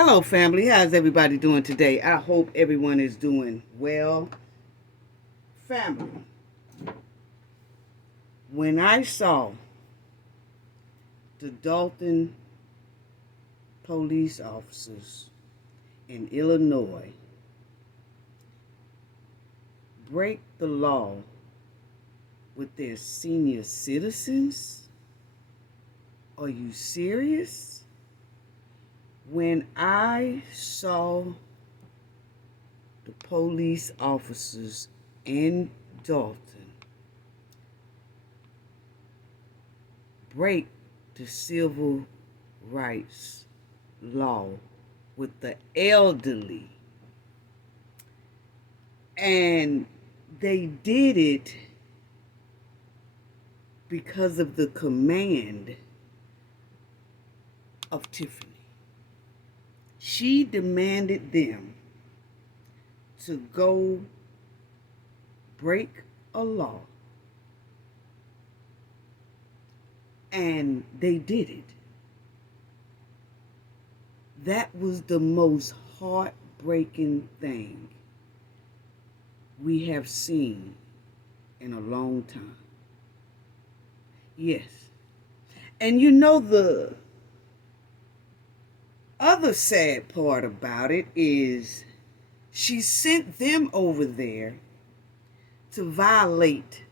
Hello, family. How's everybody doing today? I hope everyone is doing well. Family, when I saw the Dalton police officers in Illinois break the law with their senior citizens, are you serious? When I saw the police officers in Dalton break the civil rights law with the elderly, and they did it because of the command of Tiffany. She demanded them to go break a law, and they did it. That was the most heartbreaking thing we have seen in a long time. Yes. And you know, the other sad part about it is she sent them over there to violate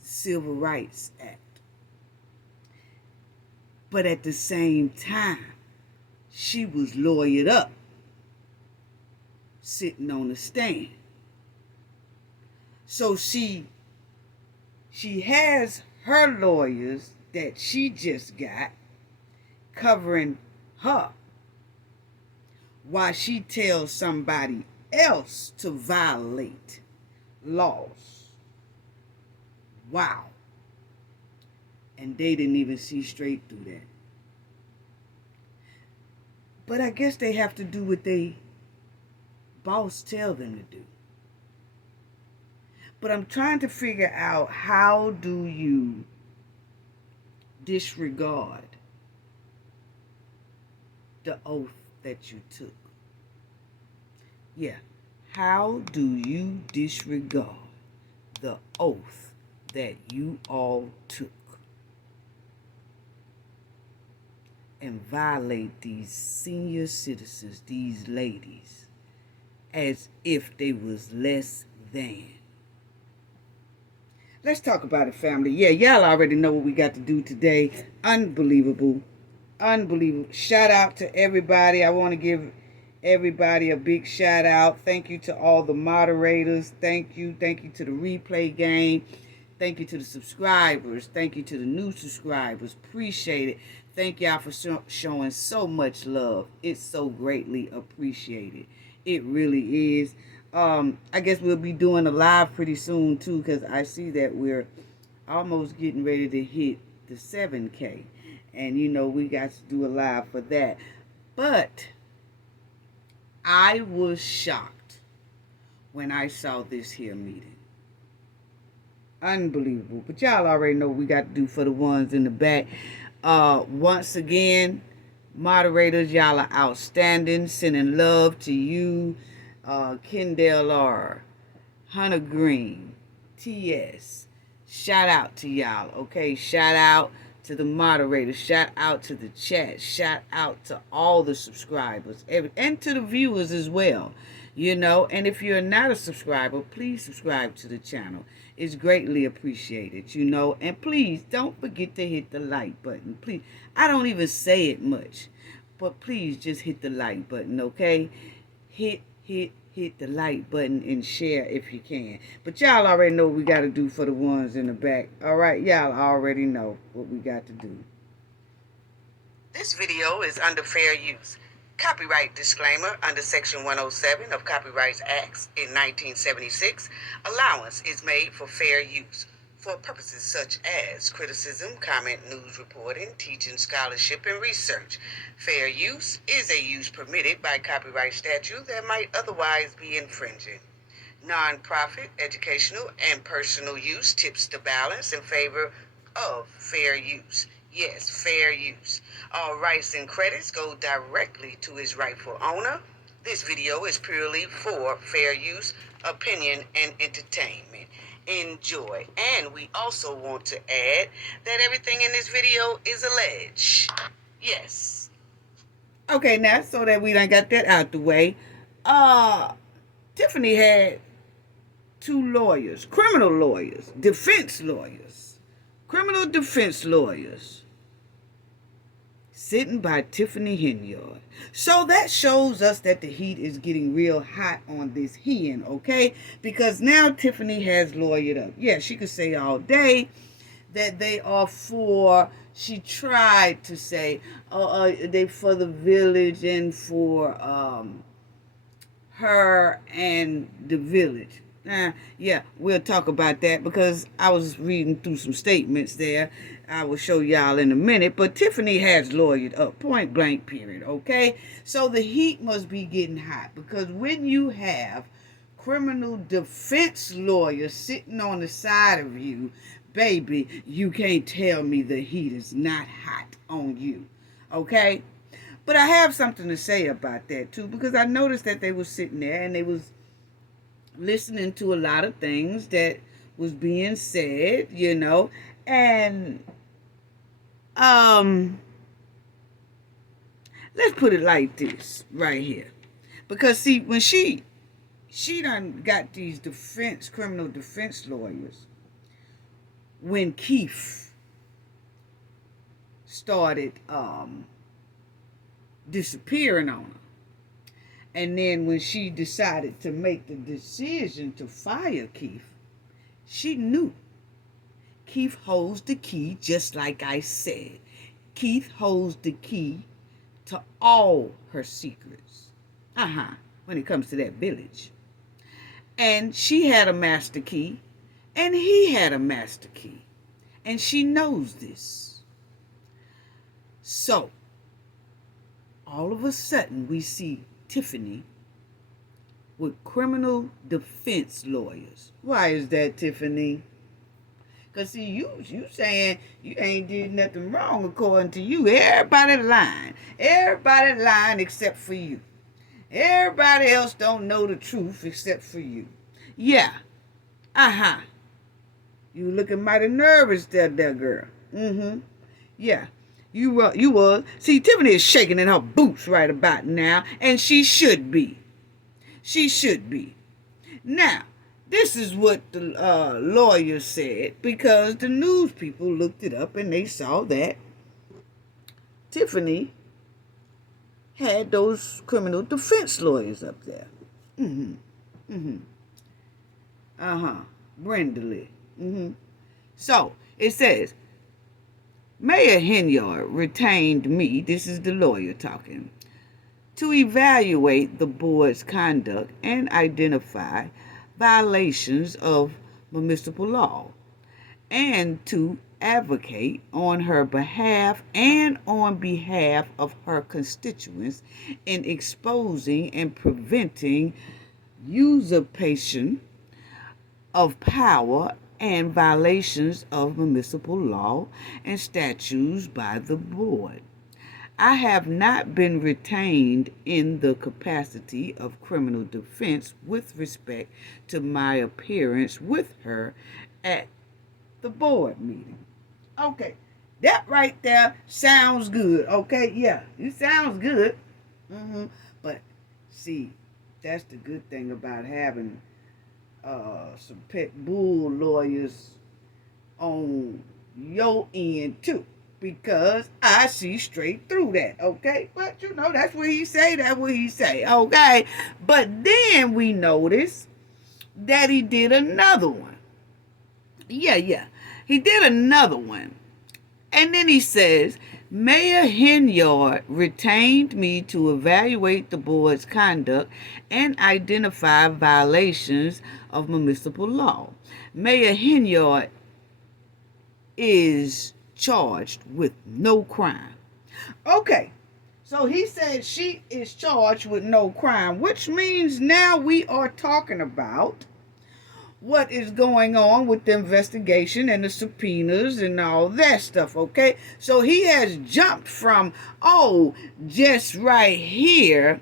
the Civil Rights Act. But at the same time, she was lawyered up, sitting on the stand. So she has her lawyers that she just got covering her while she tells somebody else to violate laws. Wow. And they didn't even see straight through that. But I guess they have to do what they boss tell them to do. But I'm trying to figure out, how do you disregard the oath that you took? Yeah, how do you disregard the oath that you all took and violate these senior citizens, these ladies, as if they was less than? Let's talk about it, family. Yeah, y'all already know what we got to do today. Unbelievable. Unbelievable. Shout out to everybody. I want to give everybody a big shout out. Thank you to all the moderators. Thank you. Thank you to the replay game. Thank you to the subscribers. Thank you to the new subscribers. Appreciate it. Thank y'all for showing so much love. It's so greatly appreciated. It really is. I guess we'll be doing a live pretty soon too, because I see that we're almost getting ready to hit the 7K. And you know, we got to do a live for that. But I was shocked when I saw this here meeting. Unbelievable. But y'all already know what we got to do for the ones in the back. Once again, moderators, y'all are outstanding. Sending love to you, Kendall R, Hunter Green, TS. Shout out to y'all, okay? Shout out to the moderators. Shout out to the chat. Shout out to all the subscribers, and to the viewers as well. You know, and if you're not a subscriber, please subscribe to the channel. It's greatly appreciated, you know. And please don't forget to hit the like button. Please, I don't even say it much, but please just hit the like button, okay? Hit the like button and share if you can. But y'all already know what we got to do for the ones in the back. All right, y'all already know what we got to do. This video is under fair use. Copyright disclaimer under Section 107 of Copyright Acts in 1976. Allowance is made for fair use for purposes such as criticism, comment, news reporting, teaching, scholarship, and research. Fair use is a use permitted by copyright statute that might otherwise be infringing. Non-profit, educational, and personal use tips the balance in favor of fair use. Yes, fair use. All rights and credits go directly to its rightful owner. This video is purely for fair use, opinion, and entertainment. Enjoy. And we also want to add that everything in this video is alleged. Yes. Okay, now so that we done got that out the way, Tiffany had two lawyers, criminal lawyers, defense lawyers, criminal defense lawyers, sitting by Tiffany Henyard. So that shows us that the heat is getting real hot on this hen, okay? Because now Tiffany has lawyered up. Yeah, she could say all day that they are for, she tried to say, they for the village and for her and the village. Yeah, we'll talk about that because I was reading through some statements there. I will show y'all in a minute. But Tiffany has lawyered up, point blank, period, okay? So the heat must be getting hot because when you have criminal defense lawyers sitting on the side of you, baby, you can't tell me the heat is not hot on you, okay? But I have something to say about that, too, because I noticed that they were sitting there and they was listening to a lot of things that was being said, you know, and let's put it like this right here. Because, see, when she done got these criminal defense lawyers, when Kieth started disappearing on her. And then when she decided to make the decision to fire Kieth, she knew Kieth holds the key, just like I said. Kieth holds the key to all her secrets. When it comes to that village. And she had a master key, and he had a master key. And she knows this. So, all of a sudden, we see Tiffany with criminal defense lawyers. Why is that, Tiffany? Because, see, you saying you ain't did nothing wrong according to you. Everybody lying. Everybody lying except for you. Everybody else don't know the truth except for you. Yeah. You looking mighty nervous there, girl. Yeah. You was. See, Tiffany is shaking in her boots right about now, and she should be. She should be. Now, this is what the lawyer said, because the news people looked it up and they saw that Tiffany had those criminal defense lawyers up there. Brenda. So, it says, Mayor Henyard retained me, this is the lawyer talking, to evaluate the board's conduct and identify violations of municipal law, and to advocate on her behalf and on behalf of her constituents in exposing and preventing usurpation of power and violations of municipal law and statutes by the board. I have not been retained in the capacity of criminal defense with respect to my appearance with her at the board meeting. Okay, that right there sounds good, okay? Yeah, it sounds good. But, see, that's the good thing about having some pet bull lawyers on your end too, because I see straight through that, okay? But you know, that's what he say, okay? But then we notice that he did another one. Yeah, he did another one. And then he says, Mayor Henyard retained me to evaluate the board's conduct and identify violations of municipal law. Mayor Henyard is charged with no crime. Okay, so he said she is charged with no crime, which means now we are talking about what is going on with the investigation and the subpoenas and all that stuff, okay? So he has jumped from, oh, just right here,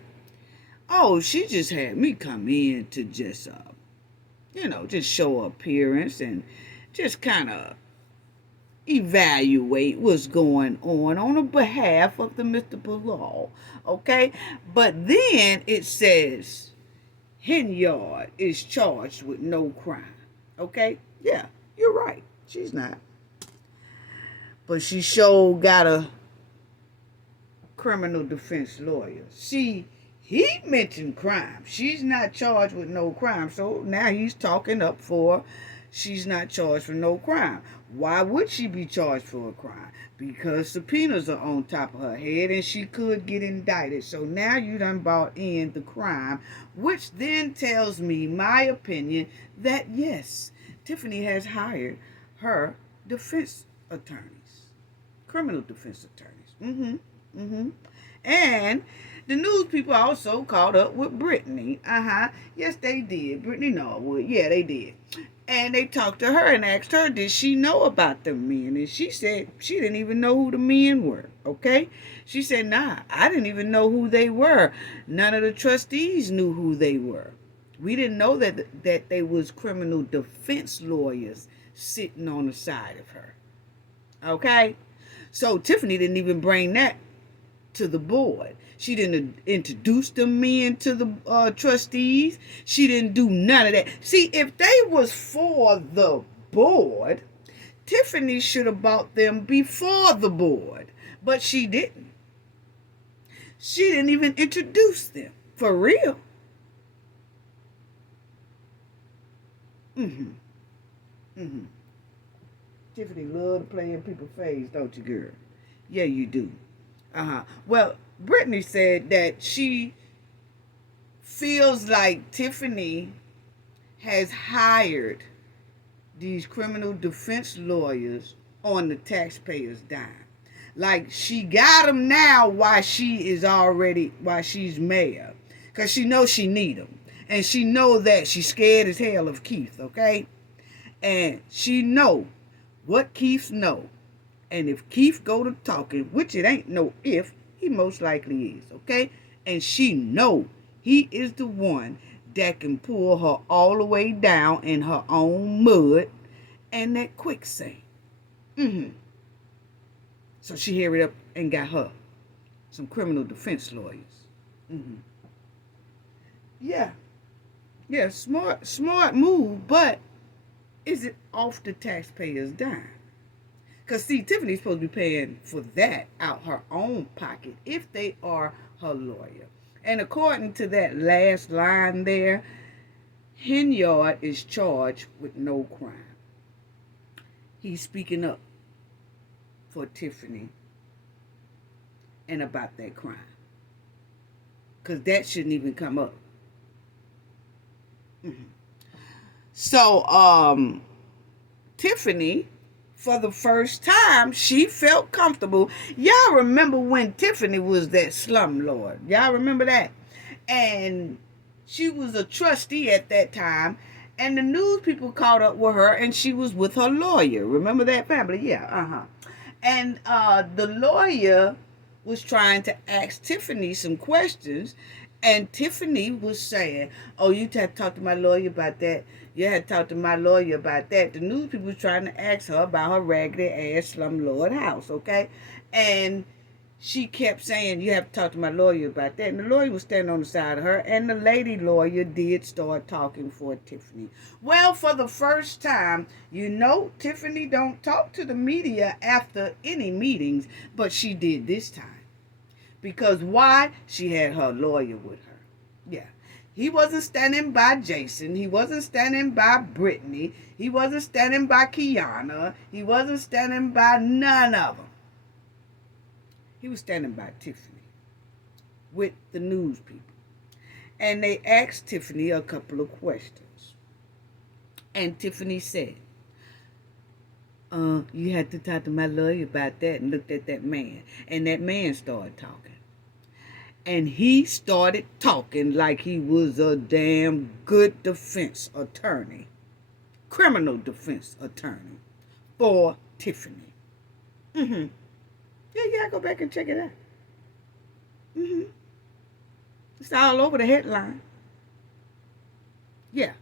oh, she just had me come in to just, just show appearance and just kind of evaluate what's going on the behalf of the municipal law, okay? But then it says Henyard is charged with no crime, okay? Yeah, you're right. She's not. But she sure got a criminal defense lawyer. See, he mentioned crime. She's not charged with no crime. So now he's talking up for she's not charged for no crime. Why would she be charged for a crime? Because subpoenas are on top of her head and she could get indicted. So now you done brought in the crime, which then tells me, my opinion, that yes, Tiffany has hired her defense attorneys, criminal defense attorneys. And the news people also caught up with Brittany. Yes, they did. Brittany Norwood. Yeah, they did. And they talked to her and asked her, did she know about the men? And she said she didn't even know who the men were, okay? She said, nah, I didn't even know who they were. None of the trustees knew who they were. We didn't know that they was criminal defense lawyers sitting on the side of her, okay? So Tiffany didn't even bring that to the board. She didn't introduce the men to the trustees. She didn't do none of that. See, if they was for the board, Tiffany should have bought them before the board. But she didn't. She didn't even introduce them. For real. Tiffany love to play in people's face, don't you, girl? Yeah, you do. Well, Brittany said that she feels like Tiffany has hired these criminal defense lawyers on the taxpayers' dime. Like she got them now while she's mayor. Because she knows she need them. And she know that she's scared as hell of Kieth, okay? And she know what Kieth know. And if Kieth go to talking, which it ain't no if, he most likely is, okay? And she know he is the one that can pull her all the way down in her own mud and that quicksand. So she hurried up and got her some criminal defense lawyers. Yeah, smart move, but is it off the taxpayers' dime? Because, see, Tiffany's supposed to be paying for that out her own pocket if they are her lawyer. And according to that last line there, Henyard is charged with no crime. He's speaking up for Tiffany and about that crime. Because that shouldn't even come up. So, Tiffany, for the first time, she felt comfortable. Y'all remember when Tiffany was that slumlord? Y'all remember that? And she was a trustee at that time. And the news people caught up with her and she was with her lawyer. Remember that family? Yeah, And the lawyer was trying to ask Tiffany some questions. And Tiffany was saying, oh, you had to talk to my lawyer about that. You had to talk to my lawyer about that. The news people was trying to ask her about her raggedy ass slumlord house, okay? And she kept saying, you have to talk to my lawyer about that. And the lawyer was standing on the side of her. And the lady lawyer did start talking for Tiffany. Well, for the first time, Tiffany don't talk to the media after any meetings. But she did this time. Because why? She had her lawyer with her. Yeah. He wasn't standing by Jason. He wasn't standing by Brittany. He wasn't standing by Kiana. He wasn't standing by none of them. He was standing by Tiffany with the news people. And they asked Tiffany a couple of questions. And Tiffany said, you had to talk to my lawyer about that, and looked at that man. And that man started talking. And he started talking like he was a damn good defense attorney. criminal defense attorney for Tiffany. Yeah, go back and check it out. It's all over the headline. Yeah,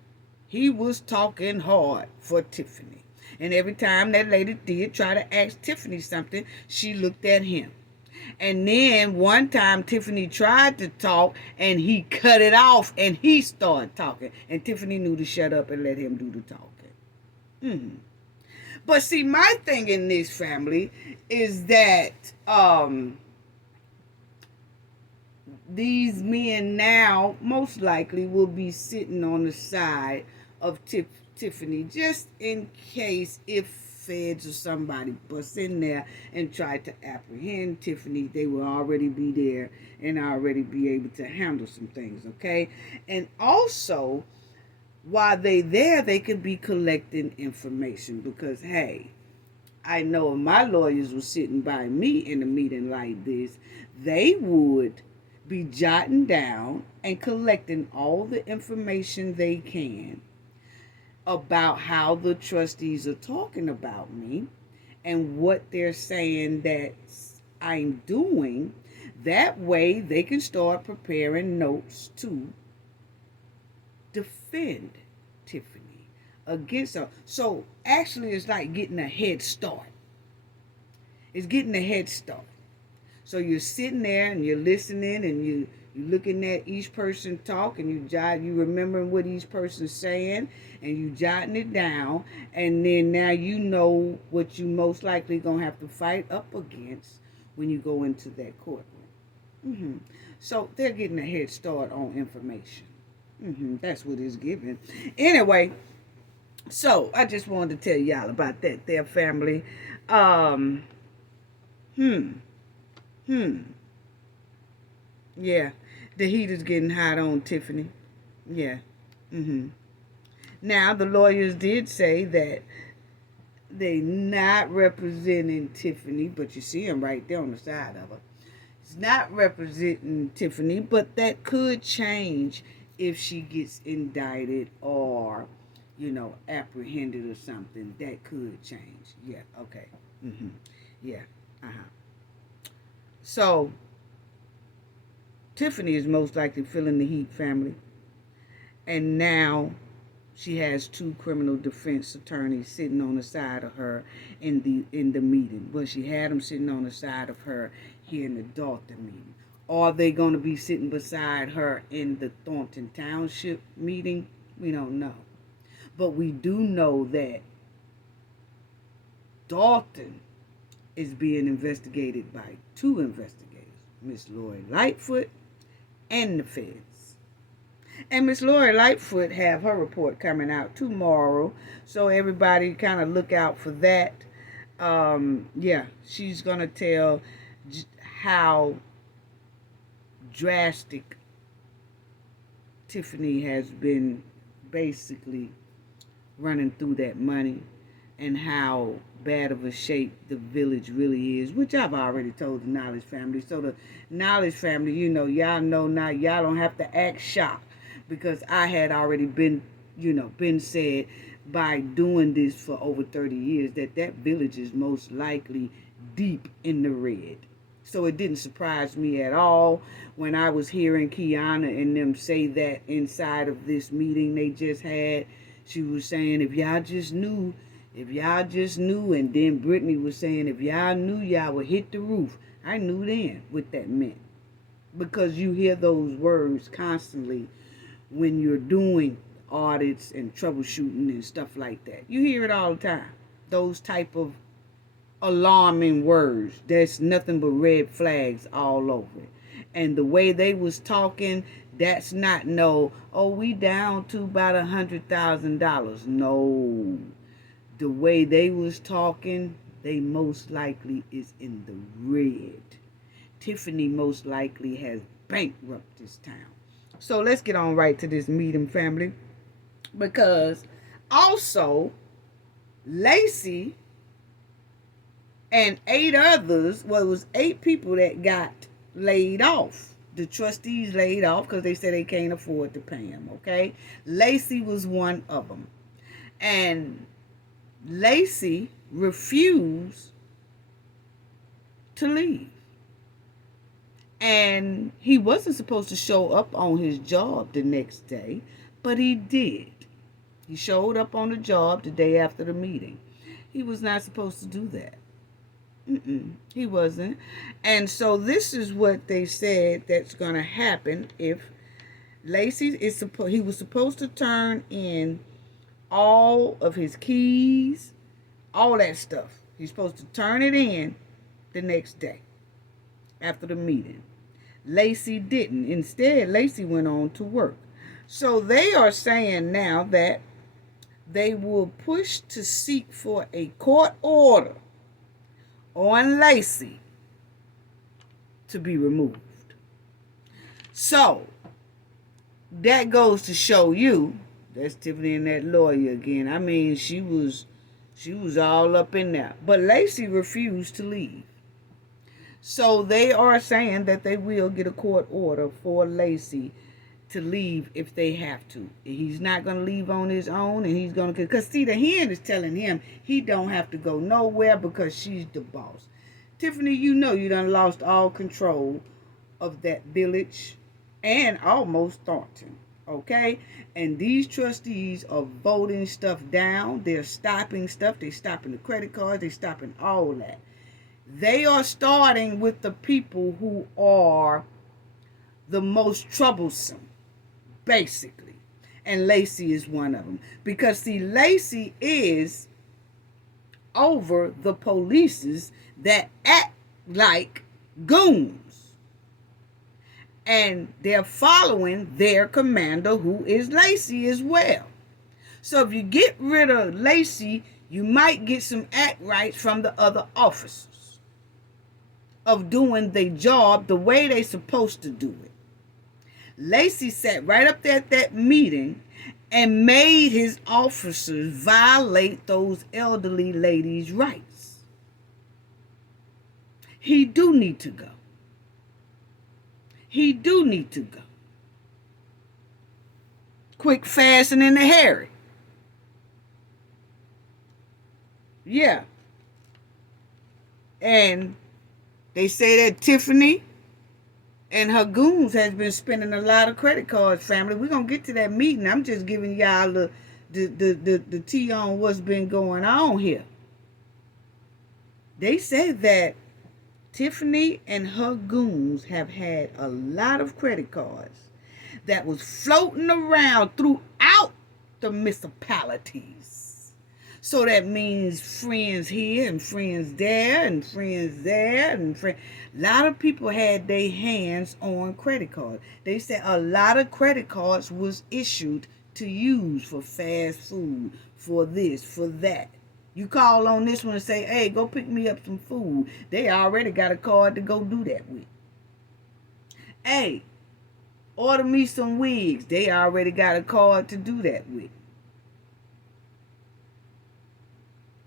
he was talking hard for Tiffany. And every time that lady did try to ask Tiffany something, she looked at him. And then one time Tiffany tried to talk and he cut it off and he started talking. And Tiffany knew to shut up and let him do the talking. But see, my thing in this family is that these men now most likely will be sitting on the side of Tiffany just in case if feds or somebody bust in there and try to apprehend Tiffany, they will already be there and already be able to handle some things, okay? And also, while they there, they could be collecting information because, hey, I know if my lawyers were sitting by me in a meeting like this, they would be jotting down and collecting all the information they can about how the trustees are talking about me and what they're saying that I'm doing. That way they can start preparing notes to defend Tiffany against her. So actually it's like getting a head start. It's getting a head start. So you're sitting there and you're listening and you're looking at each person talk and you remembering what each person's saying and you jotting it down, and then now you know what you most likely gonna have to fight up against when you go into that courtroom. So they're getting a head start on information. That's what it's giving. Anyway, so I just wanted to tell y'all about that. Their family. Yeah, the heat is getting hot on Tiffany. Yeah. Now, the lawyers did say that they not representing Tiffany, but you see him right there on the side of her. It's not representing Tiffany, but that could change if she gets indicted or, apprehended or something. That could change. Yeah, okay. Yeah, So, Tiffany is most likely feeling the heat, family. And now she has two criminal defense attorneys sitting on the side of her in the meeting. Well, she had them sitting on the side of her here in the Dalton meeting. Are they going to be sitting beside her in the Thornton Township meeting? We don't know. But we do know that Dalton is being investigated by two investigators, Miss Lori Lightfoot and the feds. And Miss Lori Lightfoot have her report coming out tomorrow, so everybody kind of look out for that. She's going to tell how drastic Tiffany has been basically running through that money and how bad of a shape the village really is, which I've already told the Knowledge family. So the Knowledge family, y'all know now, y'all don't have to act shocked because I had already been said by doing this for over 30 years that village is most likely deep in the red. So it didn't surprise me at all when I was hearing Kiana and them say that inside of this meeting they just had. She was saying, if y'all just knew, and then Brittany was saying, if y'all knew, y'all would hit the roof. I knew then what that meant. Because you hear those words constantly when you're doing audits and troubleshooting and stuff like that. You hear it all the time. Those type of alarming words. There's nothing but red flags all over it. And the way they was talking, that's not we down to about $100,000. No. The way they was talking, they most likely is in the red. Tiffany most likely has bankrupted this town. So let's get on right to this meeting, family. Because also, Lacey and 8 others, it was 8 people that got laid off. The trustees laid off because they said they can't afford to pay them, okay? Lacey was one of them. And Lacey refused to leave. And he wasn't supposed to show up on his job the next day, but he did. He showed up on the job the day after the meeting. He was not supposed to do that. He wasn't. And so this is what they said that's going to happen if Lacey is he was supposed to turn in all of his keys, all that stuff. He's supposed to turn it in the next day after the meeting. Lacey didn't. Instead, Lacey went on to work. So they are saying now that they will push to seek for a court order on Lacey to be removed. So that goes to show you, that's Tiffany and that lawyer again. I mean, she was all up in there. But Lacey refused to leave. So they are saying that they will get a court order for Lacey to leave if they have to. He's not going to leave on his own, and he's going to... Because, see, the hen is telling him he don't have to go nowhere because she's the boss. Tiffany, you know you done lost all control of that village and almost Dolton, okay? And these trustees are voting stuff down. They're stopping stuff. They're stopping the credit cards. They're stopping all that. They are starting with the people who are the most troublesome, basically. And Lacey is one of them. Because, see, Lacey is over the polices that act like goons. And they're following their commander, who is Lacey as well. So if you get rid of Lacey, you might get some act rights from the other officers of doing their job the way they're supposed to do it. Lacey sat right up there at that meeting and made his officers violate those elderly ladies' rights. He do need to go. He do need to go. Quick, fast, and in a hurry. Yeah. And they say that Tiffany and her goons has been spending a lot of credit cards, family. We're going to get to that meeting. I'm just giving y'all the tea on what's been going on here. They said that Tiffany and her goons have had a lot of credit cards that was floating around throughout the municipalities. So that means friends here and friends there and friends there and friends. A lot of people had their hands on credit cards. They said a lot of credit cards was issued to use for fast food, for this, for that. You call on this one and say, hey, go pick me up some food. They already got a card to go do that with. Hey, order me some wigs. They already got a card to do that with.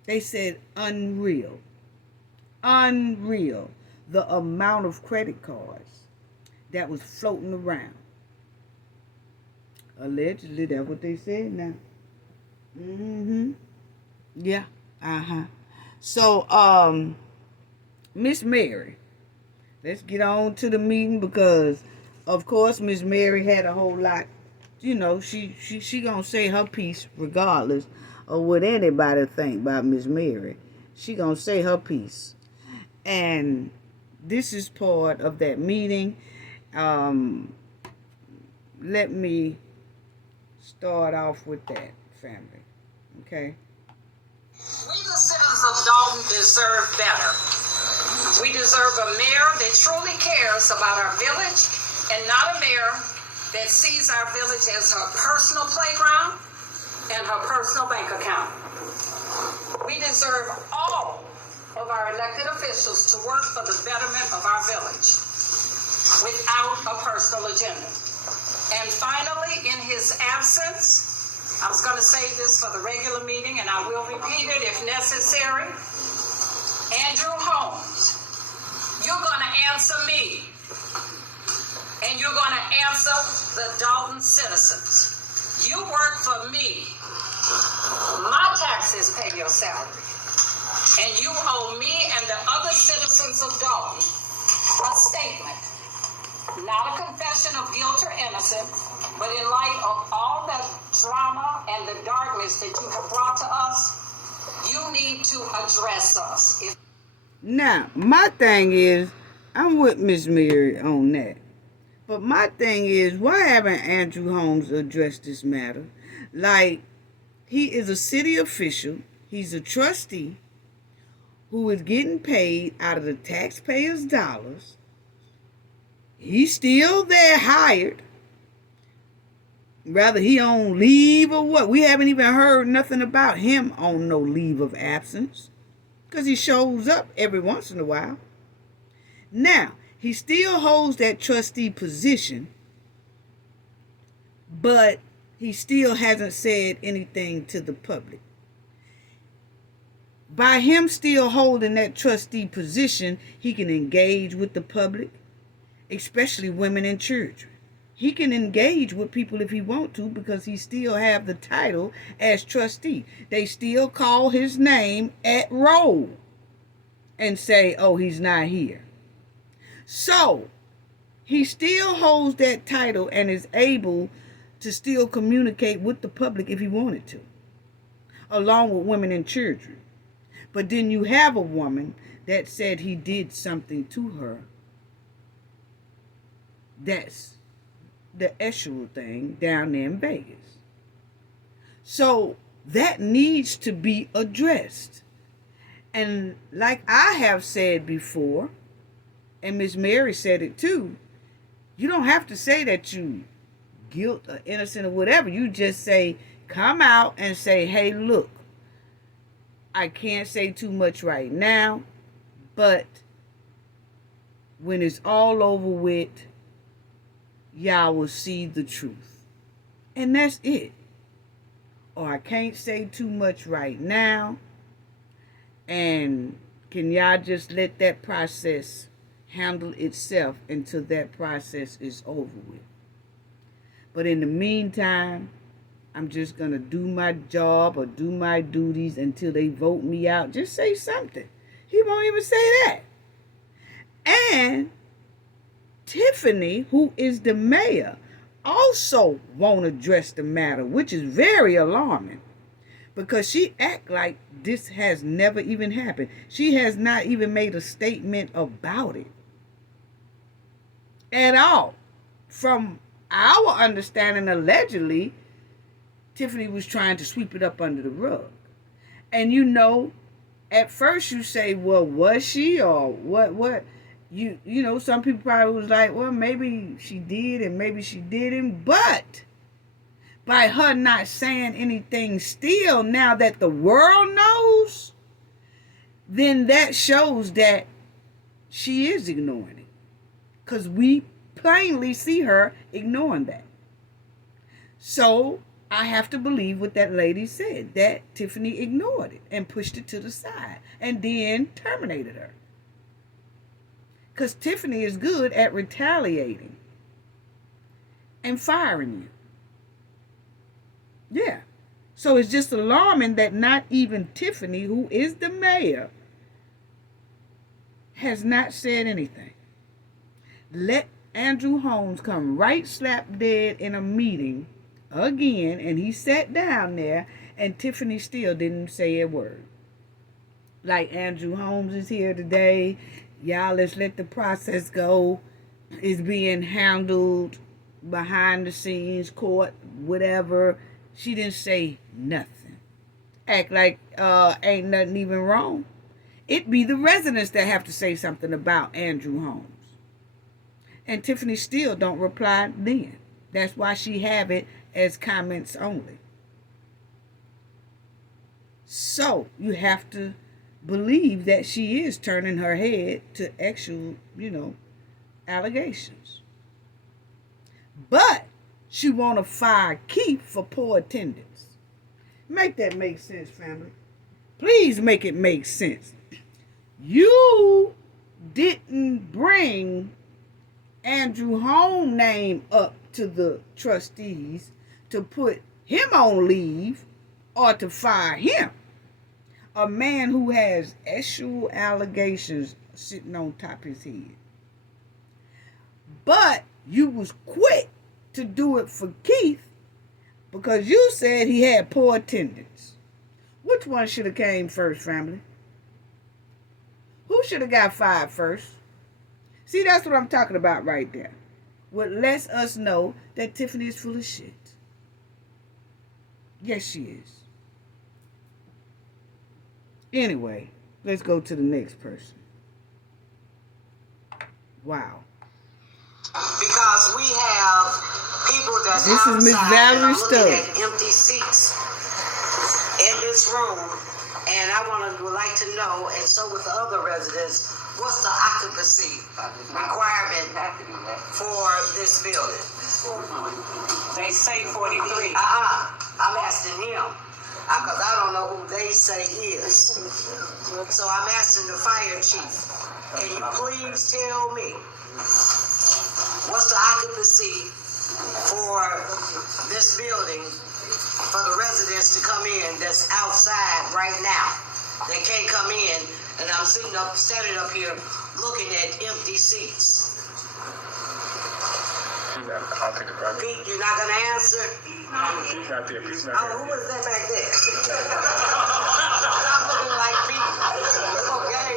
They said unreal. Unreal. The amount of credit cards that was floating around. Allegedly, that's what they said now. Yeah. So, Miss Mary, let's get on to the meeting because, of course, Miss Mary had a whole lot. You know, she gonna say her piece regardless of what anybody think about Miss Mary. She gonna say her piece, and this is part of that meeting. Let me start off with that, family. Okay. We, the citizens of Dalton, deserve better. We deserve a mayor that truly cares about our village and not a mayor that sees our village as her personal playground and her personal bank account. We deserve all of our elected officials to work for the betterment of our village without a personal agenda. And finally, in his absence, I was going to save this for the regular meeting, and I will repeat it if necessary. Andrew Holmes, you're going to answer me, and you're going to answer the Dalton citizens. You work for me. My taxes pay your salary. And you owe me and the other citizens of Dalton a statement. Not a confession of guilt or innocence, but in light of all the drama and the darkness that you have brought to us, you need to address us. Now, my thing is, I'm with Miss Mary on that. But my thing is, why haven't Andrew Holmes addressed this matter? Like, he is a city official. He's a trustee who is getting paid out of the taxpayers' dollars. He's still there hired. Rather he on leave or what. We haven't even heard nothing about him on no leave of absence. Because he shows up every once in a while. Now, he still holds that trustee position. But he still hasn't said anything to the public. By him still holding that trustee position, he can engage with the public, especially women and children. He can engage with people if he want to because he still have the title as trustee. They still call his name at roll and say, oh, he's not here. So, he still holds that title and is able to still communicate with the public if he wanted to, along with women and children. But then you have a woman that said he did something to her. That's the actual thing down there in Vegas. So that needs to be addressed. And like I have said before, and Miss Mary said it too, you don't have to say that you guilt or innocent or whatever. You just say, come out and say, hey, look, I can't say too much right now, but when it's all over with, y'all will see the truth. And that's it. Or I can't say too much right now, and can y'all just let that process handle itself until that process is over with. But in the meantime, I'm just going to do my job or do my duties until they vote me out. Just say something. He won't even say that. And Tiffany, who is the mayor, also won't address the matter, which is very alarming because she act like this has never even happened. She has not even made a statement about it at all. From our understanding, allegedly, Tiffany was trying to sweep it up under the rug. And you know, at first you say, well, was she or what? You know, some people probably was like, well, maybe she did and maybe she didn't. But by her not saying anything still, now that the world knows, then that shows that she is ignoring it. Because we plainly see her ignoring that. So I have to believe what that lady said, that Tiffany ignored it and pushed it to the side and then terminated her. Because Tiffany is good at retaliating and firing you. Yeah. So it's just alarming that not even Tiffany, who is the mayor, has not said anything. Let Andrew Holmes come right slap dead in a meeting again, and he sat down there, and Tiffany still didn't say a word. Like, Andrew Holmes is here today. Y'all, let's let the process go. It's being handled behind the scenes, court, whatever. She didn't say nothing. Act like ain't nothing even wrong. It be the residents that have to say something about Andrew Holmes. And Tiffany still don't reply then. That's why she have it as comments only. So you have to believe that she is turning her head to actual, allegations. But she want to fire Kieth for poor attendance. Make that make sense, family. Please make it make sense. You didn't bring Andrew Holmes' name up to the trustees to put him on leave or to fire him. A man who has actual allegations sitting on top of his head. But you was quick to do it for Kieth because you said he had poor attendance. Which one should have came first, family? Who should have got fired first? See, that's what I'm talking about right there. What lets us know that Tiffany is full of shit. Yes, she is. Anyway, let's go to the next person. Wow. Because we have people that's this outside is Miss Valerie looking Stubbs. at empty seats in this room, and I would like to know, and so with the other residents, what's the occupancy requirement for this building? They say 43. I'm asking him. Because I don't know who they say is. So I'm asking the fire chief. Can you please tell me what's the occupancy for this building for the residents to come in that's outside right now? They can't come in, and I'm standing up here looking at empty seats. Pete, you're not going to answer? He's not there. He's not Oh, there. who was that back there? I'm looking like Pete. Okay.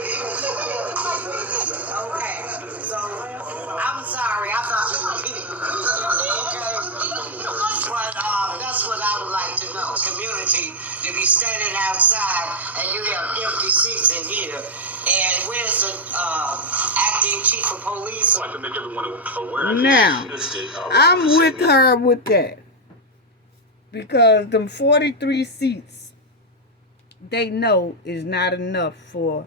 So, I'm sorry. I thought it was Pete. Okay. But that's what I would like to know. Community to be standing outside and you have empty seats in here. And where's the acting chief of police? I'd like to make everyone aware. Now, I'm with her with that. Because them 43 seats, they know is not enough for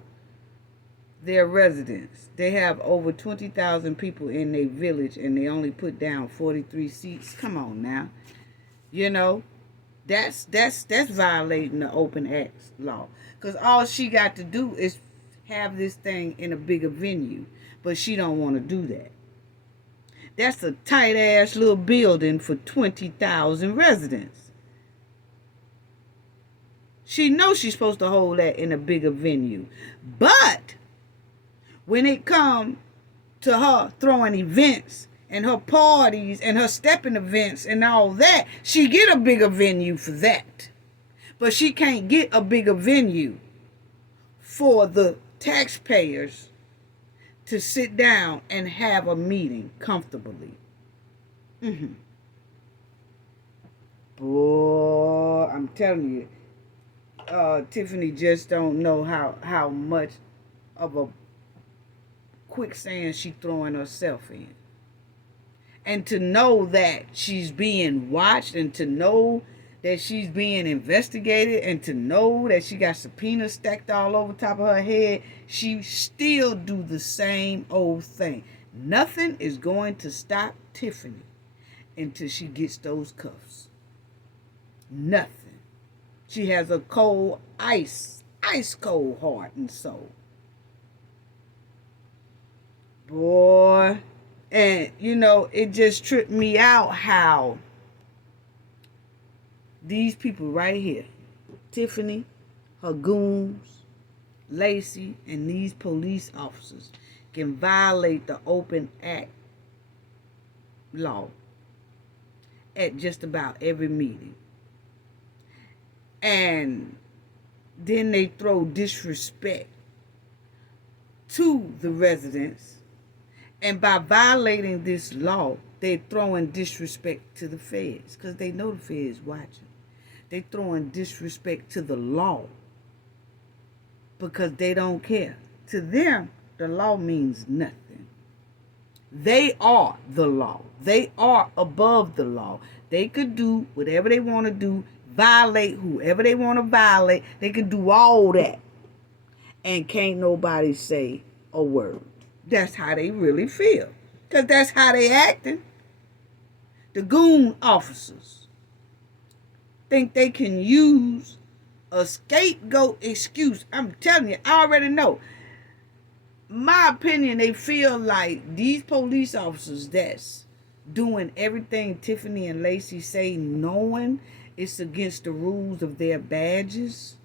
their residents. They have over 20,000 people in their village and they only put down 43 seats. Come on now. You know, that's violating the Open Acts law. Because all she got to do is have this thing in a bigger venue. But she don't want to do that. That's a tight-ass little building for 20,000 residents. She knows she's supposed to hold that in a bigger venue. But when it comes to her throwing events and her parties and her stepping events and all that, she get a bigger venue for that. But she can't get a bigger venue for the taxpayers to sit down and have a meeting comfortably. Boy, I'm telling you, Tiffany just don't know how much of a quicksand she throwing herself in. And to know that she's being watched, and to know that she's being investigated, and to know that she got subpoenas stacked all over top of her head, she still do the same old thing. Nothing is going to stop Tiffany until she gets those cuffs. Nothing. She has a cold, ice cold heart and soul. Boy, and you know, it just tripped me out how these people right here, Tiffany, her goons, Lacey, and these police officers can violate the Open Act law at just about every meeting. And then they throw disrespect to the residents. And by violating this law, they're throwing disrespect to the feds because they know the feds watching. They throwing disrespect to the law because they don't care. To them, the law means nothing. They are the law. They are above the law. They could do whatever they want to do, violate whoever they want to violate. They could do all that. And can't nobody say a word. That's how they really feel. Because that's how they acting. The goon officers think they can use a scapegoat excuse. I'm telling you, I already know. My opinion, they feel like these police officers that's doing everything Tiffany and Lacey say, knowing It's against the rules of their badges.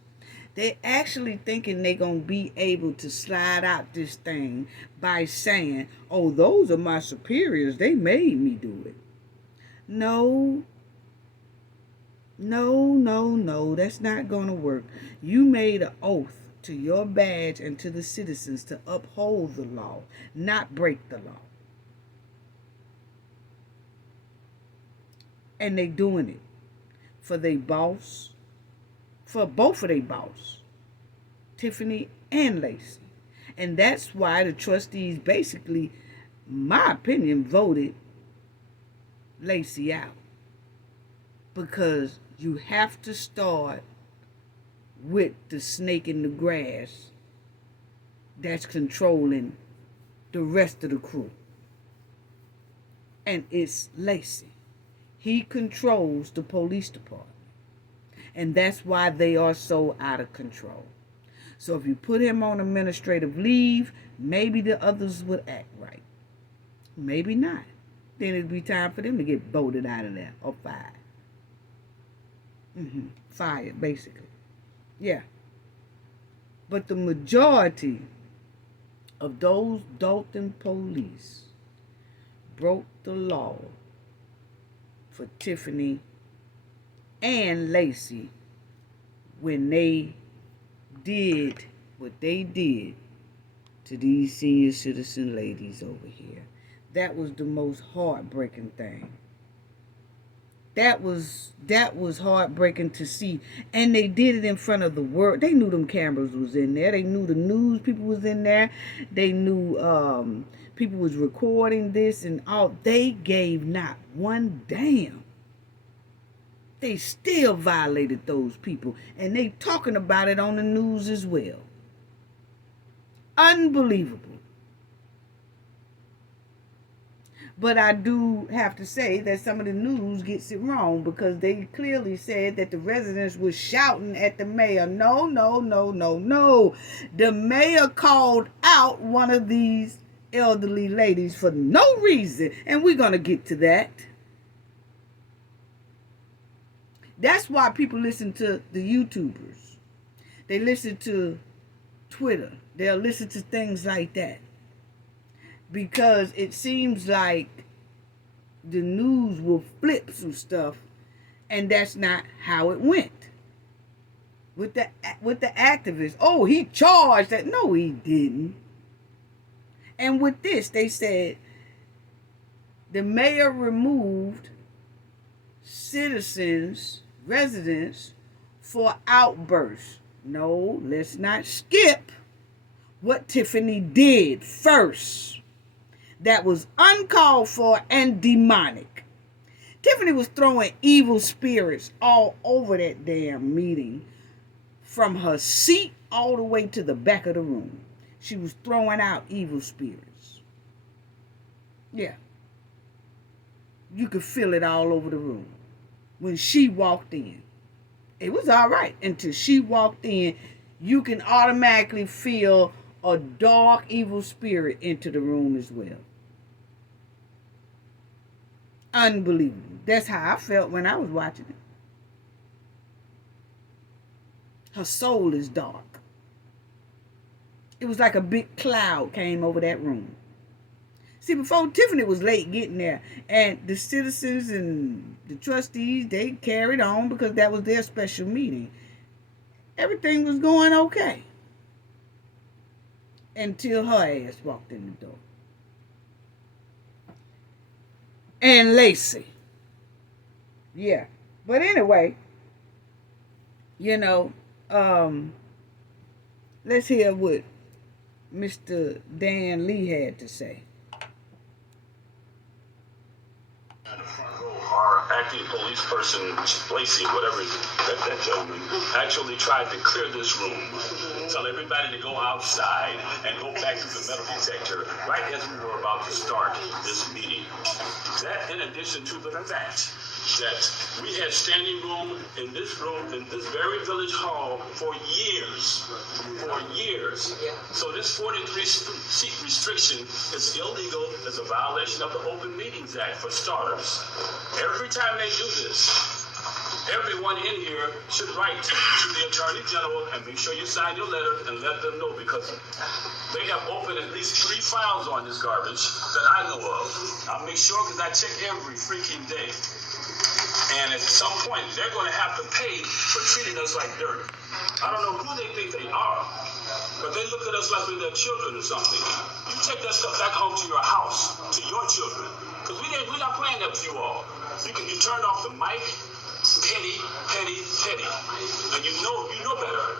They actually thinking they gonna be able to slide out this thing by saying, oh, those are my superiors. They made me do it. No. No. That's not gonna work. You made an oath to your badge and to the citizens to uphold the law, not break the law. And they doing it for their boss, for both of their boss, Tiffany and Lacey. And that's why the trustees basically, my opinion, voted Lacey out. Because you have to start with the snake in the grass that's controlling the rest of the crew. And it's Lacey. He controls the police department. And that's why they are so out of control. So if you put him on administrative leave, maybe the others would act right. Maybe not. Then it'd be time for them to get voted out of there or fired. Fired, basically. Yeah. But the majority of those Dolton police broke the law for Tiffany and Lacey when they did what they did to these senior citizen ladies over here. That was the most heartbreaking thing. That was heartbreaking to see. And they did it in front of the world. They knew them cameras was in there. They knew the news people was in there. They knew people was recording this and all. They gave not one damn. They still violated those people. And they talking about it on the news as well. Unbelievable. But I do have to say that some of the news gets it wrong because they clearly said that the residents were shouting at the mayor. No. The mayor called out one of these elderly ladies for no reason. And we're going to get to that. That's why people listen to the YouTubers. They listen to Twitter. They'll listen to things like that. Because it seems like the news will flip some stuff, and that's not how it went. With the activists, oh, he charged that. No, he didn't. And with this, they said the mayor removed residents for outbursts. No, let's not skip what Tiffany did first. That was uncalled for and demonic. Tiffany was throwing evil spirits all over that damn meeting, from her seat all the way to the back of the room. She was throwing out evil spirits. Yeah. You could feel it all over the room. When she walked in, it was all right until she walked in. You can automatically feel a dark, evil spirit into the room as well. Unbelievable. That's how I felt when I was watching it. Her soul is dark. It was like a big cloud came over that room. See, before Tiffany was late getting there, and the citizens and the trustees, they carried on because that was their special meeting. Everything was going okay. Until her ass walked in the door. And Lacey. Yeah. But anyway, let's hear what Mr. Dan Lee had to say. Our acting police person, Lacey, whatever that gentleman, actually tried to clear this room, tell everybody to go outside and go back to the metal detector right as we were about to start this meeting. That, in addition to the fact that we had standing room in this very village hall for years. So this 43 seat restriction is illegal as a violation of the Open Meetings Act for starters. Every time they do this, Everyone in here should write to the Attorney General and make sure you sign your letter and let them know, because they have opened at least 3 files on this garbage that I know of. I'll make sure, because I check every freaking day. And at some point, they're going to have to pay for treating us like dirt. I don't know who they think they are, but they look at us like we're their children or something. You take that stuff back home to your house, to your children, because we're not playing that with you all. You turned off the mic, petty, petty, petty, and you know better.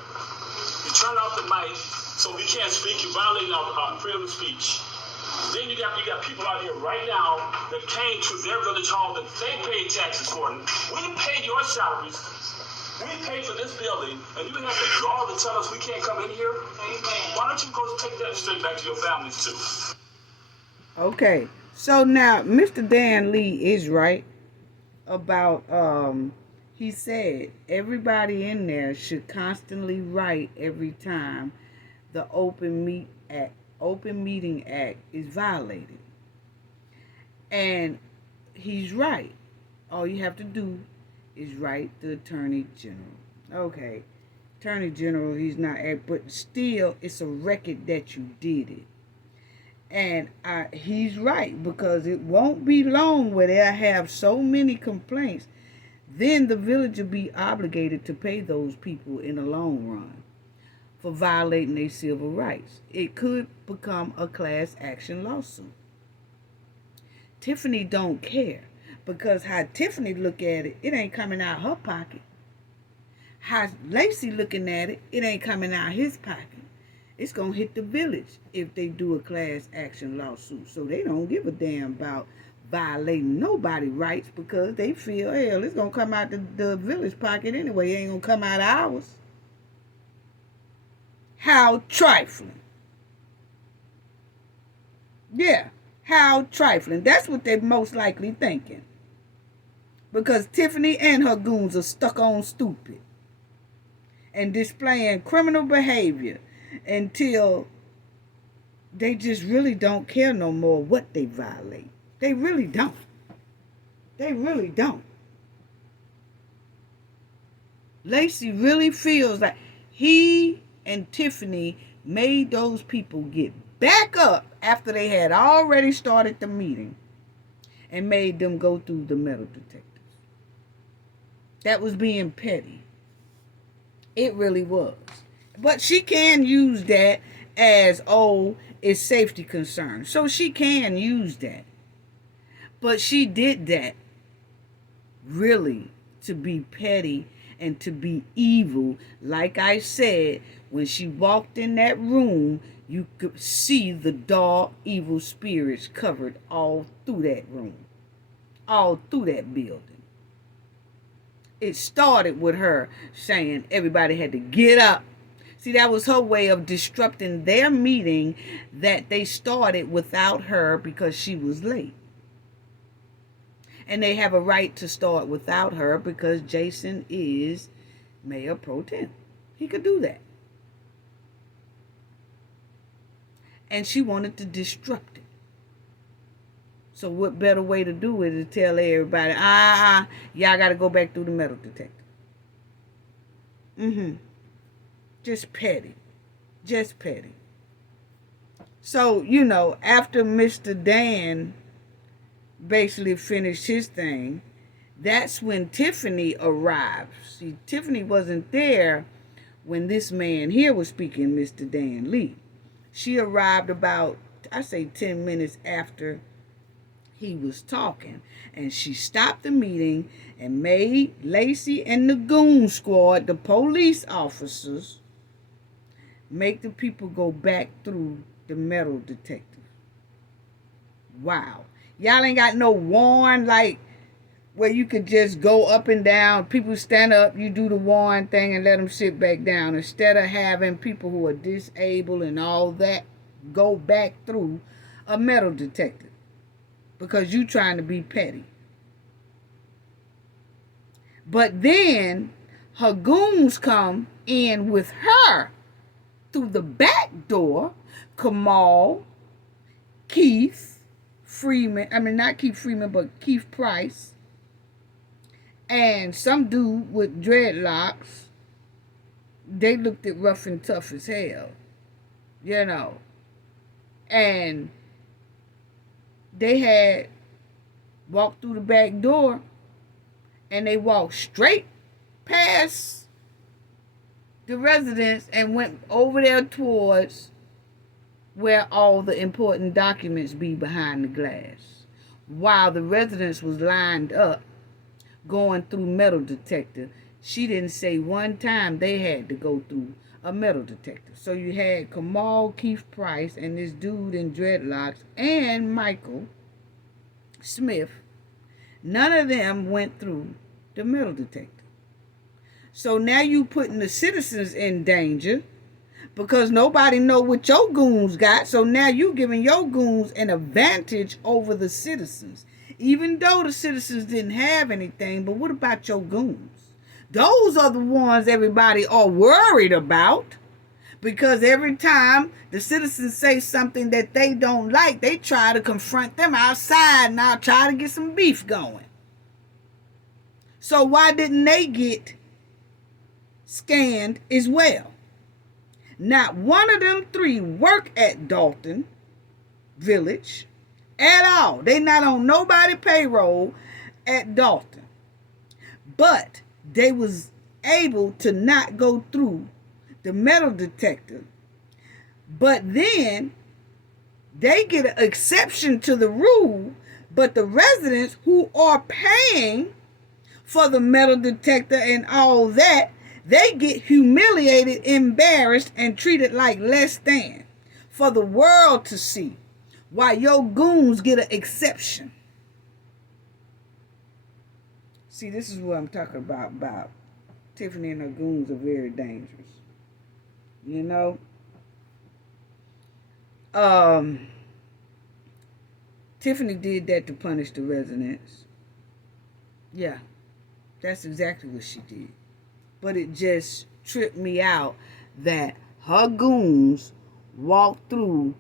You turn off the mic so we can't speak. You're violating our freedom of speech. Then you got people out here right now that came to their village hall that they paid taxes for. We paid your salaries. We paid for this building, and you have the gall to tell us we can't come in here? Amen. Why don't you go take that straight back to your families too? Okay, so now Mr. Dan Lee is right about he said everybody in there should constantly write every time the Open Meeting Act is violated. And he's right. All you have to do is write the Attorney General. Okay, Attorney General, he's not, but still, it's a record that you did it. And he's right, because it won't be long where they'll have so many complaints. Then the village will be obligated to pay those people in the long run for violating their civil rights. It could become a class action lawsuit. Tiffany don't care, because how Tiffany look at it, it ain't coming out her pocket. How Lacey looking at it, it ain't coming out his pocket. It's going to hit the village if they do a class action lawsuit. So they don't give a damn about violating nobody's rights, because they feel, hell, it's going to come out the village pocket anyway. It ain't going to come out ours. How trifling. Yeah, how trifling. That's what they're most likely thinking. Because Tiffany and her goons are stuck on stupid and displaying criminal behavior until they just really don't care no more what they violate. They really don't. They really don't. Lacey really feels like he and Tiffany made those people get back up after they had already started the meeting and made them go through the metal detectors. That was being petty. It really was. But she can use that as, oh, it's safety concern. So she can use that. But she did that really to be petty and to be evil. Like I said, when she walked in that room, you could see the dark, evil spirits covered all through that room, all through that building. It started with her saying everybody had to get up. See, that was her way of disrupting their meeting that they started without her because she was late. And they have a right to start without her because Jason is mayor pro tem. He could do that. And she wanted to disrupt it. So what better way to do it is to tell everybody, y'all got to go back through the metal detector. Just petty. Just petty. So, after Mr. Dan basically finished his thing, that's when Tiffany arrived. See, Tiffany wasn't there when this man here was speaking, Mr. Dan Lee. She arrived about, 10 minutes after he was talking. And she stopped the meeting and made Lacey and the goon squad, the police officers, make the people go back through the metal detector. Wow. Y'all ain't got no warrant like where you could just go up and down. People stand up, you do the warrant thing and let them sit back down. Instead of having people who are disabled and all that go back through a metal detector. Because you trying to be petty. But then her goons come in with her through the back door. Kamal, Kieth, Freeman, not Keith Freeman, but Keith Price, And some dude with dreadlocks, they looked at rough and tough as hell, you know. And they had walked through the back door, and they walked straight past the residence and went over there towards where all the important documents be behind the glass, while the residence was lined up going through metal detector. She didn't say one time they had to go through a metal detector. So you had Kamal Keith Price and this dude in dreadlocks and Michael Smith. None of them went through the metal detector. So now you putting the citizens in danger because nobody know what your goons got. So now you giving your goons an advantage over the citizens. Even though the citizens didn't have anything, but what about your goons? Those are the ones everybody are worried about, because every time the citizens say something that they don't like, they try to confront them outside and I'll try to get some beef going. So why didn't they get scanned as well? Not one of them three work at Dalton Village at all. They not on nobody payroll at Dalton. But they was able to not go through the metal detector. But then they get an exception to the rule, but the residents who are paying for the metal detector and all that, they get humiliated, embarrassed, and treated like less than for the world to see, while your goons get an exception. See, this is what I'm talking about. Tiffany and her goons are very dangerous. You know? Tiffany did that to punish the residents. Yeah, that's exactly what she did. But it just tripped me out that her goons walked through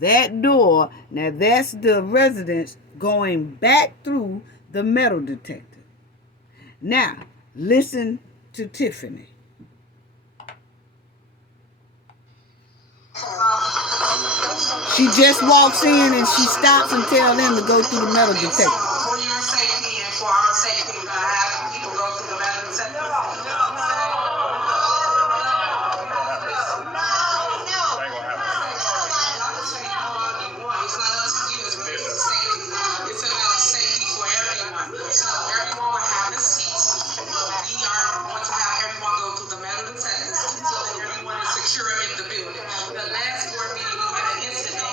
that door. Now that's the residents going back through the metal detector. Now, listen to Tiffany. She just walks in and she stops and tells them to go through the metal detector. For your safety and for our safety, we're going to have people go through the metal detector. It's about safety for everyone. So everyone will have a seat. We are going to have everyone go through the metal detectors so that everyone is secure in the building. The last board meeting, we had an incident.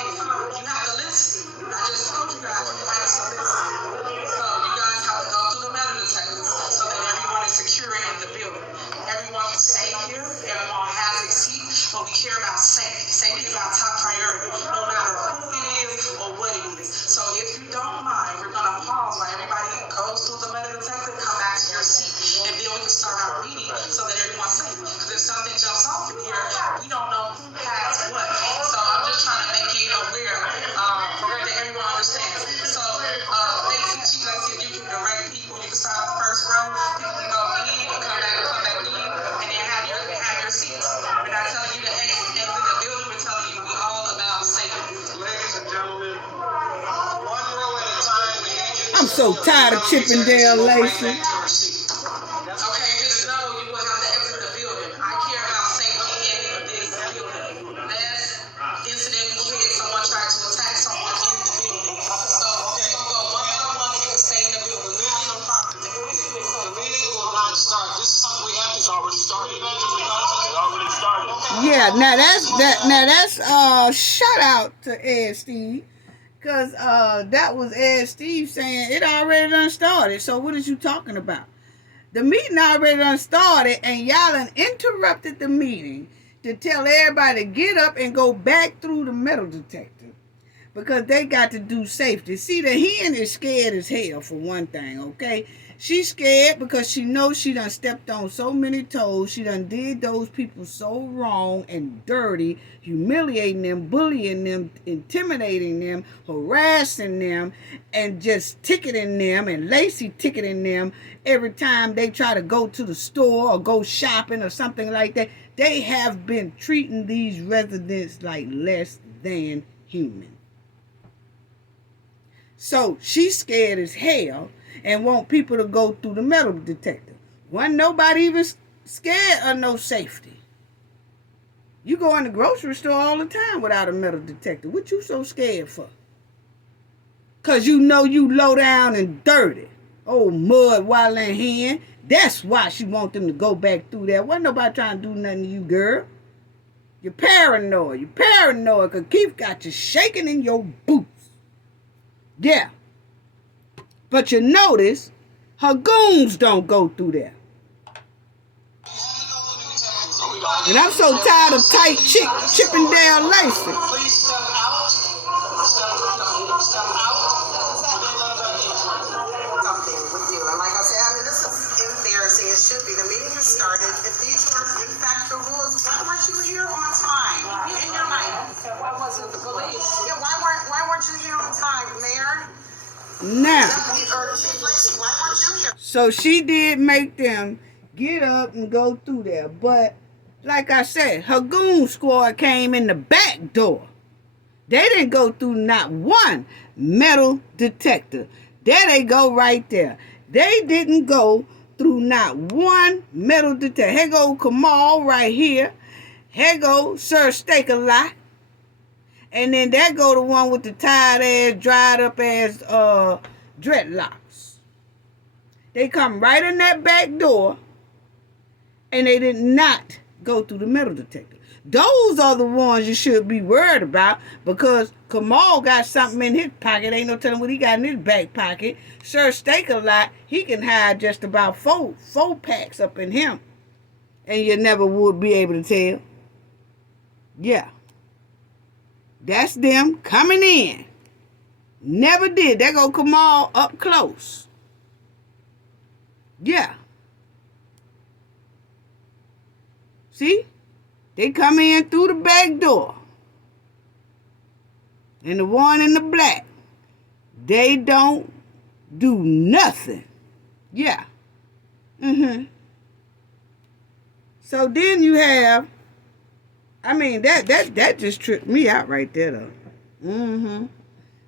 You have to listen. I just told you guys you have to listen. So you guys have to go through the metal detectors so that everyone is secure in the building. Everyone is safe here. Everyone has a seat, but we care about safety. Safety is our top priority, no matter who it is or what it is. So if you don't mind, we're going to pause while everybody goes through the metal detector, come back to your seat, and then we can start our meeting so that everyone's safe. Because if something jumps off in here, we don't know who has what. So I'm just trying to make it aware that everyone understands. So, Lacey, if you can direct people, you can start off the first row, people can go in, come back in, and then have your seats. We're not telling you to exit the building, we're telling you we're all about safety. Ladies and gentlemen, one row at a time. I'm so tired of Chippendale Lacey. Okay, just know you will have to exit the building. I care about safety in this building. Last incident we had, someone tried to attack someone in the building. So we're going to go one by one, you can stay in the building. The meeting will not start. This is something we have to. It's already started. It's already started. Yeah, now that's shout out to Ed Steve. Because that was Ed Steve saying it already done started. So what is you talking about? The meeting already done started and y'all done interrupted the meeting to tell everybody to get up and go back through the metal detector. because they got to do safety. See, the hen is scared as hell, for one thing, okay? She's scared because she knows she done stepped on so many toes. She done did those people so wrong and dirty, humiliating them, bullying them, intimidating them, harassing them, and just ticketing them and Lacey ticketing them every time they try to go to the store or go shopping or something like that. They have been treating these residents like less than human. So she's scared as hell and want people to go through the metal detector. Wasn't nobody even scared of no safety. You go in the grocery store all the time without a metal detector. What you so scared for? Because you know you low down and dirty. Oh, mud, wildland hen. That's why she want them to go back through there. Wasn't nobody trying to do nothing to you, girl. You're paranoid. You're paranoid because Kieth got you shaking in your boots. Yeah. But you notice her goons don't go through there. And I'm so tired of tight chipping down Lacey. Please step out. Step out. Something with you. And like I said, this is embarrassing. It should be. The meeting has started. If these were in fact the rules, why weren't you here on time? In your life. Why wasn't the police? Yeah, why weren't you here on time, Mayor? Now, Why weren't you here? so she did make them get up and go through there. But like I said, her goon squad came in the back door. They didn't go through not one metal detector. There they go right there. They didn't go through not one metal detector. Here go Kamal right here. Here go Sir Steak-a-Lot. And then there go the one with the tired ass, dried up ass dreadlocks. They come right in that back door and they did not go through the metal detector. Those are the ones you should be worried about because Kamal got something in his pocket. Ain't no telling what he got in his back pocket. Sir Steak-a-Lot, he can hide just about four packs up in him. And you never would be able to tell. Yeah. That's them coming in. Never did. There go Kamal up close. Yeah. See? They come in through the back door. And the one in the black, they don't do nothing. Yeah. So then you have, that just tripped me out right there though.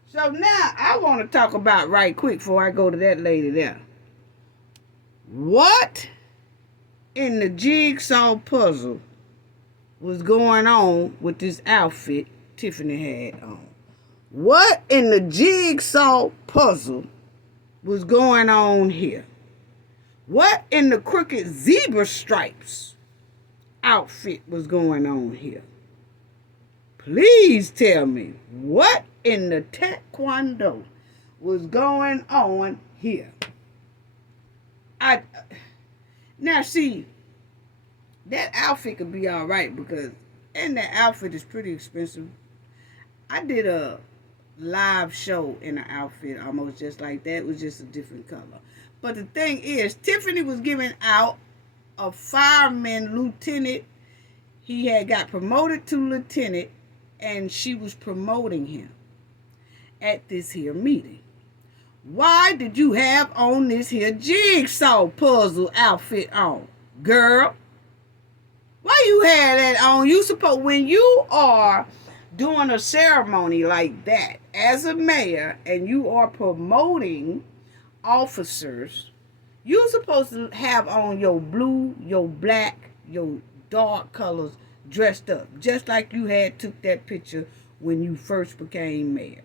So now I want to talk about right quick before I go to that lady there. What in the jigsaw puzzle was going on with this outfit Tiffany had on? What in the jigsaw puzzle was going on here? What in the crooked zebra stripes outfit was going on here? Please tell me what in the taekwondo was going on here. Now see, that outfit could be all right because, and that outfit is pretty expensive. I did a live show in an outfit almost just like that. It was just a different color. But the thing is, Tiffany was giving out a fireman lieutenant. He had got promoted to lieutenant and she was promoting him at this here meeting. Why did you have on this here jigsaw puzzle outfit on, girl? Why you had that on? You supposed, when you are doing a ceremony like that as a mayor and you are promoting officers, you're supposed to have on your blue, your black, your dark colors dressed up, just like you had took that picture when you first became mayor.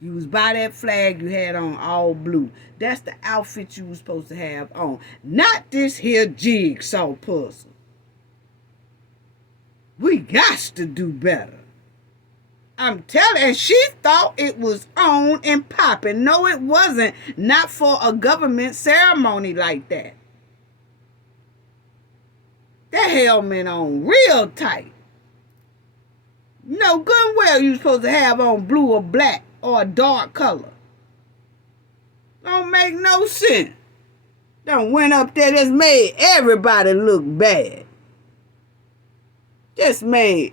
You was by that flag, you had on all blue. That's the outfit you was supposed to have on. Not this here jigsaw puzzle. We got to do better. I'm telling, and she thought it was on and popping. No, it wasn't. Not for a government ceremony like that. That helmet on real tight. You know good and well you supposed to have on blue or black or a dark color. Don't make no sense. Done went up there, just made everybody look bad. Just made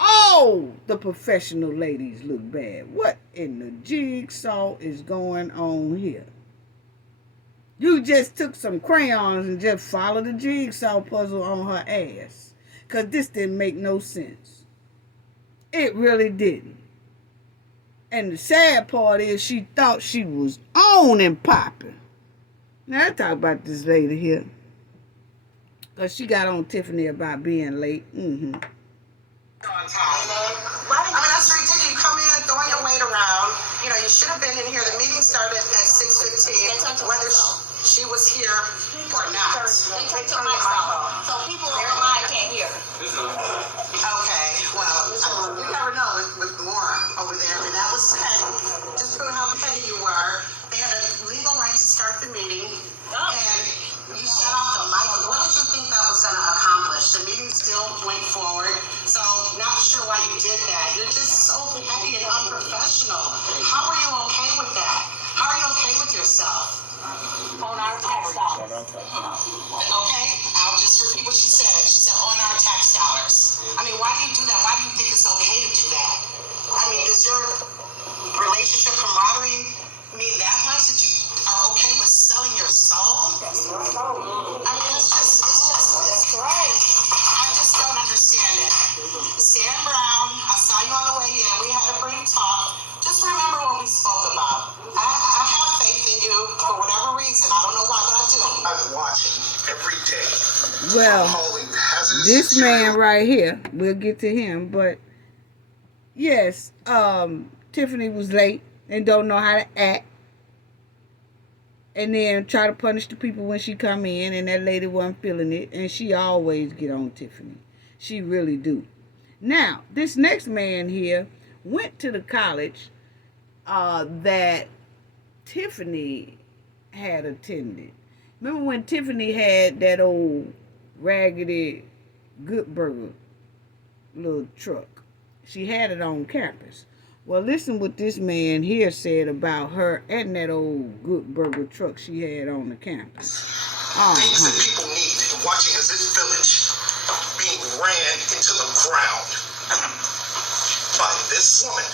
all the professional ladies look bad. What in the jigsaw is going on here? You just took some crayons and just followed the jigsaw puzzle on her ass. Because this didn't make no sense. It really didn't. And the sad part is she thought she was on and popping. Now, let's talk about this lady here. Because she got on Tiffany about being late. On time. I mean, that's ridiculous. You come in throwing your weight around. You know, you should have been in here. The meeting started at 6:15. Whether she was here or not. They take your mics off, so people online can't hear. Okay, well, you never know with Laura over there. I mean, that was petty. Just prove how petty you were. They had a legal right to start the meeting, and you shut off the mic. What did you think that was going to accomplish? The meeting still went forward, so not sure why you did that. You're just so petty and unprofessional. How are you okay with that? How are you okay with yourself? On our tax dollars. Okay, I'll just repeat what she said. She said on our tax dollars. I mean, why do you do that? Why do you think it's okay to do that? I mean, does your relationship camaraderie mean that much that you are okay with selling your soul? That's your soul. I mean, it's right. I just don't understand it. Stan Brown, I saw you on the way in. We had a brief talk. Just remember what we spoke about. I have faith in you for whatever reason. I don't know why, but I do. I'm watching every day. Well, this man right here, we'll get to him, but yes, Tiffany was late and don't know how to act. And then try to punish the people when she come in, and that lady wasn't feeling it. And she always get on Tiffany. She really do. Now, this next man here went to the college that Tiffany had attended. Remember when Tiffany had that old raggedy Good Burger little truck? She had it on campus. Well, listen what this man here said about her and that old Good Burger truck she had on the campus. Things that people need, watching as this village being ran into the ground by this woman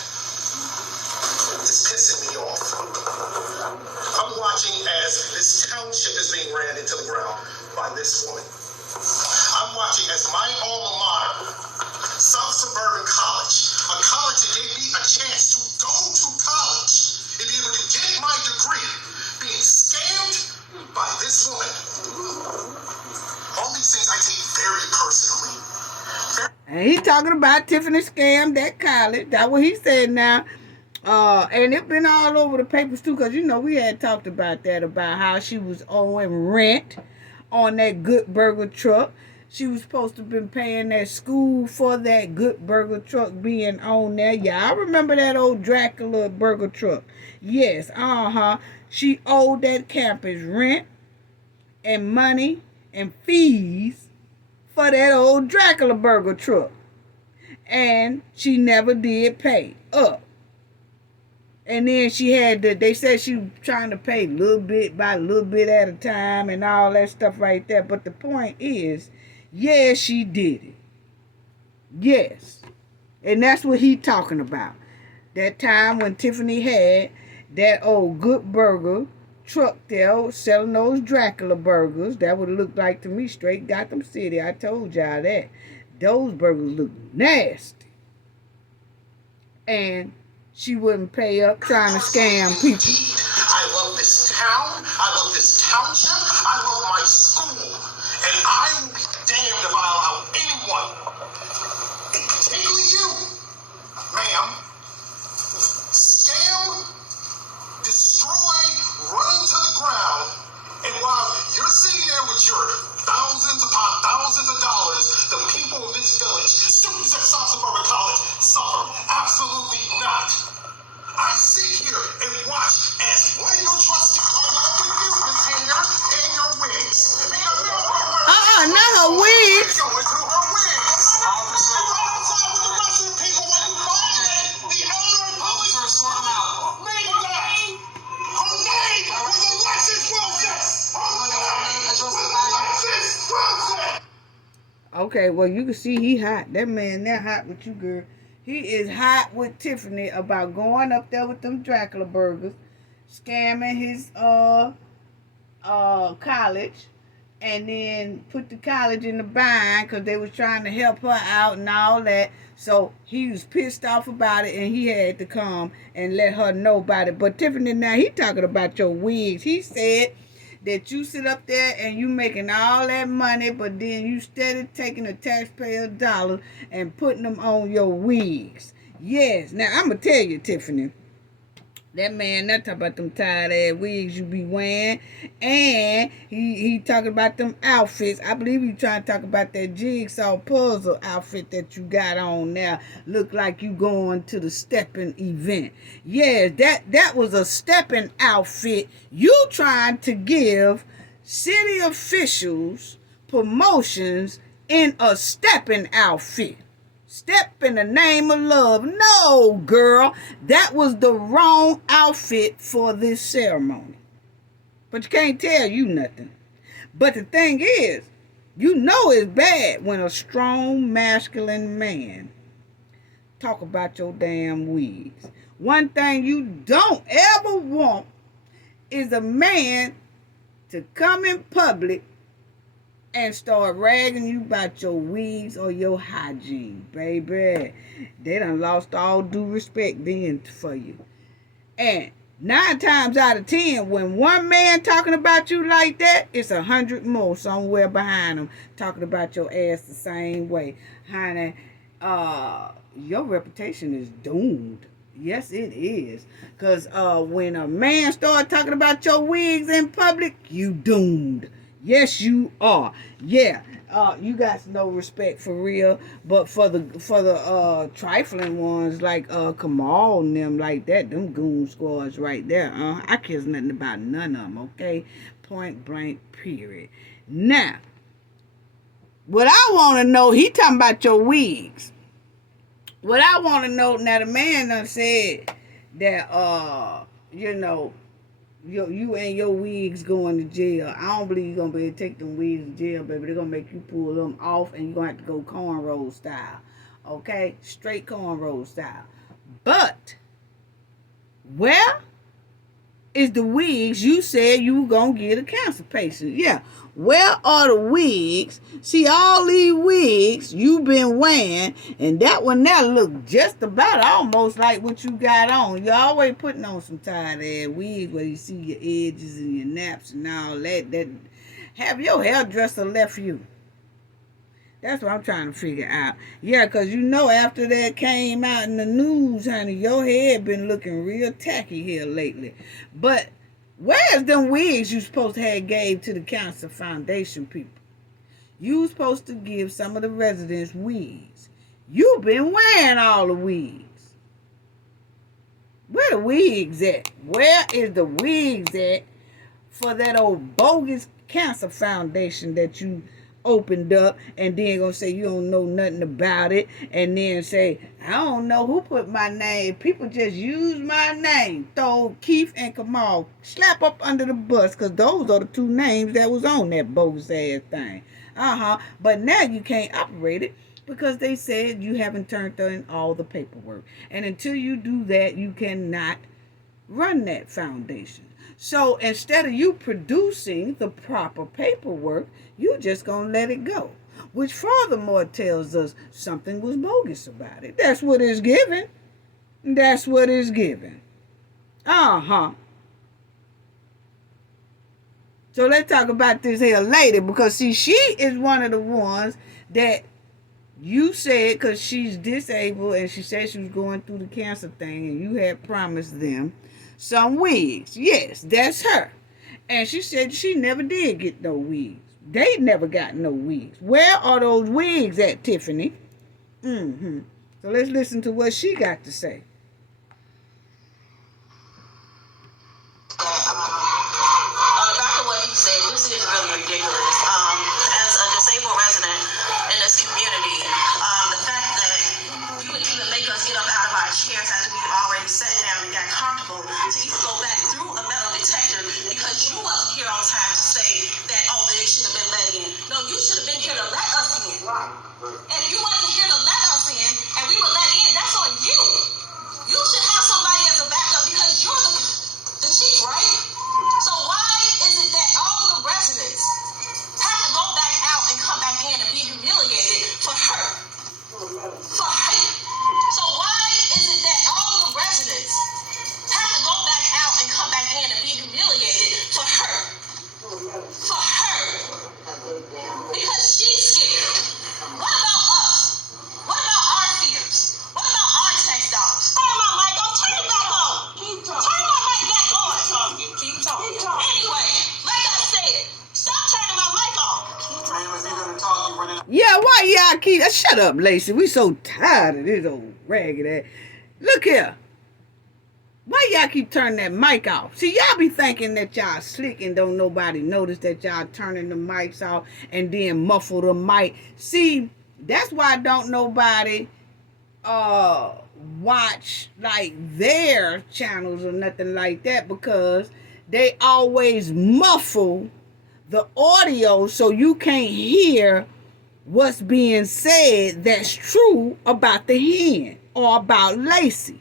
is pissing me off. I'm watching as this township is being ran into the ground by this woman. I'm watching as my alma mater, South Suburban College, a college that gave me a chance to go to college and be able to get my degree, being scammed by this woman. All these things I take very personally. And he talking about Tiffany scammed that college. That's what he said now. And it been all over the papers too, because you know we had talked about that, about how she was owing rent on that Good Burger truck. She was supposed to have been paying that school for that Good Burger truck being on there. Yeah, I remember that old Dracula burger truck. Yes, she owed that campus rent and money and fees for that old Dracula burger truck. And she never did pay up. And then she had they said she was trying to pay little bit by little bit at a time and all that stuff right there. But the point is, yes, she did it. Yes. And that's what he talking about. That time when Tiffany had that old Good Burger truck there selling those Dracula burgers. That would look like to me straight Gotham City. I told y'all that. Those burgers look nasty. And she wouldn't pay up trying to scam people. I love this town. I love this township. I love my school. And I will be damned if I allow anyone, particularly you, ma'am, scam, destroy, run into the ground. And while you're sitting there with your thousands upon thousands of dollars, the people of this village, students at South Suburban College, suffer. Absolutely not. I sit here and watch as one of your trustees, along with you, Ms. Henyard, and your wigs. Because not her wigs. Going through her wigs. Outside with the rest of the people Okay, well, you can see he hot. That man there hot with you, girl. He is hot with Tiffany about going up there with them Dracula burgers, scamming his college, and then put the college in the bind because they was trying to help her out and all that. So he was pissed off about it, and he had to come and let her know about it. But Tiffany, now he talking about your wigs. He said that you sit up there and you making all that money, but then you steady taking the taxpayer dollars and putting them on your wigs. Yes. Now I'm gonna tell you, Tiffany. That man not talking about them tired ass wigs you be wearing. And he talking about them outfits. I believe he trying to talk about that jigsaw puzzle outfit that you got on now. Look like you going to the stepping event. Yes, that was a stepping outfit. You trying to give city officials promotions in a stepping outfit. Step in the name of love. No, girl. That was the wrong outfit for this ceremony. But you can't tell you nothing. But the thing is, you know it's bad when a strong, masculine man talk about your damn wigs. One thing you don't ever want is a man to come in public and start ragging you about your wigs or your hygiene, baby. They done lost all due respect then for you. And 9 times out of 10, when one man talking about you like that, it's 100 more somewhere behind them talking about your ass the same way. Honey, your reputation is doomed. Yes, it is. Because when a man start talking about your wigs in public, you doomed. Yes, you are. Yeah, you got no respect for real. But for the trifling ones like Kamal and them like that, them goon squads right there. I cares nothing about none of them. Okay, point blank. Period. Now, what I want to know, he talking about your wigs. What I want to know now, the man done said that you and your wigs going to jail. I don't believe you're going to be able to take them wigs to jail, baby. They're going to make you pull them off, and you're going to have to go cornrow style. Okay? Straight cornrow style. But, where is the wigs you said you were going to get a cancer patient? Yeah. Where are the wigs? See, all these wigs you been wearing, and that one there look just about almost like what you got on. You always putting on some tired ass wigs where you see your edges and your naps and all that. That have your hairdresser left you? That's what I'm trying to figure out. Yeah, because you know after that came out in the news, honey, your head been looking real tacky here lately. But where's them wigs you supposed to have gave to the Cancer Foundation people? You supposed to give some of the residents wigs. You been wearing all the wigs. Where the wigs at? Where is the wigs at for that old bogus Cancer Foundation that you opened up and then gonna say you don't know nothing about it and then say, I don't know who put my name. People just use my name. Throw Kieth and Kamal slap up under the bus because those are the 2 names that was on that bogus ass thing. But now you can't operate it because they said you haven't turned in all the paperwork. And until you do that, you cannot run that foundation. So instead of you producing the proper paperwork, you just gonna let it go. Which furthermore tells us something was bogus about it. That's what it's given. That's what it's given. So let's talk about this here lady, because see, she is one of the ones that you said, because she's disabled and she said she was going through the cancer thing and you had promised them some wigs. Yes, that's her. And she said she never did get no wigs. They never got no wigs. Where are those wigs at, Tiffany? So let's listen to what she got to say. Back to what he said, this is really ridiculous. As a disabled resident in this community, the fact that you would even make us get up out of our chairs after we already sat down and got comfortable to even go back through a metal detector because you wasn't here on time to say that, oh, they should have been let in. No, you should have been here to let us in. If you want to hear the let us in, and we were let in, that's on you. You should have somebody as a backup because you're the chief, right? So why is it that all the residents have to go back out and come back in and be humiliated for her? For her. So why is it that all the residents have to go back out and come back in and be humiliated for her? For her. Because she's scared. What about us? What about our fears? What about our tax dollars? Turn my mic off. Turn it back on. Turn my mic back on. Keep talking. Anyway, like I said, stop turning my mic off. Yeah, why y'all keep... Shut up, Lacey. We so tired of this old ragged ass. Look here. Why y'all keep turning that mic off? See, y'all be thinking that y'all slick and don't nobody notice that y'all turning the mics off and then muffle the mic. See, that's why don't nobody watch like their channels or nothing like that, because they always muffle the audio so you can't hear what's being said that's true about the hen or about Lacey.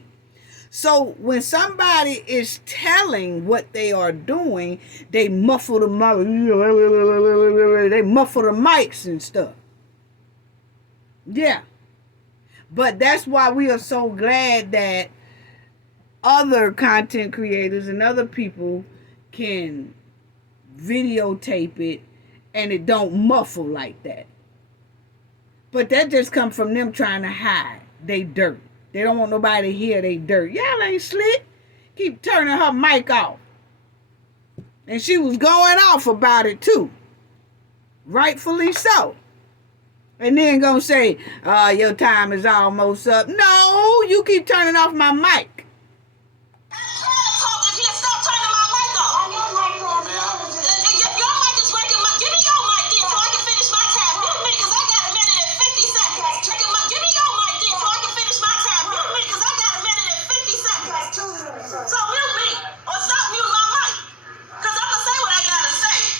So when somebody is telling what they are doing, they muffle the mics and stuff. Yeah. But that's why we are so glad that other content creators and other people can videotape it and it don't muffle like that. But that just comes from them trying to hide they dirt. They don't want nobody to hear they dirt. Y'all ain't slick. Keep turning her mic off. And she was going off about it too. Rightfully so. And then gonna say, your time is almost up. No, you keep turning off my mic.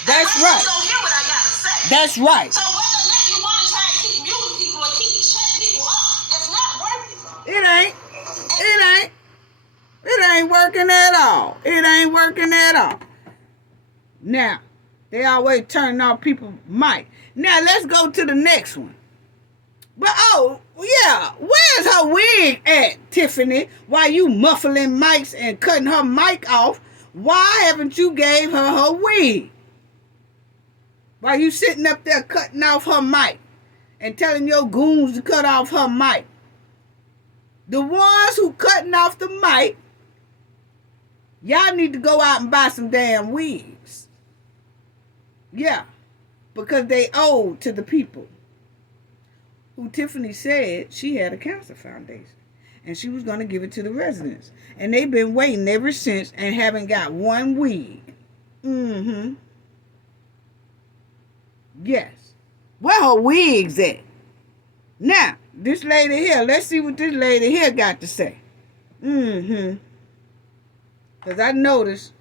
That's right. That's right. So whether or not you want to try and keep muting people or keep shutting people up, it's not working. It ain't working at all. It ain't working at all. Now, they always turning off people's mic. Now, let's go to the next one. But, oh, yeah, where's her wig at, Tiffany? Why you muffling mics and cutting her mic off? Why haven't you gave her wig? Why you sitting up there cutting off her mic and telling your goons to cut off her mic? The ones who cutting off the mic, y'all need to go out and buy some damn wigs. Yeah, because they owe to the people. Who Tiffany said she had a cancer foundation and she was going to give it to the residents. And they've been waiting ever since and haven't got one wig. Mm-hmm. Yes. Where her wigs at? Now, this lady here, let's see what this lady here got to say. Mm-hmm. Because I noticed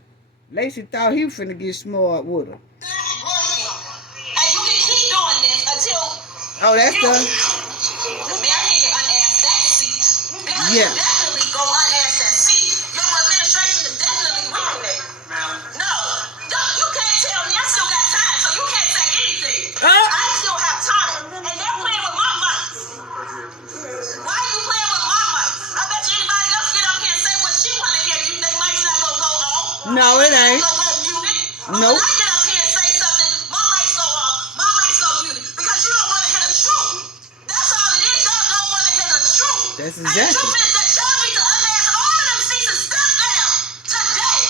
Lacey thought he was finna get smart with her. And you can keep doing this until... Oh, that's the... Mayor Henyard unasked that seat. Because Yeah. you definitely go unask that seat. Your administration is definitely winning it. No. You can't tell me. I still got time, so you can't say anything. I still have time. And they're playing with my money. Why are you playing with my money? I bet you anybody else get up here and say what she want to hear. They mic's not going to go on. No, it ain't. Nope. When I get up here and say something, my mic's go off. My mic's go muted. Because you don't want to hear the truth. That's all it is. Y'all don't want to hear the truth. That's And the exactly. truth is that y'all need to unask all of them seats and step down today.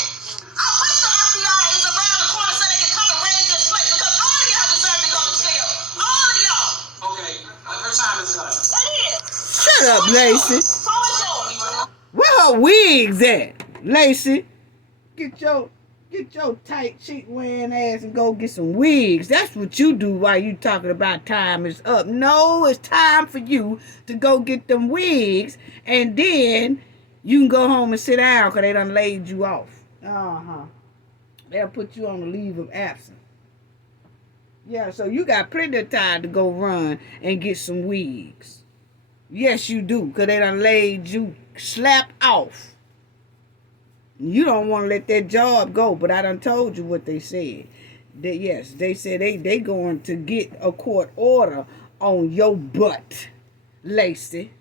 I wish the FBI is around the corner so they can come and raid this place because all of y'all deserve to go to jail. All of y'all. Okay, her time is up. It is. Shut up, Lacey. So it's yours. Where her wigs at, Lacey? Get your tight cheek wearing ass and go get some wigs. That's what you do while you talking about time is up. No, it's time for you to go get them wigs, and then you can go home and sit down because they done laid you off. They'll put you on a leave of absence. Yeah, so you got plenty of time to go run and get some wigs. Yes, you do, because they done laid you slap off. You don't want to let that job go, but I done told you what they said. Yes, they said they going to get a court order on your butt, Lacey.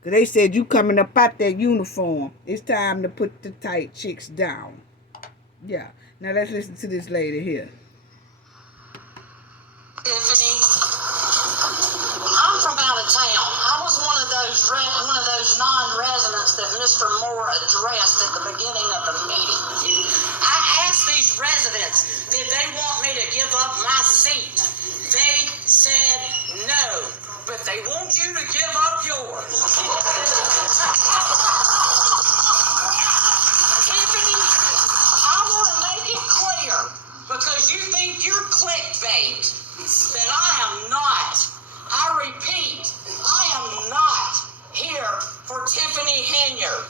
Because they said you coming up out that uniform. It's time to put the tight chicks down. Yeah. Now let's listen to this lady here. Tiffany, I'm from out of town. I was one of those non-residents that Mr. Moore addressed at the beginning of the meeting. I asked these residents, did they want me to give up my seat? They said no, but they want you to give up yours. Tiffany, I want to make it clear, because you think you're clickbait, that I am not. I repeat, I am not here for Tiffany Henyard.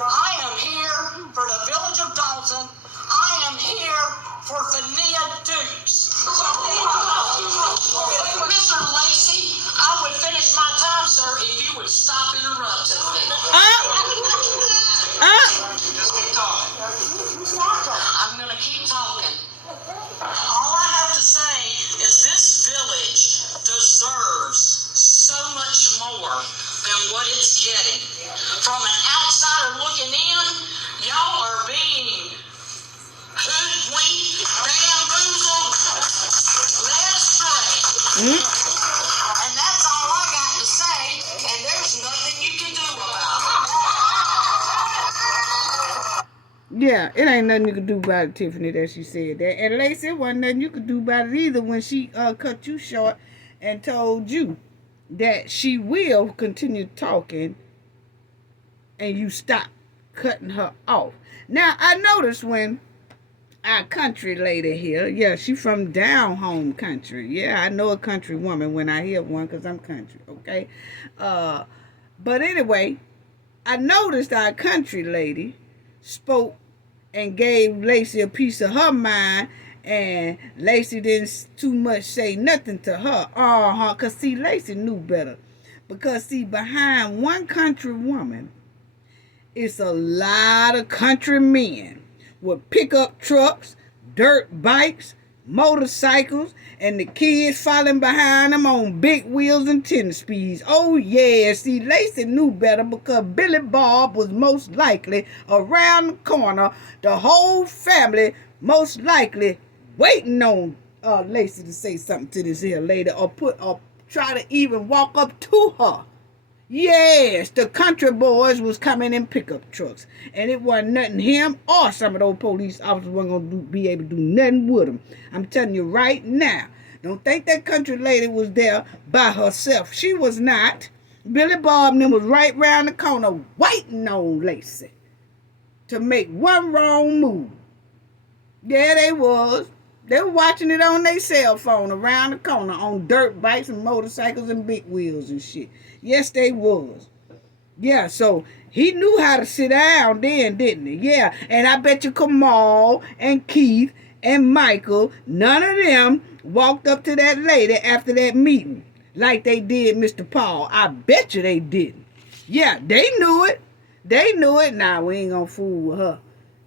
I am here for the village of Dalton. I am here for Fania Dukes. Mr. Lacey, I would finish my time, sir, if you would stop interrupting me. Just keep talking. I'm going to keep talking. All I have to say is this village deserves so much more than what it's getting. From an outsider looking in, y'all are being hoodwinked, bamboozled, led astray. And that's all I got to say, and there's nothing you can do about it. Yeah, it ain't nothing you can do about it, Tiffany, that she said that. And Lacey, it wasn't nothing you could do about it either when she cut you short and told you that she will continue talking and you stop cutting her off. Now, I noticed when our country lady here, yeah, she from down home country. Yeah, I know a country woman when I hear one because I'm country, okay? But anyway, I noticed our country lady spoke and gave Lacey a piece of her mind, and Lacey didn't too much say nothing to her. Because, see, Lacey knew better. Because, see, behind one country woman, it's a lot of country men with pickup trucks, dirt bikes, motorcycles, and the kids following behind them on big wheels and 10 speeds. Oh, yeah. See, Lacey knew better because Billy Bob was most likely around the corner, the whole family most likely waiting on Lacey to say something to this here lady or try to even walk up to her. Yes, the country boys was coming in pickup trucks. And it wasn't nothing him or some of those police officers weren't going to be able to do nothing with them. I'm telling you right now. Don't think that country lady was there by herself. She was not. Billy Bob and them was right round the corner waiting on Lacey to make one wrong move. Yeah, they was. They were watching it on their cell phone around the corner on dirt bikes and motorcycles and big wheels and shit. Yes, they was. Yeah, so he knew how to sit down then, didn't he? Yeah, and I bet you Kamal and Kieth and Michael, none of them walked up to that lady after that meeting like they did Mr. Paul. I bet you they didn't. Yeah, they knew it. They knew it. Nah, we ain't gonna fool with her.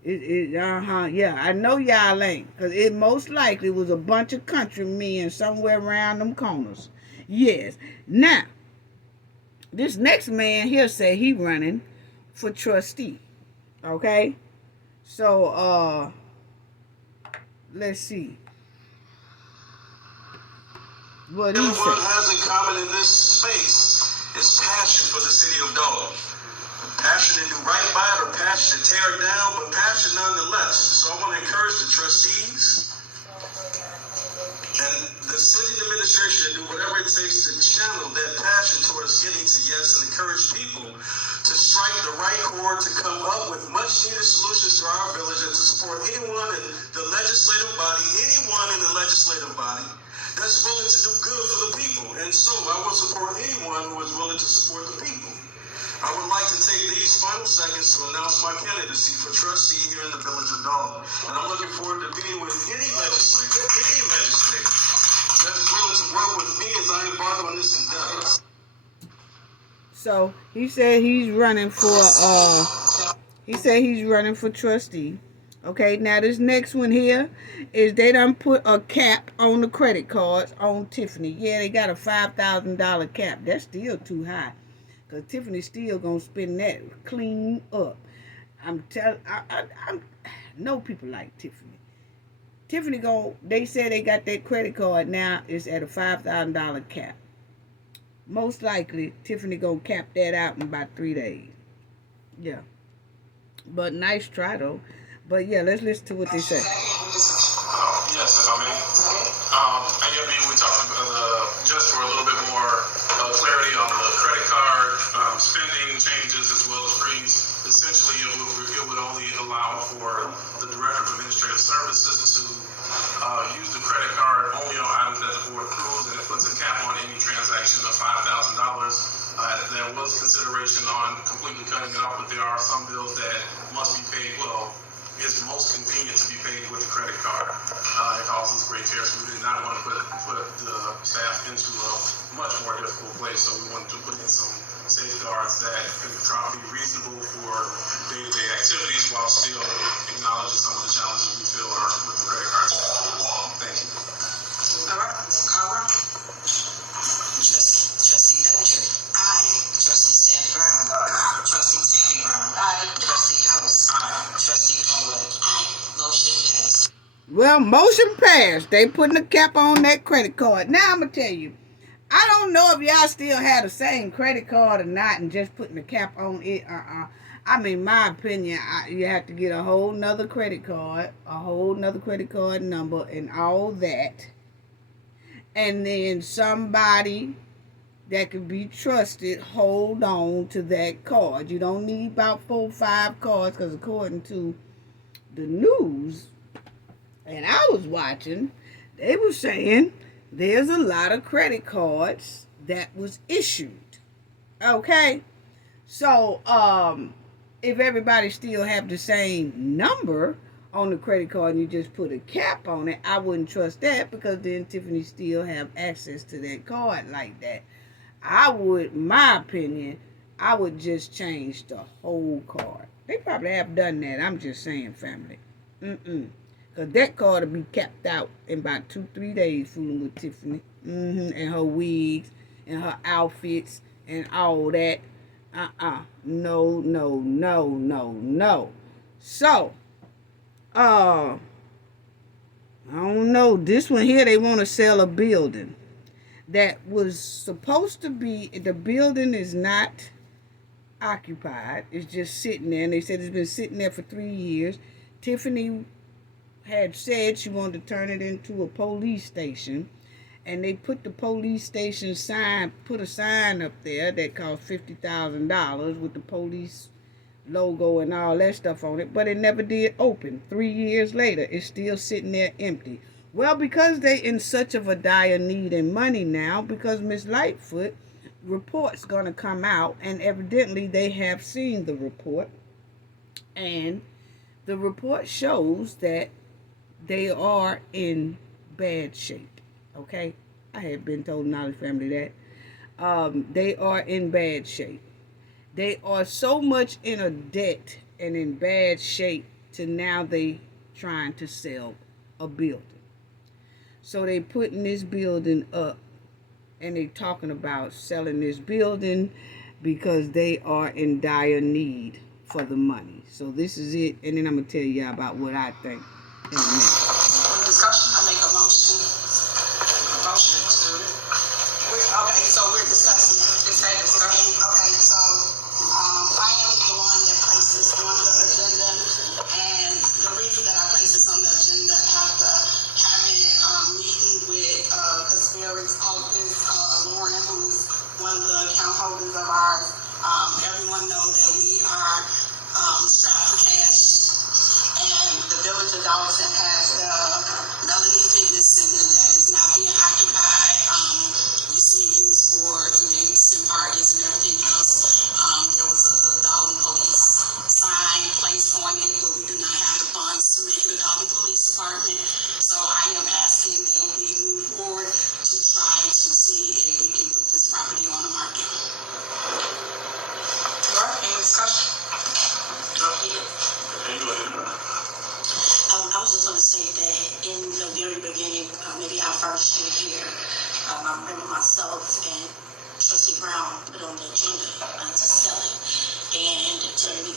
Yeah, I know y'all ain't. Because it most likely was a bunch of country men somewhere around them corners. Yes. Now, this next man here said he running for trustee. Okay? So, let's see. What he said. Everyone has in common in this space is passion for the city of Dalton. Passion to do right by it or passion to tear it down, but passion nonetheless. So I want to encourage the trustees and the city administration to do whatever it takes to channel that passion towards getting to yes and encourage people to strike the right chord to come up with much needed solutions to our village and to support anyone in the legislative body that's willing to do good for the people. And so I will support anyone who is willing to support the people. I would like to take these final seconds to announce my candidacy for trustee here in the village of Dalton. And I'm looking forward to meeting with any legislator that is willing to work with me as I embark on this endeavor. So he said he's running for trustee. Okay, now this next one here is they done put a cap on the credit cards on Tiffany. Yeah, they got a $5,000 cap. That's still too high. Because Tiffany's still going to spend that clean up. I know people like Tiffany. Tiffany they said they got that credit card now. It's at a $5,000 cap. Most likely, Tiffany going to cap that out in about 3 days. Yeah. But nice try, though. But yeah, let's listen to what they say. Yes, if I may. we're talking about, just for a little bit more clarity on the credit card spending changes as well as freeze. Essentially, it would only allow for the Director of Administrative Services to use the credit card only on items that the board approves, and it puts a cap on any transaction of $5,000. There was consideration on completely cutting it off, but there are some bills that must be paid. Well, it's most convenient to be paid with a credit card. It causes great fear, so we did not want to put the staff into a much more difficult place, so we wanted to put in some safeguards that can try to be reasonable for day-to-day activities while still acknowledging some of the challenges we feel are with the credit cards. Thank you. All right, Carla. Trustee Belcher. Aye. Trustee Stan Brown. Aye. Trustee Tammy Brown. Aye. Trustee House. Aye. Trustee Conway. Aye. Motion passed. Well, motion passed. They putting a cap on that credit card. Now, I'm going to tell you, I don't know if y'all still have the same credit card or not and just putting a cap on it. I mean, my opinion, you have to get a whole nother credit card number and all that. And then somebody that can be trusted hold on to that card. You don't need about 4 or 5 cards, because according to the news, and I was watching, they were saying there's a lot of credit cards that was issued. Okay? So, if everybody still have the same number on the credit card and you just put a cap on it, I wouldn't trust that, because then Tiffany still have access to that card like that. My opinion, I would just change the whole card. They probably have done that. I'm just saying, family. Because that card will be capped out in about 2-3 days fooling with Tiffany. And her wigs and her outfits and all that. No. So, I don't know. This one here, they want to sell a building that was supposed to be, the building is not occupied. It's just sitting there. And they said it's been sitting there for 3 years. Tiffany had said she wanted to turn it into a police station. And they put the police station sign, put a sign up there that cost $50,000 with the police logo and all that stuff on it. But it never did open. 3 years later, it's still sitting there empty. Well, because they in such of a dire need in money now, because Miss Lightfoot report's going to come out, and evidently they have seen the report. And the report shows that they are in bad shape. Okay, I had been told Knowledge Family that. They are in bad shape. They are so much in a debt and in bad shape to now they trying to sell a building. So they putting this building up, and they talking about selling this building because they are in dire need for the money. So this is it, and then I'm gonna tell you about what I think. Discussion. I make a motion. Okay, so we're discussing. Is that discussion? Okay, so I am the one that placed this on the agenda, and the reason that I placed this on the agenda after having a meeting with Conspiracy Office, Lauren, who is one of the account holders of ours. Everyone knows that we are strapped for cash, and the village of Dalton has the Melanie Fitness Center that is not being occupied. You see it used for events and parties and everything else. There was a Dalton police sign placed on it, but we do not have the funds to make it a Dalton Police Department. So I am asking that we move forward to try to see if we can put this property on the market. All right, any discussion? I was just going to say that in the very beginning, maybe our first year here, I remember myself and Trustee Brown put on the agenda to sell it, and to me,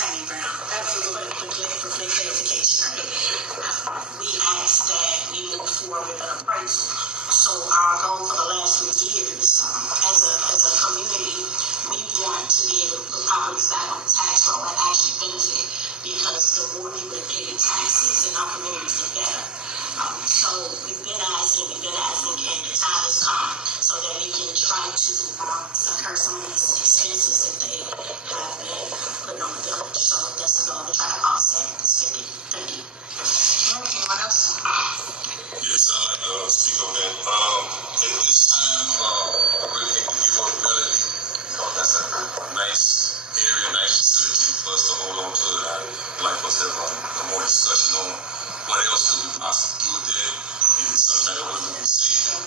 Tammy Brown, for clarification, right? We asked that we move forward with an appraisal. So our goal for the last 3 years, as a community, we want to be able to put properties back on the tax roll and actually benefit, because the more people that pay the taxes in our communities, the better. So we've been asking, and the time has come so that we can try to incur some of these expenses that they have been putting on the village. So that's the goal, to try to offset this spending. Thank you. Anyone else? Yes, I'd like to speak on that. At this time, I really hate to give up ability, because that's a nice area, nice facility for us to hold on to. I'd like for us to have a more discussion on what else could we possibly do with that, and something that we can save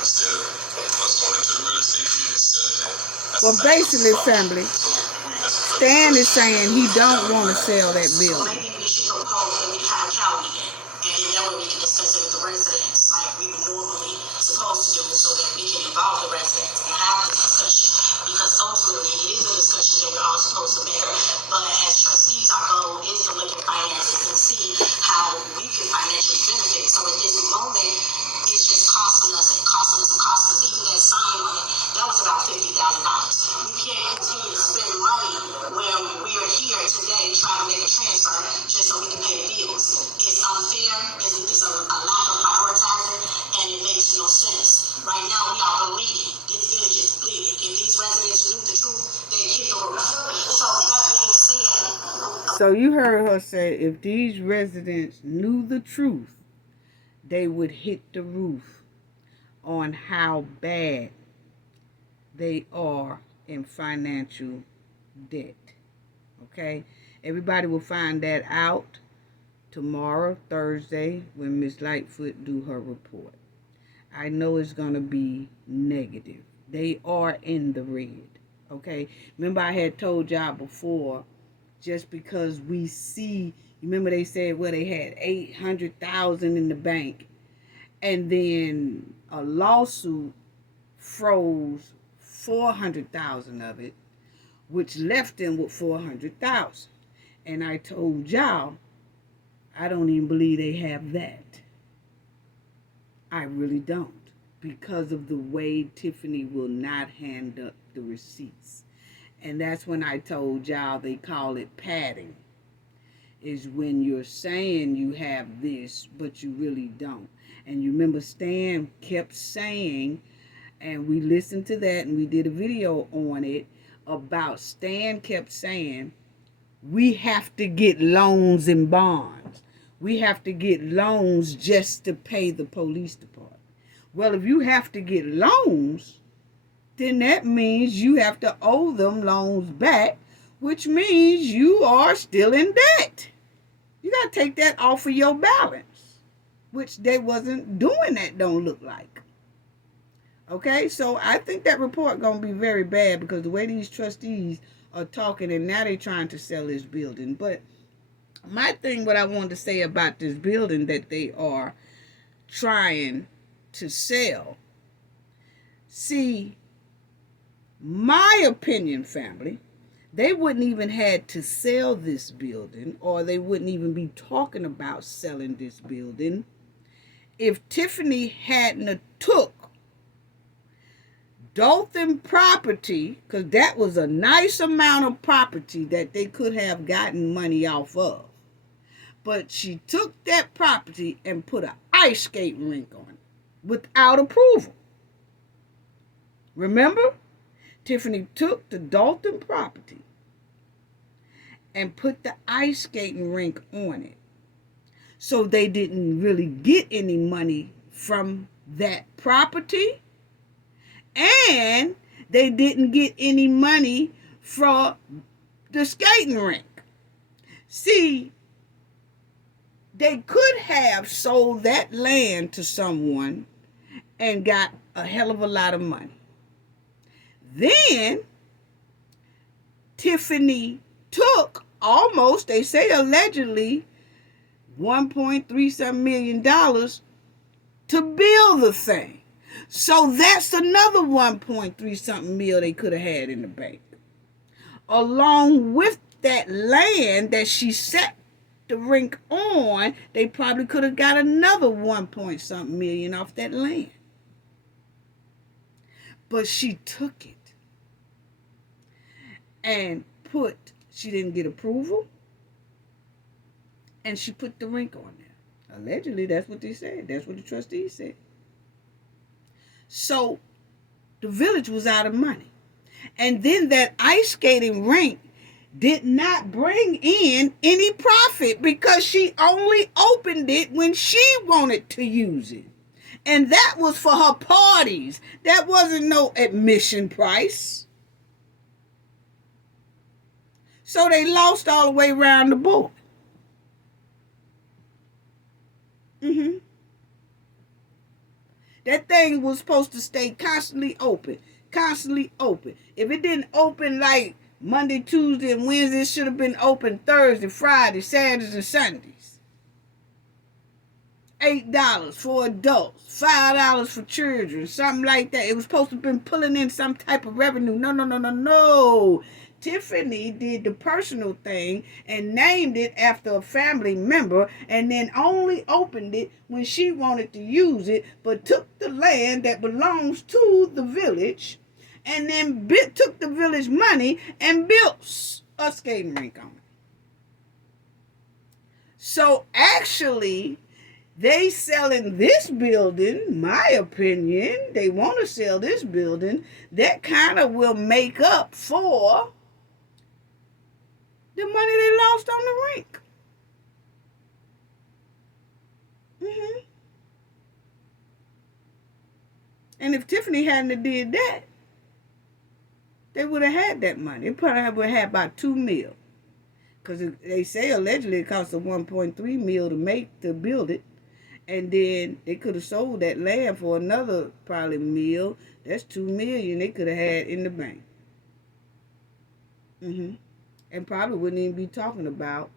instead of us going into the real estate field and selling that. Well, basically, family, Stan is saying he don't want to sell that building. Maybe we should propose that we have a county in, and then that way we can discuss it with the residents, like we would normally supposed to do it, so that we can involve the residents and have this discussion. Because ultimately, it is a discussion that we're all supposed to bear. But as trustees, our goal is to look at finances and see how we can financially benefit. So at this moment, it's just costing us. Even that sign on it, that was about $50,000. We can't continue to spend money when we're here today trying to make a transfer just so we can pay the bills. It's unfair. It's a lack of prioritizing, and it makes no sense. Right now, we are bleeding. This village is bleeding. If these residents knew the truth, they'd hit the roof. So that being said, So you heard her say, if these residents knew the truth, they would hit the roof on how bad they are in financial debt. Okay? Everybody will find that out tomorrow, Thursday, when Miss Lightfoot do her report. I know it's going to be negative. They are in the red. Okay? Remember I had told y'all before, just because we see, remember they said, well, they had $800,000 in the bank, and then a lawsuit froze $400,000 of it, which left them with $400,000. And I told y'all, I don't even believe they have that. I really don't, because of the way Tiffany will not hand up the receipts. And that's when I told y'all they call it padding, is when you're saying you have this, but you really don't. And you remember Stan kept saying, and we listened to that and we did a video on it, about Stan kept saying, we have to get loans and bonds. We have to get loans just to pay the police department. Well, if you have to get loans, then that means you have to owe them loans back, which means you are still in debt. You got to take that off of your balance, which they wasn't doing that, don't look like. Okay, so I think that report going to be very bad, because the way these trustees are talking, and now they're trying to sell this building. But my thing, what I wanted to say about this building that they are trying to sell, see, my opinion, family, they wouldn't even had to sell this building, or they wouldn't even be talking about selling this building, if Tiffany hadn't took Dolton property, because that was a nice amount of property that they could have gotten money off of. But she took that property and put an ice skating rink on it without approval. Remember? Tiffany took the Dolton property and put the ice skating rink on it. So they didn't really get any money from that property. And they didn't get any money from the skating rink. See, they could have sold that land to someone and got a hell of a lot of money. Then Tiffany took almost, they say allegedly, $1.3 million to build the thing. So that's another 1.3 something mil they could have had in the bank. Along with that land that she set the rink on, they probably could have got another 1 point something million off that land. But she took it and she didn't get approval, and she put the rink on there. Allegedly, that's what they said. That's what the trustees said. So the village was out of money. And then that ice skating rink did not bring in any profit because she only opened it when she wanted to use it. And that was for her parties. That wasn't no admission price. So they lost all the way around the board. That thing was supposed to stay constantly open. If it didn't open like Monday, Tuesday, and Wednesday, it should have been open Thursday, Friday, Saturdays, and Sundays. $8 for adults, $5 for children, something like that. It was supposed to have been pulling in some type of revenue. No. Tiffany did the personal thing and named it after a family member, and then only opened it when she wanted to use it, but took the land that belongs to the village and then took the village money and built a skating rink on it. So actually, they selling this building, my opinion, they want to sell this building, that kind of will make up for the money they lost on the rink. And if Tiffany hadn't did that, they would have had that money. They probably would have had about $2 million. Because they say allegedly it cost them $1.3 million to build it. And then they could have sold that land for another probably $1 million. That's $2 million they could have had in the bank. And probably wouldn't even be talking about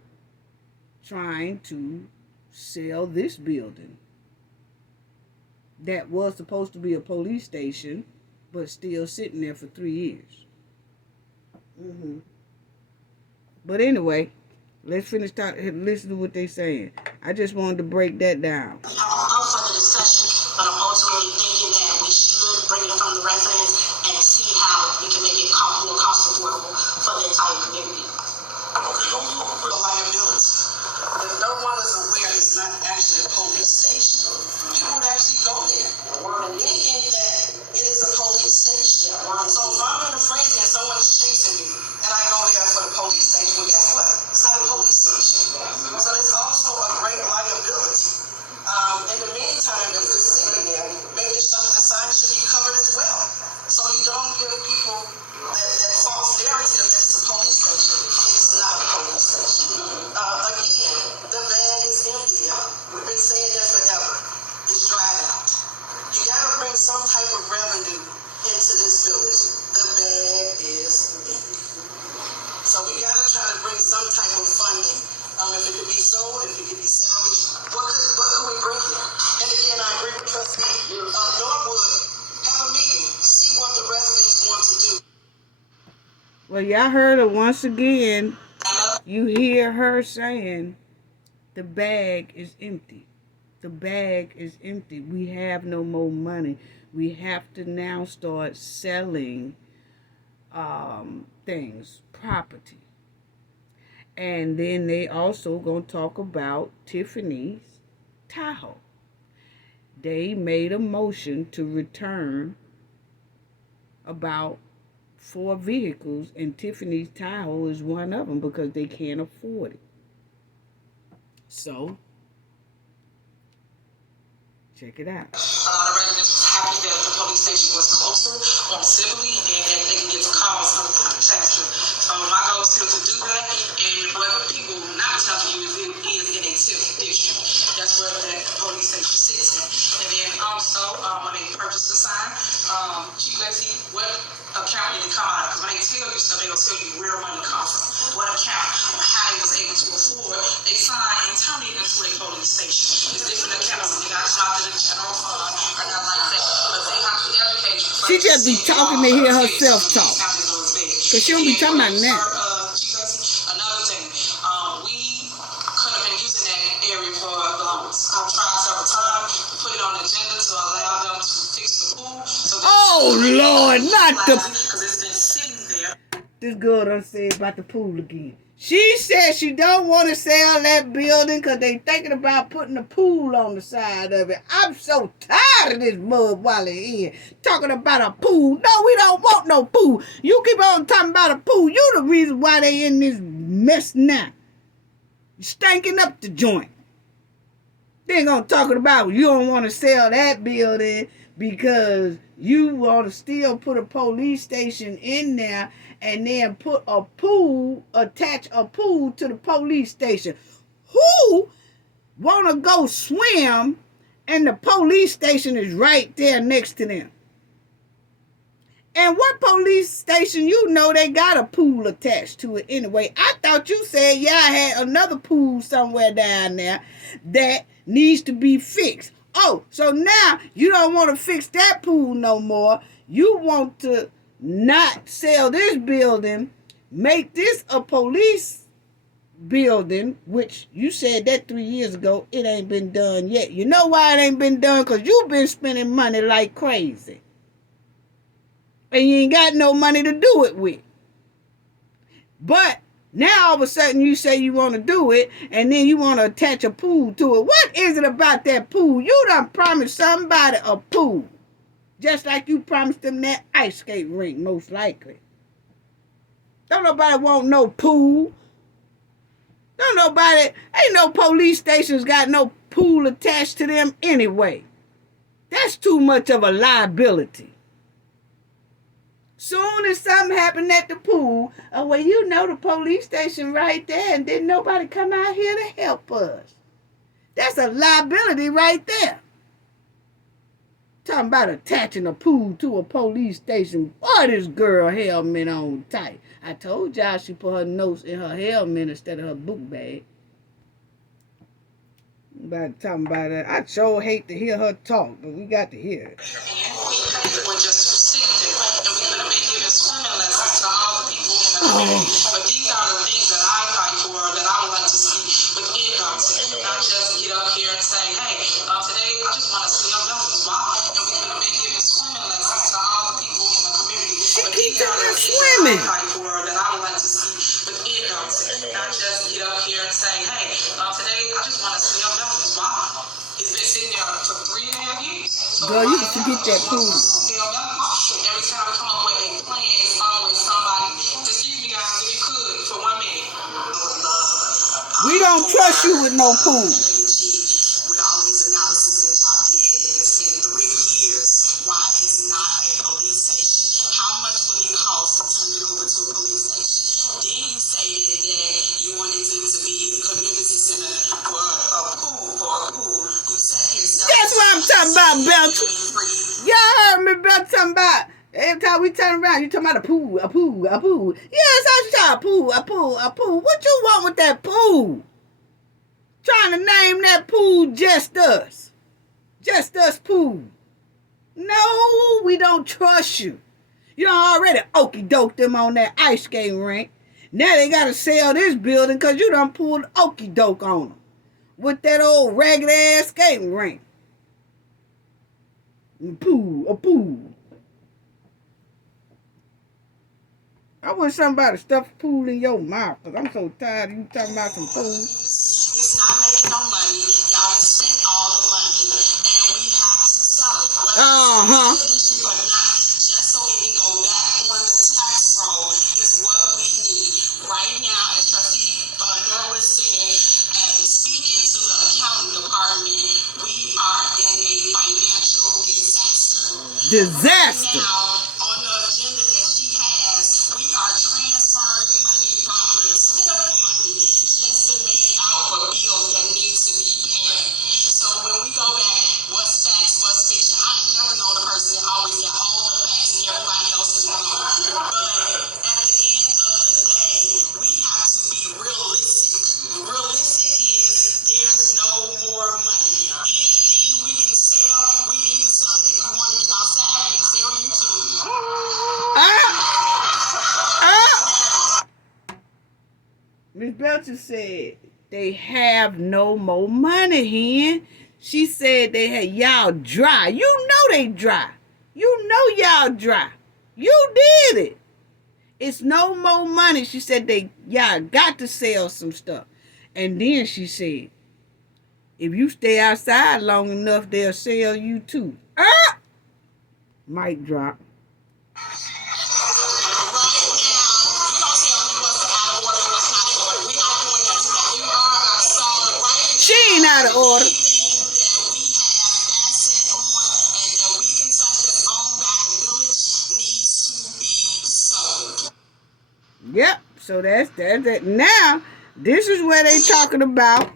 trying to sell this building that was supposed to be a police station, but still sitting there for 3 years. But anyway, let's finish listen to what they're saying. I just wanted to break that down. I'm for the discussion, but I'm ultimately thinking that we should bring it in front of the residents and see how we can make it more cost affordable for the entire community. Okay, don't go for the liabilities. If no one is aware, it's not actually a police station. People would actually go there thinking that it is a police station. So if I'm in a frenzy and someone's chasing me and I go there for the police station, well, guess what? It's not a police station. So there's also a great liability. In the meantime, if it's sitting there, maybe the sign should be covered as well. So you don't give people that false narrative that it's a police station. It's not a police station. Again, the bag is empty, y'all. We've been saying that forever. It's dried out. You got to bring some type of revenue into this village. The bag is empty. So we got to try to bring some type of funding. If it could be sold, if it could be salvaged, what could we bring here? And again, I agree with Trustee Norwood. Have a meeting. See what the residents want to do. Well, y'all heard her once again. You hear her saying, the bag is empty. The bag is empty. We have no more money. We have to now start selling things, property. And then they also going to talk about Tiffany's Tahoe. They made a motion to return about 4 vehicles, and Tiffany's Tahoe is one of them because they can't afford it. So, check it out. A lot of residents was happy that the police police station was closer, more civilly, and that they can get the calls faster. So my goal is still to do that, and what people not telling you is in a civil district. That's where that police station sits in. And then also, when they purchase the sign, Chief Lexi, what account did it come out of? Because when they tell you stuff, they will tell you where money comes from, what account, how they was able to afford a sign and turn it into a police station. It's different accounts. They got to out to the general fund or not like that. But they have to educate you. She just be talking to hear herself talk. Because she don't be talking about that. Another thing, we could have been using that area for loans. I've tried several times to put it on the agenda to allow them to fix the pool. So oh, Lord, not the... Because it's been sitting there. This girl done said about the pool again. She said she don't want to sell that building because they thinking about putting a pool on the side of it. I'm so tired of this mud while they're here. Talking about a pool. No, we don't want no pool. You keep on talking about a pool. You the reason why they in this mess now. Stinking up the joint. They ain't gonna talking about you don't want to sell that building because you want to still put a police station in there and then put a pool, attach a pool to the police station. Who want to go swim and the police station is right there next to them? And what police station, you know they got a pool attached to it anyway. I thought you said y'all had another pool somewhere down there that needs to be fixed. Oh, so now you don't want to fix that pool no more. You want to not sell this building, make this a police building, which you said that 3 years ago. It ain't been done yet. You know why it ain't been done? Because you've been spending money like crazy. And you ain't got no money to do it with. But now all of a sudden you say you want to do it, and then you want to attach a pool to it. What is it about that pool? You done promised somebody a pool. Just like you promised them that ice skate rink, most likely. Don't nobody want no pool. Ain't no police stations got no pool attached to them anyway. That's too much of a liability. Soon as something happened at the pool, well, you know the police station right there, and didn't nobody come out here to help us. That's a liability right there. Talking about attaching a pool to a police station. Boy, this girl helmet on tight. I told y'all she put her notes in her helmet instead of her book bag. About talking about that. I sure hate to hear her talk, but we got to hear it. But these are the things that I fight for, that I would like to see within Dalton. Not just get up here and say, hey, today I just want to see a Dalton's mom. And we've been giving swimming lessons to all the people in the community. But these are the things that I fight for, that I would like to see within Dalton. Not just get up here and say, hey, today I just want to see a Dalton's mom. It's been sitting there for 3.5 years. So girl, you can forget that pool. Every time we come up with a plan, it's always somebody. Excuse me, guys, if you could, for 1 minute. We don't trust you with no pool. With all these analysis that y'all did, it's been 3 years. Why it's not a police station? How much will it cost to turn it over to a police station? Then you stated that you wanted it to be the community center for a pool. You sat here. That's what I'm talking about, Belton. Y'all heard me about talking about. Every time we turn around, you talking about a pool. Yes, I saw a pool. What you want with that pool? Trying to name that pool Just Us. Just Us Pool. No, we don't trust you. You done already okey-doke them on that ice skating rink. Now they got to sell this building because you done pulled okey-doke on them. With that old ragged-ass skating rink. A pool. I wish somebody stuff a pool in your mouth, because I'm so tired of you talking about some pool. It's not making no money. Y'all done spent all the money, and we have to sell it. Uh-huh. But not just so it can go back on the tax roll is what we need. Right now, as Trustee Norwood said, and speaking to the accounting department, we are in a financial disaster. Disaster. Now, on the agenda that she has, we are transferring money from the TIP money just to make out for bills that need to be paid. So when we go back, what's facts, what's fiction? I ain't never know the person that always got all the facts and everybody else is wrong. But at the end of the day, we have to be realistic. Realistic is there's no more money. Anything we can sell, we need to sell it. If you want to get outside, we can sell YouTube. Miss Belcher said they have no more money, Hen. She said they had y'all dry. You know they dry. You know y'all dry. You did it. It's no more money. She said y'all got to sell some stuff. And then she said, if you stay outside long enough, they'll sell you too. Mic drop. She ain't out of order. Yep. So that's that. Now, this is where they talking about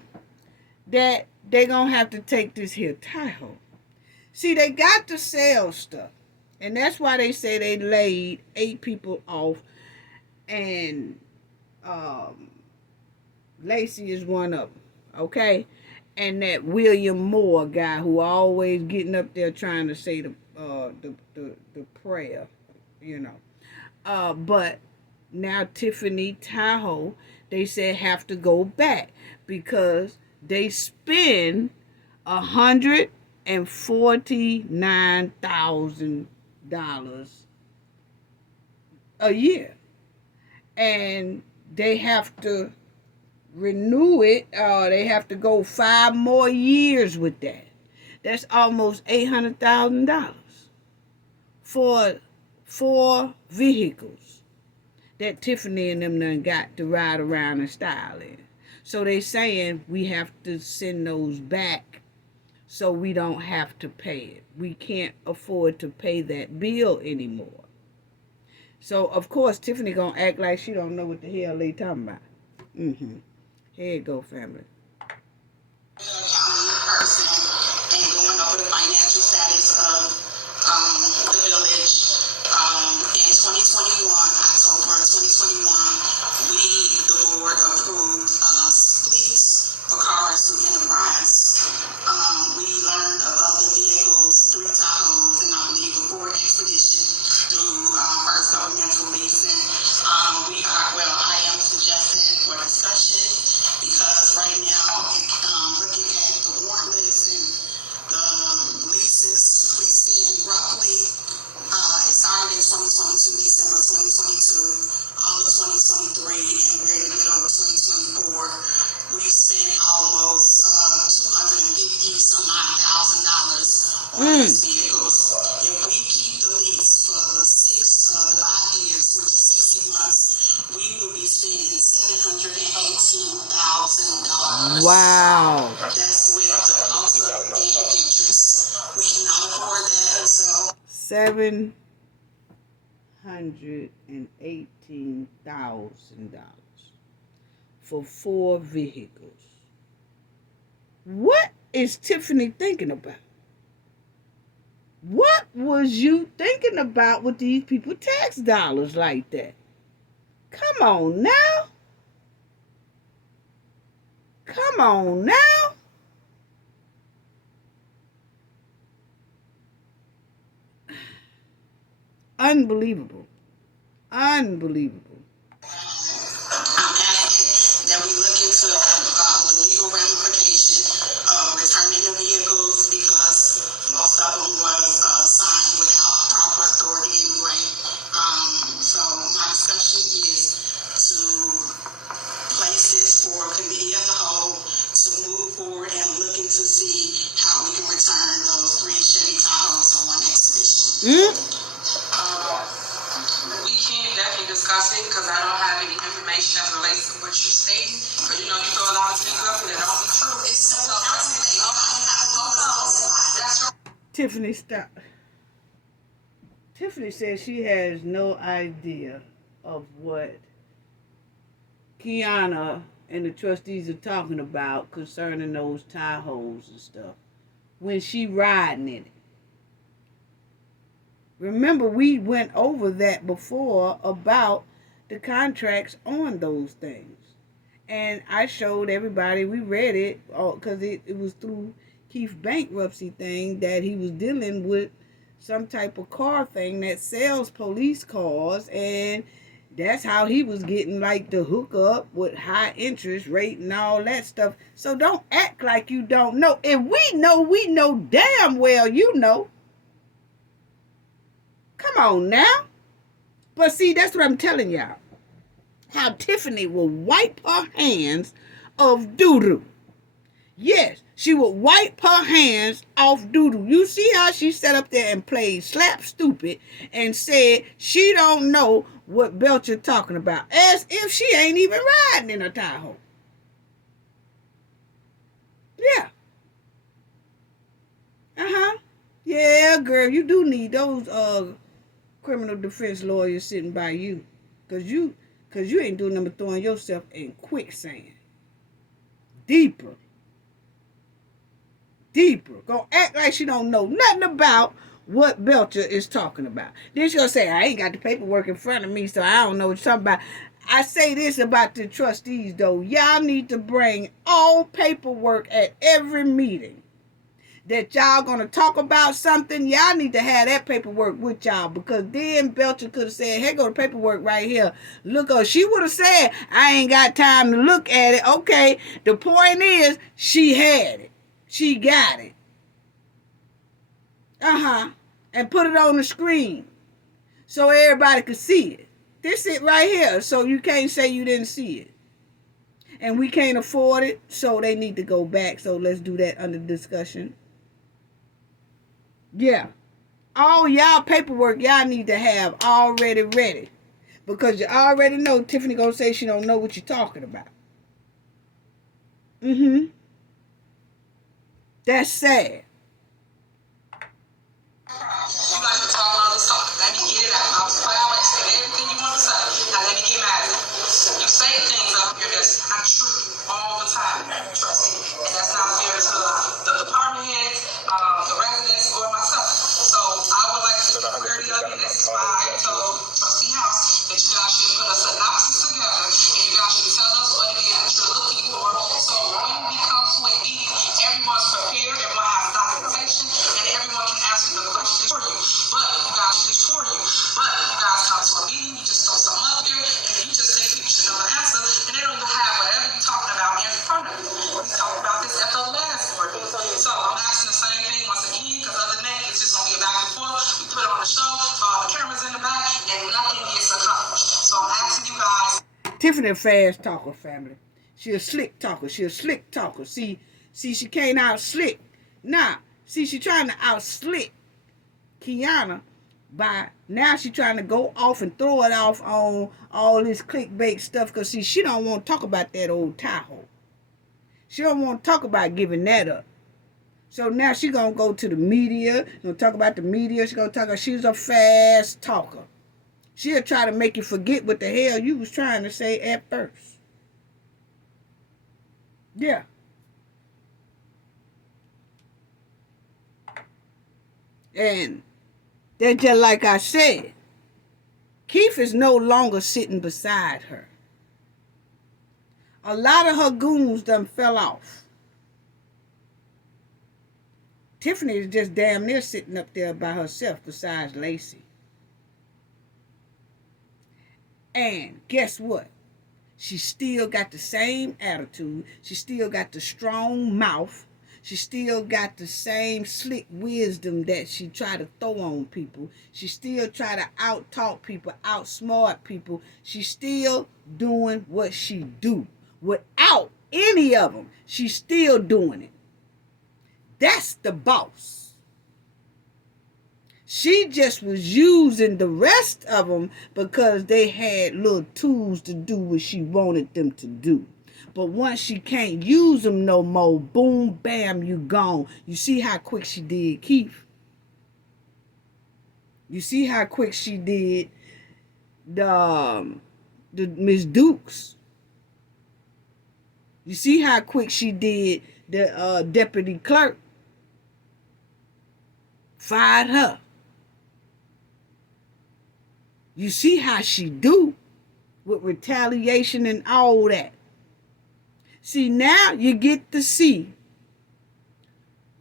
that they gonna have to take this here Tahoe. See, they got to sell stuff. And that's why they say they laid 8 people off. And Lacey is one of them. Okay? And that William Moore guy who always getting up there trying to say the prayer, you know. But now Tiffany Tahoe, they said have to go back because they spend $149,000 a year, and they have to renew it. They have to go 5 more years with that. That's almost $800,000 for 4 vehicles that Tiffany and them done got to ride around and style in. So they saying we have to send those back so we don't have to pay it. We can't afford to pay that bill anymore. So, of course, Tiffany gonna act like she don't know what the hell they talking about. Here you go, family. Person and going over the financial status of the village. In 2021, October 2021, the board approved fleets for cars through Enterprise. We learned of other vehicles, 3 Tahoes, and I believe a 4 Expedition through First Governmental Leasing. I am suggesting for discussion because right now, looking at the warrant list and the leases, we spend roughly, it started in 2022, December 2022, all of 2023, and we're in the middle of 2024. We've spent almost $250,000 on these vehicles. If we keep the lease for the 5 years, which is 60 months, we will be spending $718,000. Wow. That's with the also and interest. We cannot afford that, so $718,000 for 4 vehicles. What is Tiffany thinking about? What was you thinking about with these people tax dollars like that? Come on now. Come on now. Unbelievable. Unbelievable. I'm asking that we look into the legal ramification of returning the vehicles because most of them was signed without proper authority anyway. So my discussion is to place this for committee as a whole to move forward and looking to see how we can return those 3 Chevy Tahoes and 1 Expedition. We can't definitely discuss it because I don't have any information as relates to what you're stating. Because you throw a lot of things up that don't be true. It's simple. That's right. Tiffany, stop. Tiffany says she has no idea of what Kiana and the trustees are talking about concerning those tie holes and stuff when she riding in it. Remember, we went over that before about the contracts on those things. And I showed everybody, we read it, because it was through Kieth's bankruptcy thing that he was dealing with some type of car thing that sells police cars, and that's how he was getting like the hookup with high interest rate and all that stuff. So don't act like you don't know. If we know damn well you know. Come on now. But see, that's what I'm telling y'all. How Tiffany will wipe her hands of doo-doo. Yes, she would wipe her hands off doo-doo. You see how she sat up there and played slap stupid and said she don't know what Belcher talking about. As if she ain't even riding in a Tahoe. Yeah. Uh-huh. Yeah, girl, you do need those criminal defense lawyers sitting by you. Cause you ain't doing nothing but throwing yourself in quicksand. Deeper. Gonna act like she don't know nothing about what Belcher is talking about. Then she gonna say, I ain't got the paperwork in front of me, so I don't know what you're talking about. I say this about the trustees, though. Y'all need to bring all paperwork at every meeting. That y'all gonna talk about something, y'all need to have that paperwork with y'all, because then Belcher could have said, hey, go the paperwork right here. Look, she would have said, I ain't got time to look at it. Okay, the point is, she had it. She got it. And put it on the screen so everybody could see it. This it right here, so you can't say you didn't see it. And we can't afford it, so they need to go back. So let's do that under discussion. Yeah. All y'all paperwork y'all need to have already ready. Because you already know Tiffany gonna say she don't know what you're talking about. That's sad. You like to talk all this talk. Let me get it out. I was proud and said everything you want to say. Now let me get mad at it. You say things up here that's not true all the time. Trust me. And that's not fair to the department heads, the residents, or myself. So I would like to get clarity of you. This is why I told Trustee House that you guys should put a synopsis together and you guys should tell us what it is that you're looking for. So when we come to a meeting, everyone's prepared, everyone has documentation, and everyone can answer the questions for you. But you guys just for you. But you guys come to a meeting, you just throw something up there, and then you just think people should know the answer, and they don't even have whatever you're talking about in front of you. We talked about this at the last board meeting. So I'm asking the same thing once again, because other than that, it's just gonna be a back and forth. We put it on the show, all the cameras in the back, and nothing gets accomplished. So I'm asking you guys. Tiffany a fast talker, family. She a slick talker. See, she can't out slick. Nah, see, she trying to out slick Kiana by now she trying to go off and throw it off on all this clickbait stuff, because see, she don't want to talk about that old Tahoe. She don't want to talk about giving that up. So now she gonna go to the media, gonna talk about the media. She gonna talk about she's a fast talker. She'll try to make you forget what the hell you was trying to say at first. Yeah. And that's just like I said. Kieth is no longer sitting beside her. A lot of her goons done fell off. Tiffany is just damn near sitting up there by herself besides Lacey. And guess what? She still got the same attitude. She still got the strong mouth. She still got the same slick wisdom that she try to throw on people. She still try to out-talk people, outsmart people. She's still doing what she do. Without any of them, she's still doing it. That's the boss. She just was using the rest of them because they had little tools to do what she wanted them to do. But once she can't use them no more, boom, bam, you gone. You see how quick she did Kieth? You see how quick she did the Miss Dukes. You see how quick she did the deputy clerk. Fired her. You see how she do with retaliation and all that. See, now you get to see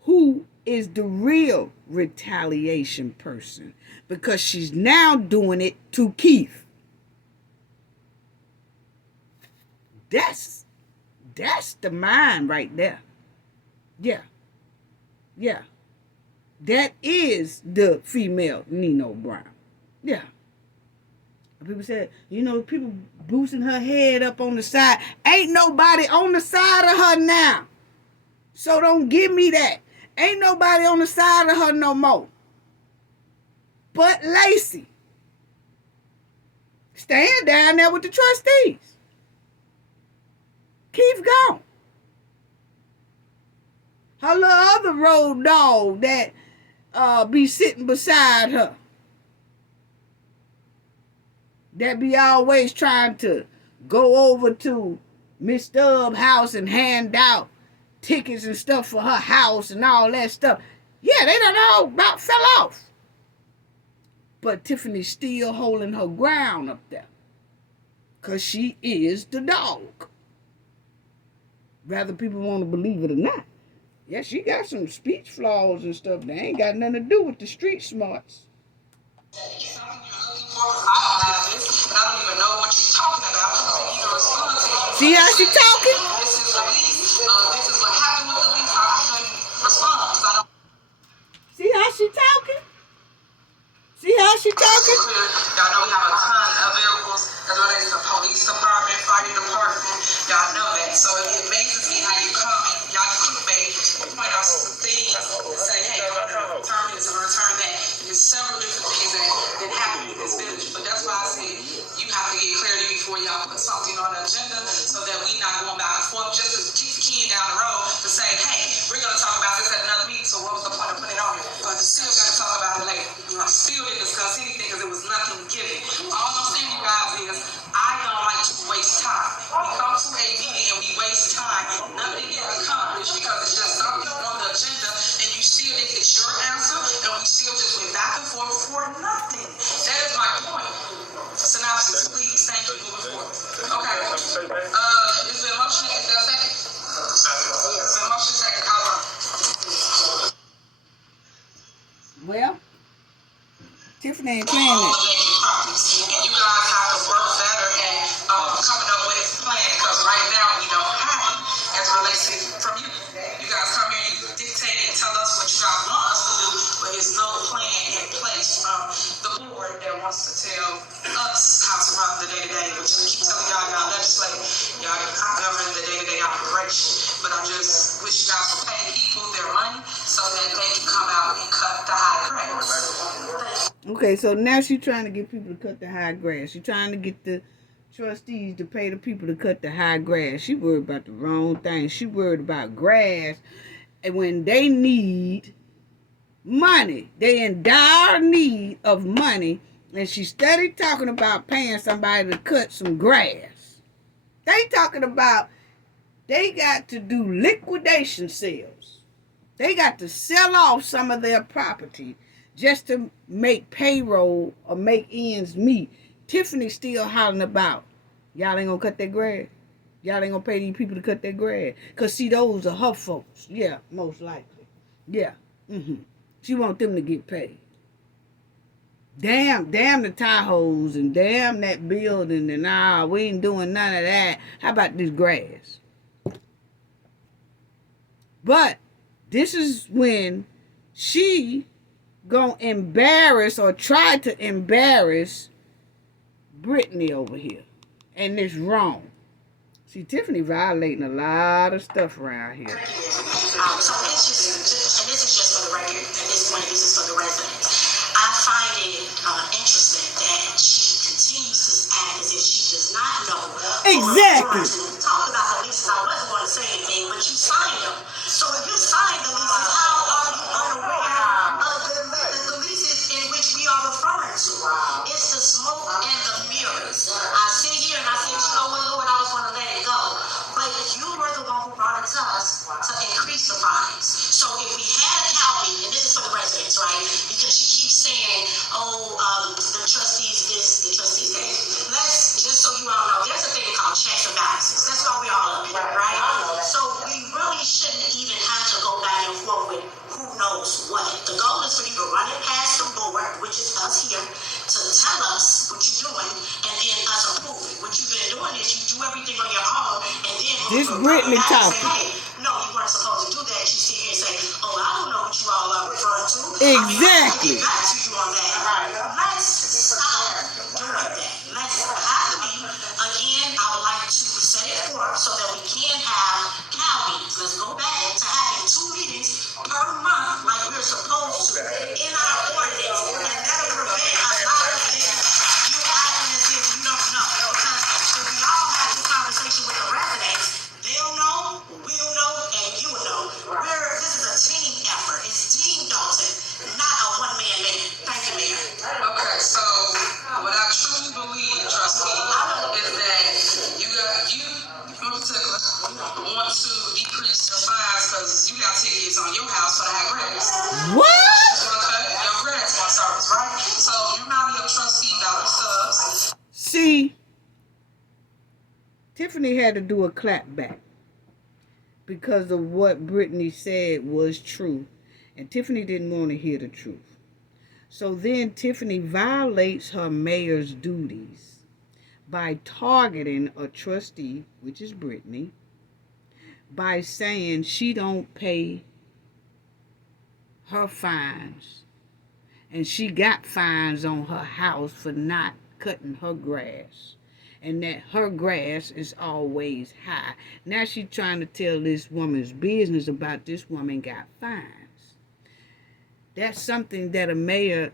who is the real retaliation person, because she's now doing it to Kieth. That's the mind right there. Yeah. Yeah. That is the female Nino Brown. Yeah. People said, people boosting her head up on the side. Ain't nobody on the side of her now. So don't give me that. Ain't nobody on the side of her no more. But Lacey. Stand down there with the trustees. Kieth gone. Her little other road dog that be sitting beside her. That be always trying to go over to Miss Stubbs' house and hand out tickets and stuff for her house and all that stuff. Yeah, they done all about fell off. But Tiffany's still holding her ground up there. Because she is the dog. Whether people want to believe it or not. Yeah, she got some speech flaws and stuff that ain't got nothing to do with the street smarts. I don't even know what you're talking about. See how she talking? This is the lease. This is what happened with the lease. I couldn't respond because I don't. See how she talking? See how she talking? Y'all know we have a ton of vehicles as well as the police department, fire department. Y'all know that. So it amazes me how you come and y'all clickbait, point out some things and say, hey, I'm going to return this and return that. There's several different things that happen in this village. But that's why I said you have to get clarity before y'all put something on the agenda so that we not going back and forth just to keep the key down the road to say, hey, we're going to talk about this at another meeting. So what was the point of putting it on here? But still got to talk about it later. I still didn't discuss anything because it was nothing given. All I'm saying, you guys, is I don't like to waste time. We come to a meeting and we waste time. Nothing gets accomplished because it's just something on the agenda and you still didn't get your answer and we still just went back and forth for nothing. That is my point. Synopsis, please. Thank you. Moving forward. Okay. Is there a motion? Is there a second? Second. Is there a motion? Second. Call on. Well, Tiffany ain't playing that. And you guys have to work better at coming up with a plan because right now we don't have it as it relates to from you. You guys come here and you dictate and tell us what you guys want us to do, but there's no plan in place from the board that wants to tell us how to run the day-to-day. But you keep telling y'all legislate, y'all not govern the day-to-day operation. But I just wish you guys would pay people their money so that they can come out and cut the high grass. Okay, so now she's trying to get people to cut the high grass. She's trying to get the trustees to pay the people to cut the high grass. She worried about the wrong thing. She worried about grass. And when they need money, they in dire need of money. And she started talking about paying somebody to cut some grass. They talking about they got to do liquidation sales. They got to sell off some of their property just to make payroll or make ends meet. Tiffany's still hollering about, y'all ain't gonna cut that grass. Y'all ain't gonna pay these people to cut their grass. Because, see, those are her folks. Yeah, most likely. Yeah. She want them to get paid. Damn the Tahoes and damn that building and all. We ain't doing none of that. How about this grass? But this is when she gonna embarrass or try to embarrass Brittany over here. And it's wrong. See, Tiffany violating a lot of stuff around here. So it's just, and this is just for the record, at this point, this is for the residents. I find it interesting that she continues to act as if she does not know. Exactly. Talk about the leases. I wasn't going to say anything, but you signed them. So if you signed the leases, how are you unaware of the leases in which we are referring right? Because she keeps saying, the trustees this, the trustees that. Let's, just so you all know, there's a thing called checks and balances. That's why we're all up here, right? So we really shouldn't even have to go back and forth with who knows what. The goal is for you to run it past the board, which is us here, to tell us what you're doing, and then us approve it. What you've been doing is you do everything on your own, and then This Brittany talking. Say, hey, no, you weren't supposed to do that. You sit here and say, oh, I don't know what you all are referring to. Exactly. I mean, I got you on that. Let's stop doing that. Let's have me, again, I would like to set it forth so that we can have cow meetings. Let's go back to having 2 meetings per month like we're supposed to in our ordinance. And that'll prevent a lot of things. You acting as if you don't know. Because if we all have this conversation with the residents, they'll know, we'll know, and you'll know. This is a team effort. It's Team Dalton, not a one-man man. Thank you, Mayor. Okay, so what I truly believe, trustee, is that you in particular want to decrease the fines because you got tickets on your house for that grass. What? Your grass on service, right? So you're not your trustee dollar subs. See, Tiffany had to do a clap back because of what Brittany said was true. And Tiffany didn't want to hear the truth. So then Tiffany violates her mayor's duties by targeting a trustee, which is Brittany, by saying she don't pay her fines. And she got fines on her house for not cutting her grass. And that her grass is always high. Now she's trying to tell this woman's business about this woman got fines. That's something that a mayor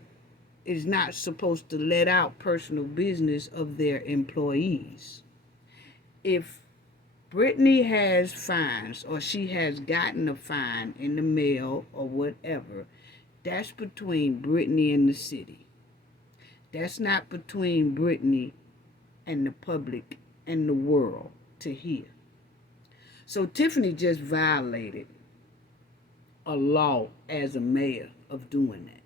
is not supposed to let out, personal business of their employees. If Brittany has fines or she has gotten a fine in the mail or whatever, that's between Brittany and the city. That's not between Brittany and the public and the world to hear. So Tiffany just violated a law as a mayor of doing that.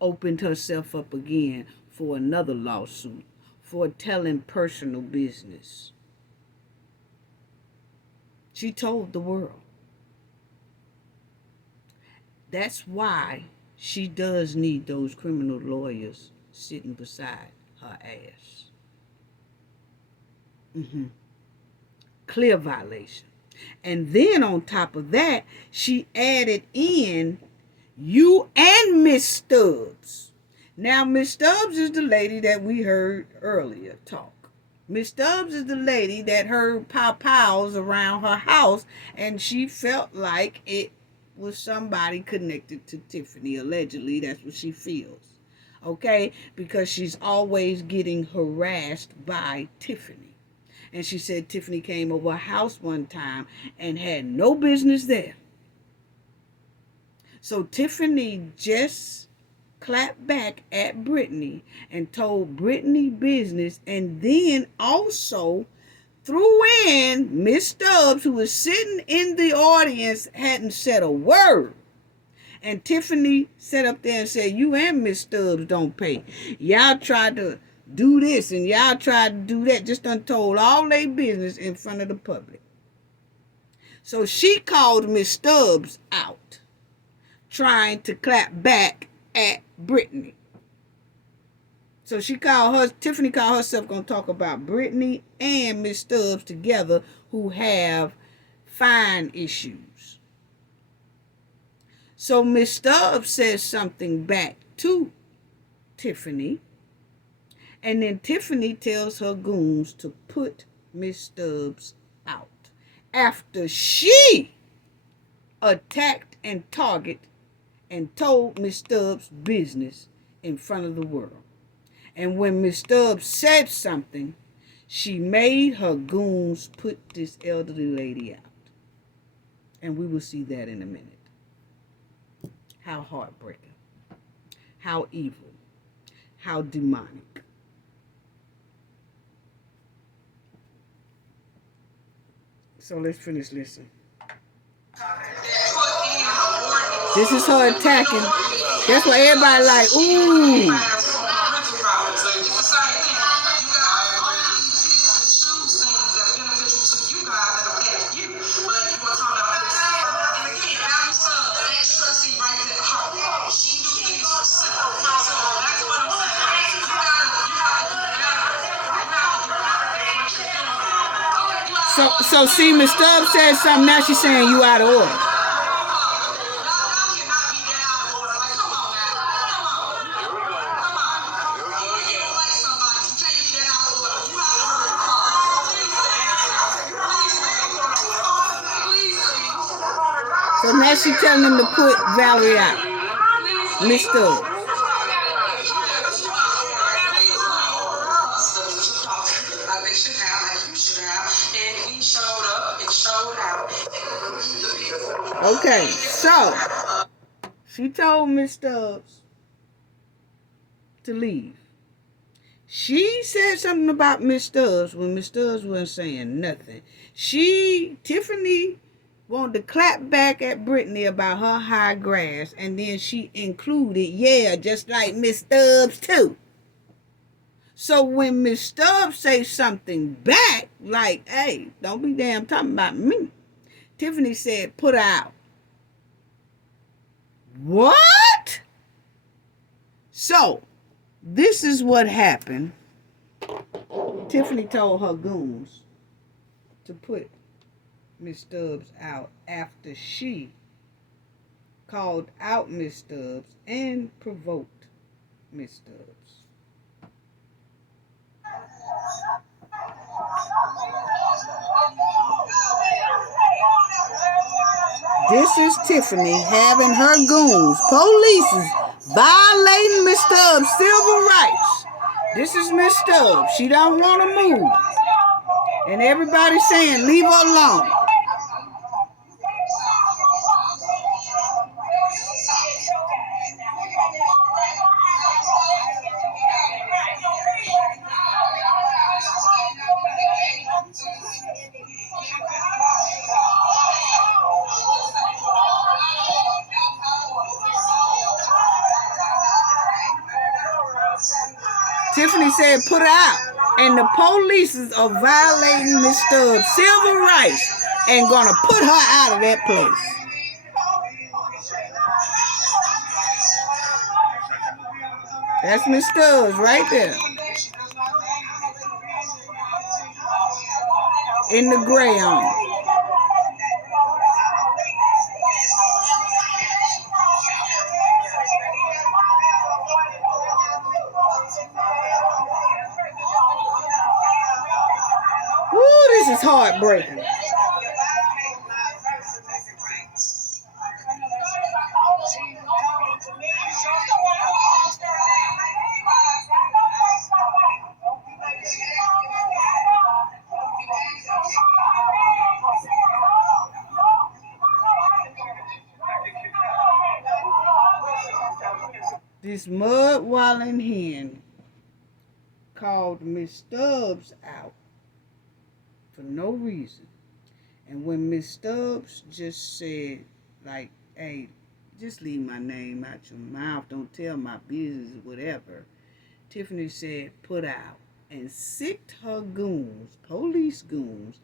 Opened herself up again for another lawsuit for telling personal business. She told the world. That's why she does need those criminal lawyers sitting beside her ass. Clear violation. And then on top of that, she added in you and Miss Stubbs. Now, Miss Stubbs is the lady that we heard earlier talk. Miss Stubbs is the lady that heard pow-pows around her house, and she felt like it was somebody connected to Tiffany. Allegedly, that's what she feels. Okay? Because she's always getting harassed by Tiffany. And she said Tiffany came over her house one time and had no business there. So Tiffany just clapped back at Brittany and told Brittany business, and then also threw in Miss Stubbs, who was sitting in the audience, hadn't said a word. And Tiffany sat up there and said, you and Miss Stubbs don't pay. Y'all tried to do this and y'all tried to do that. Just done told all their business in front of the public. So she called Miss Stubbs out, trying to clap back at Brittany. So Tiffany called herself going to talk about Brittany and Miss Stubbs together, who have fine issues. So Miss Stubbs says something back to Tiffany, and then Tiffany tells her goons to put Miss Stubbs out after she attacked and targeted and told Miss Stubbs business in front of the world. And when Miss Stubbs said something, she made her goons put this elderly lady out. And we will see that in a minute. How heartbreaking. How evil. How demonic. So let's finish listening. This is her attacking That's why everybody like, ooh. So see, Miss Stubbs said something, now she's saying you out of order. So now she's telling them to put Valerie out. Miss Stubbs. Okay, so she told Miss Stubbs to leave. She said something about Miss Stubbs when Miss Stubbs wasn't saying nothing. Tiffany wanted to clap back at Brittany about her high grass, and then she included, yeah, just like Miss Stubbs too. So when Miss Stubbs say something back, like, hey, don't be damn talking about me, Tiffany said, put her out. What? So, this is what happened. Tiffany told her goons to put Miss Stubbs out after she called out Miss Stubbs and provoked Miss Stubbs. This is Tiffany having her goons, police, violating Miss Stubbs' civil rights. This is Miss Stubbs. She don't want to move. And everybody's saying, leave her alone. Tiffany said, put her out. And the police are violating Miss Stubbs' civil rights and gonna put her out of that place. That's Miss Stubbs right there. In the gray on. Woo, this is heartbreaking. This mud-walling hen called Miss Stubbs out for no reason. And when Miss Stubbs just said, like, hey, just leave my name out your mouth, don't tell my business, whatever, Tiffany said, put out, and sicked her goons, police goons,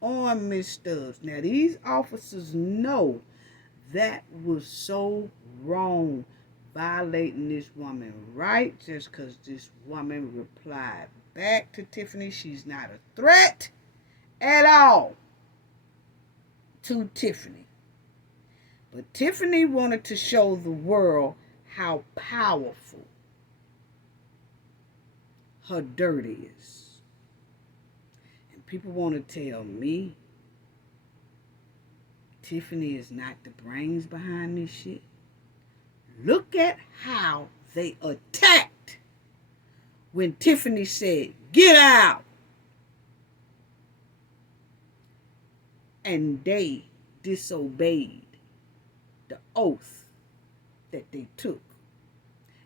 on Miss Stubbs. Now, these officers know that was so wrong, violating this woman right, just because this woman replied back to Tiffany. She's not a threat at all to Tiffany. But Tiffany wanted to show the world how powerful her dirt is. And people want to tell me Tiffany is not the brains behind this shit. Look at how they attacked when Tiffany said, get out. And they disobeyed the oath that they took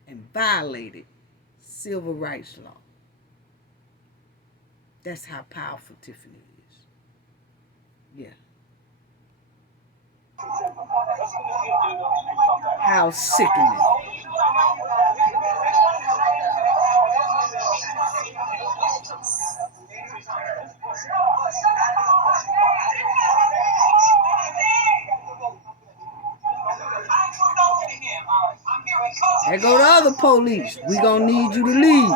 and violated civil rights law. That's how powerful Tiffany is. Yeah. How sickening. There go the other police. We gonna need you to leave.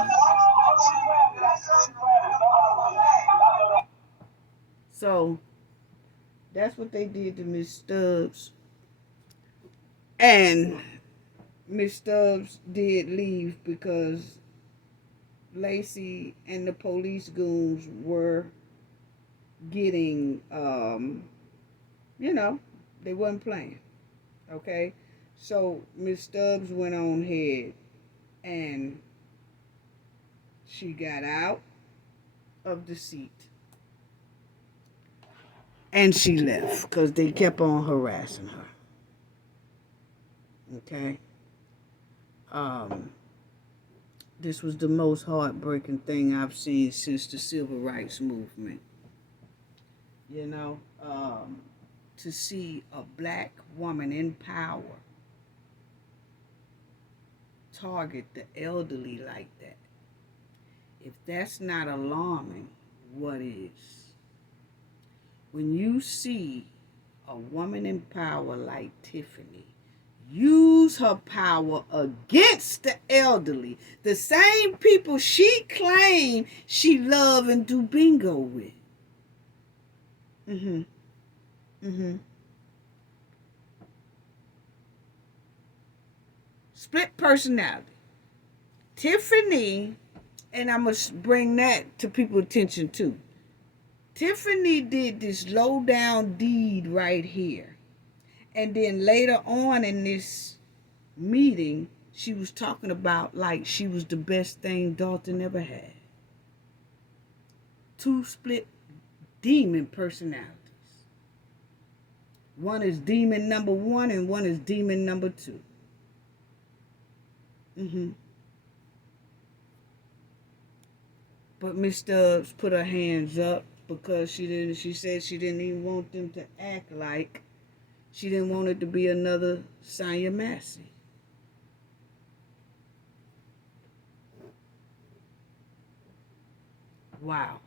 So that's what they did to Miss Stubbs. And Miss Stubbs did leave because Lacey and the police goons were getting, they wasn't playing. Okay? So Miss Stubbs went on ahead and she got out of the seat. And she left because they kept on harassing her. Okay? This was the most heartbreaking thing I've seen since the Civil Rights Movement. To see a black woman in power target the elderly like that. If that's not alarming, what is? When you see a woman in power like Tiffany use her power against the elderly, the same people she claimed she love and do bingo with. Split personality. Tiffany, and I must bring that to people's attention too. Tiffany did this low down deed right here. And then later on in this meeting, she was talking about like she was the best thing Dalton ever had. Two split demon personalities. One is demon number 1 and one is demon number 2. But Miss Stubbs put her hands up because she said she didn't even want them to act like she didn't want it to be another Sonya Massey. Wow.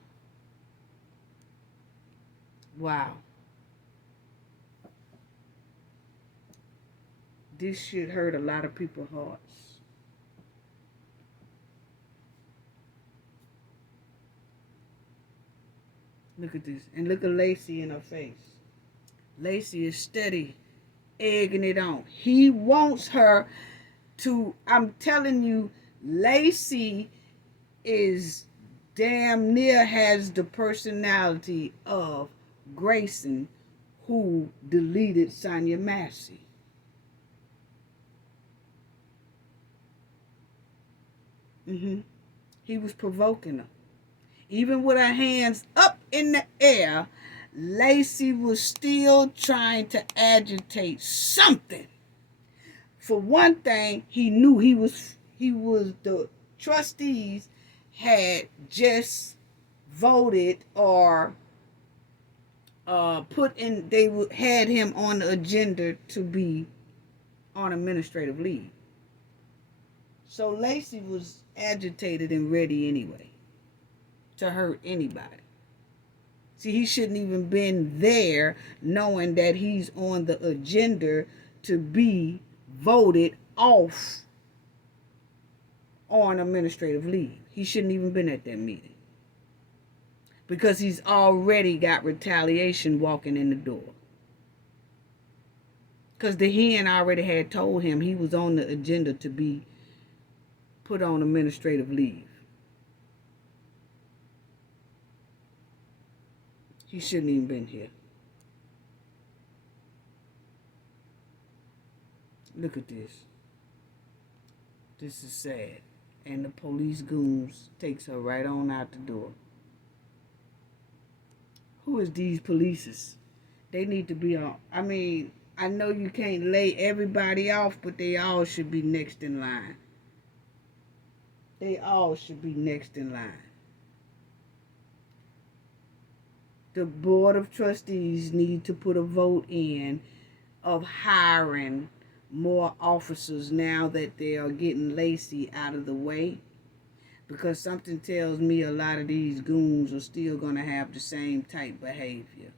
This shit hurt a lot of people's hearts. Look at this. And look at Lacey in her face. Lacey is steady egging it on. He wants her to, I'm telling you, Lacey is damn near has the personality of Grayson, who deleted Sonya Massey. He was provoking her. Even with her hands up in the air, Lacey was still trying to agitate something. For one thing, he knew he was the trustees had just voted or had him on the agenda to be on administrative leave. So Lacey was agitated and ready anyway to hurt anybody. See, he shouldn't even been there knowing that he's on the agenda to be voted off on administrative leave. He shouldn't even been at that meeting because he's already got retaliation walking in the door. Because the hen already had told him he was on the agenda to be put on administrative leave. He shouldn't even been here. Look at this. This is sad. And the police goons takes her right on out the door. Who is these polices? They need to be on. I mean, I know you can't lay everybody off, but they all should be next in line. They all should be next in line. The Board of Trustees need to put a vote in of hiring more officers now that they are getting Lacey out of the way. Because something tells me a lot of these goons are still going to have the same type behavior.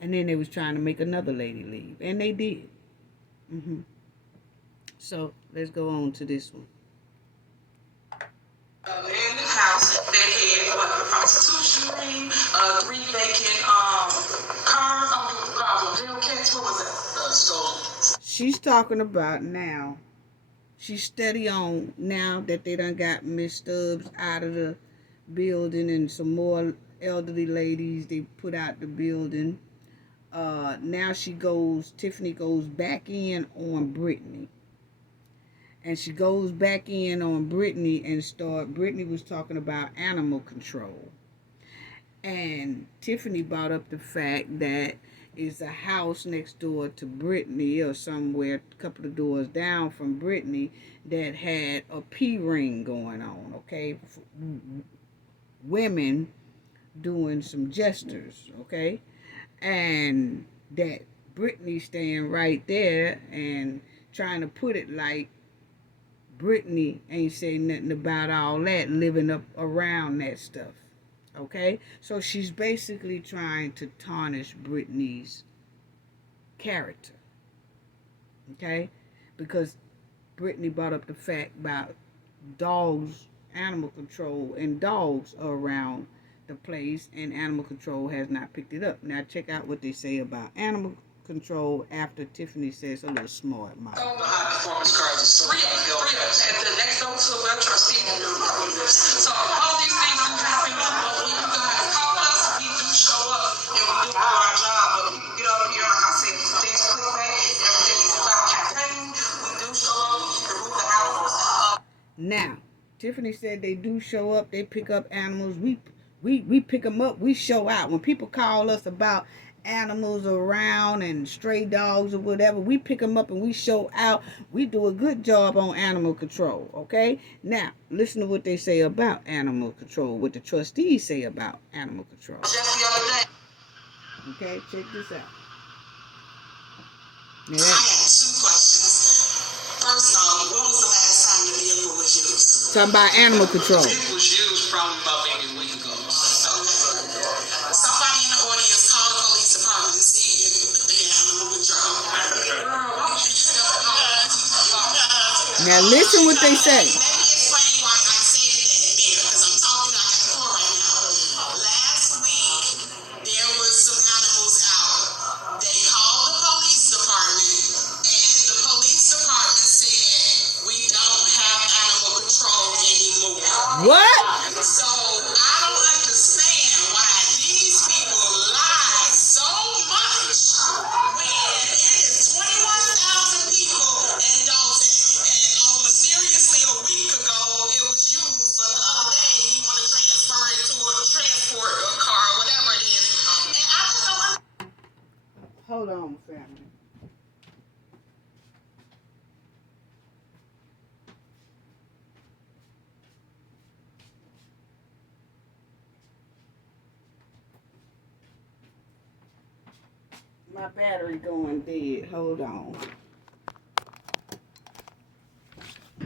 And then they was trying to make another lady leave. And they did. So, let's go on to this one. In the house that had a prostitution ring, 3 vacant cars, Hellcats, what was it? Stolen. She's talking about now. She's steady on now that they done got Miss Stubbs out of the building and some more elderly ladies they put out the building. Now Tiffany goes back in on Brittany. And she goes back in on Brittany and Brittany was talking about animal control. And Tiffany brought up the fact that it's a house next door to Brittany or somewhere a couple of doors down from Brittany that had a P ring going on, okay? Women doing some gestures, okay? And that Brittany staying right there and trying to put it like Brittany ain't saying nothing about all that, living up around that stuff. Okay? So she's basically trying to tarnish Brittany's character. Okay? Because Brittany brought up the fact about dogs, animal control, and dogs are around the place, and animal control has not picked it up. Now check out what they say about animal control after Tiffany says a little smart mouth. The high performance cars are so at the next door to a trustee. So all these things do happen, but when you guys call us, we do show up and we do our job. But when you get over here, like I said, things clickbait, everything is about campaign. We do show up, we remove the hours. Now, Tiffany said they do show up, they pick up animals, we pick them up, we show out. When people call us about animals around and stray dogs or whatever, we pick them up and we show out. We do a good job on animal control, okay? Now, listen to what they say about animal control, what the trustees say about animal control. Just the other day. Okay, check this out. I have 2 questions. First, when was the last time the vehicle was used? Talking about animal control. It was used probably about maybe a week ago. Somebody in the audience call the police department and see if they animal control. Now listen what they say. Let me explain why I said that, Mayor, because I'm talking, I got the floor right now. Last week, there was some animals out. They called the police department, and the police department said, we don't have animal control anymore. What? So I don't understand why these people lie so much when it is 21,000 people in Dalton, and mysteriously a week ago it was used, but the other day he want to transfer it to a transport car, whatever it is, and I just don't understand. Hold on, family. My battery going dead. Hold on.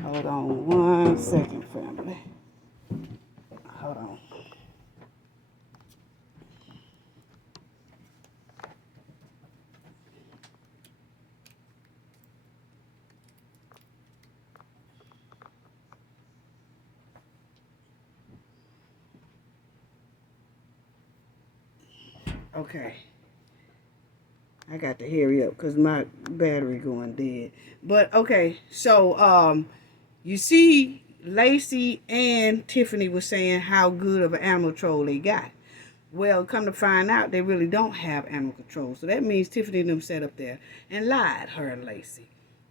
Hold on 1 second, family. Hold on. Okay. I got to hurry up because my battery going dead. But okay, so you see Lacey and Tiffany was saying how good of an animal control they got. Well, come to find out, they really don't have animal control. So that means Tiffany and them sat up there and lied, her and Lacey,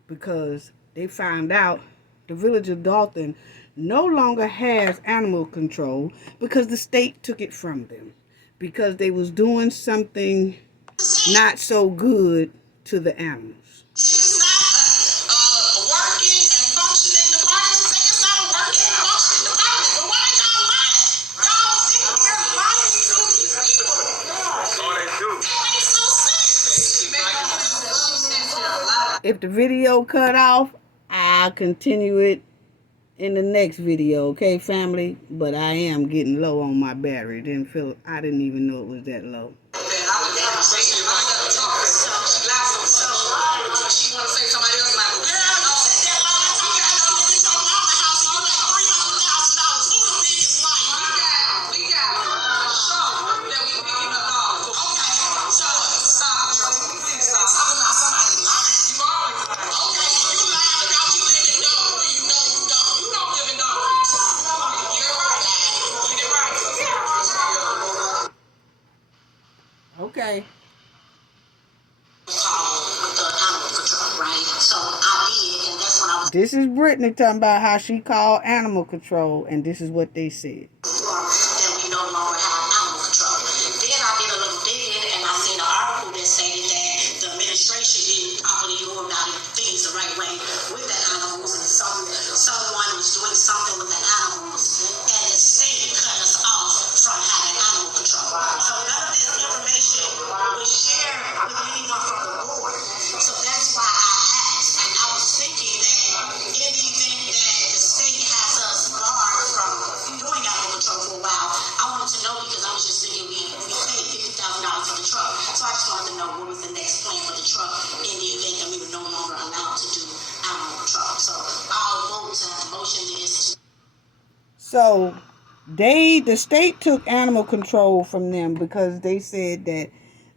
because they found out the village of Dolton no longer has animal control because the state took it from them because they was doing something not so good to the animals. It's not a working and functioning department. Say it's not a working and functioning department. But why y'all lying? Y'all sitting here lying to these people. That's all they do. It makes no sense. If the video cut off, I'll continue it in the next video, okay, family? But I am getting low on my battery. I didn't even know it was that low. I would appreciate Okay. With the animal control, right? So I did, and that's when I was. This is Brittany talking about how she called animal control, and this is what they said. That we no longer have animal control. Then I did a little digging, and I seen an article that stated that the administration didn't properly go about things the right way with the animals, and someone was doing something with the animals, and the state cut us off from having animal control. So none of this information was shared with anyone from the board. So that's why I asked, and I was thinking that in the event that the state has us barred from doing animal control for a while, I wanted to know because I was just thinking we paid $50,000 for the truck. So I just wanted to know what was the next plan for the truck in the event that we were no longer allowed to do animal control. So I'll vote to motion this. So the state took animal control from them because they said that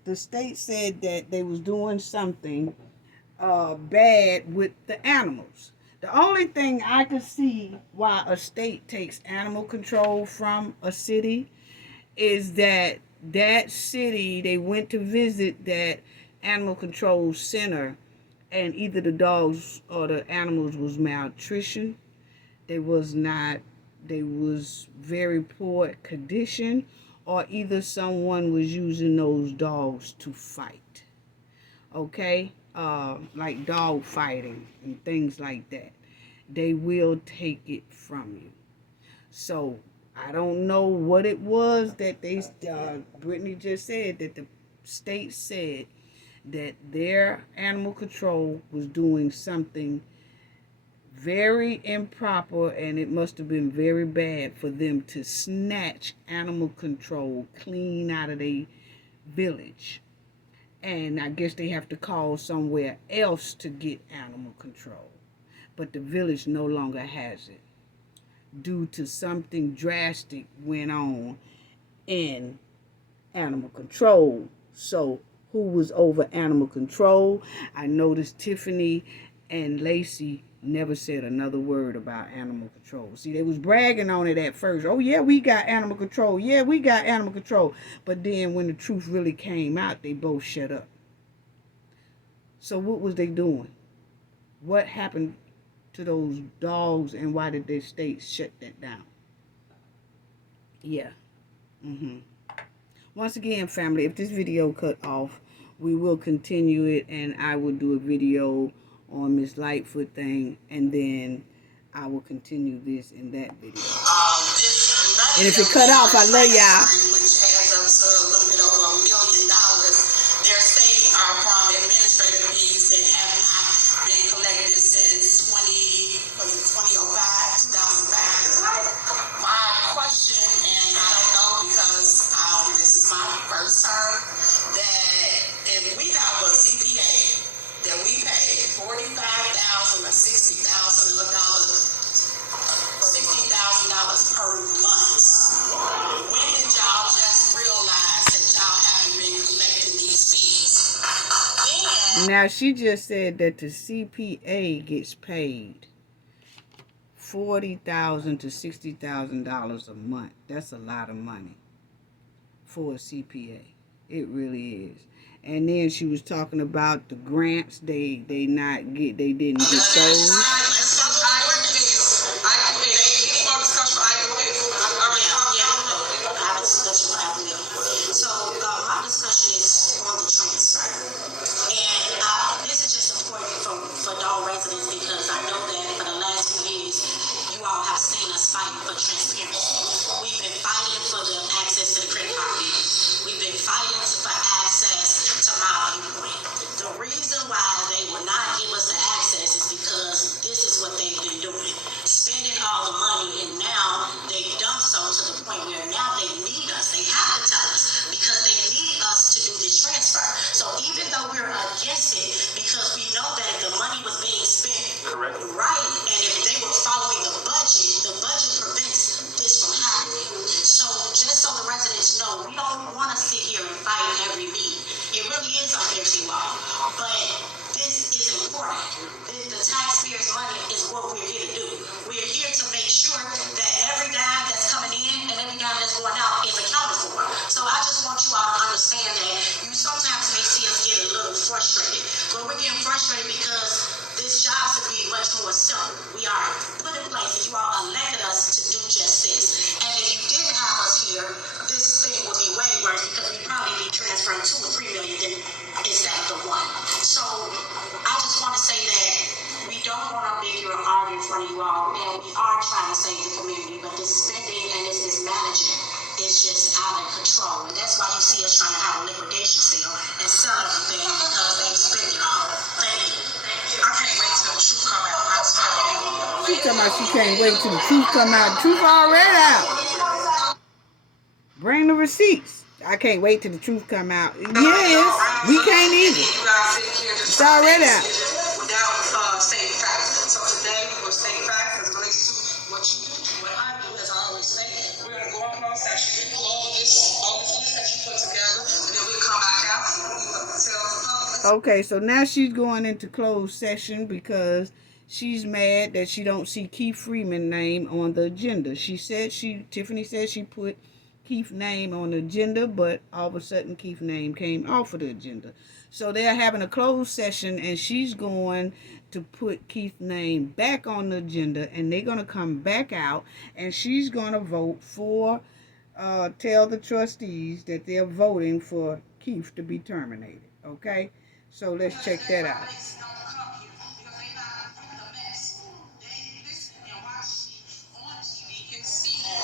the state said that they was doing something bad with the animals. The only thing I could see why a state takes animal control from a city is that city, they went to visit that animal control center, and either the dogs or the animals was malnutrition. They was very poor condition, or either someone was using those dogs to fight. Okay? Like dog fighting and things like that. They will take it from you. So I don't know what it was that Brittany just said, that the state said that their animal control was doing something very improper, and it must have been very bad for them to snatch animal control clean out of their village. And I guess they have to call somewhere else to get animal control. But the village no longer has it due to something drastic went on in animal control. So who was over animal control? I noticed Tiffany and Lacey never said another word about animal control. See, they was bragging on it at first. Oh, yeah, we got animal control. Yeah, we got animal control. But then when the truth really came out, they both shut up. So what was they doing? What happened to those dogs, and why did the state shut that down? Yeah. Once again, family, if this video cut off, we will continue it, and I will do a video on Miss Lightfoot thing, and then I will continue this in that video. And if it cut off, I love y'all. Which adds up to a little bit over $1 million. They're stating from administrative fees that have not been collected since 2005, 2005. My question, and I don't know because this is my first term, that if we have a CPA that we pay $45,000 or $60,000 per month, when did y'all just realize that y'all haven't been collecting these fees? And Now, she just said that the CPA gets paid $40,000 to $60,000 a month. That's a lot of money for a CPA. It really is. And then she was talking about the grants they didn't get those. So my discussion is on the transfer, and this is just important for Dalton residents because I know that for the last few years you all have seen us fighting for transparency. We've been fighting for the access to the credit card bills. We've been fighting for access to my viewpoint. The reason why they will not give us the access is because this is what they've been doing, spending all the money, and now they've done so to the point where now they need us. They have to tell us because they need us to do this transfer. So even though we're against it, because we know that the money was being spent right, and if they were following the budget prevents this from happening. So just so the residents know, we don't want to sit here and fight every meeting. It really is unfair law, but this is important. The taxpayers' money is what we're here to do. We're here to make sure that every dime that's coming in and every dime that's going out is accounted for. So I just want you all to understand that you frustrated because this job should be much more simple. We are put in place, and you all elected us to do just this. And if you didn't have us here, this thing would be way worse because we'd probably be transferring 2 or 3 million instead of the 1. So I just want to say that we don't want to argue or argue in front of you all, and we are trying to save the community, but this spending and this mismanagement is just out of control. And that's why you see us trying to have a liquidation sale and sell everything because they spend it all. Thank you. I can't wait till the truth come out. I'm sorry. She talking about she can't wait till the truth come out. The truth already out. Bring the receipts. I can't wait till the truth come out. Yes, we can't either. It's already out. Without stating facts. So today we will state facts as it relates to what you do. What I do, as I always say, we're going to go on closed session, pull all this list that you put together, and then we'll come back out and we will tell the public. Okay, so now she's going into closed session because she's mad that she don't see Keith Freeman name on the agenda. Tiffany said she put Keith's name on the agenda, but all of a sudden Keith's name came off of the agenda. So they're having a closed session, and she's going to put Keith's name back on the agenda, and they're going to come back out, and she's going to vote for, tell the trustees that they're voting for Keith to be terminated. Okay? So let's check that out.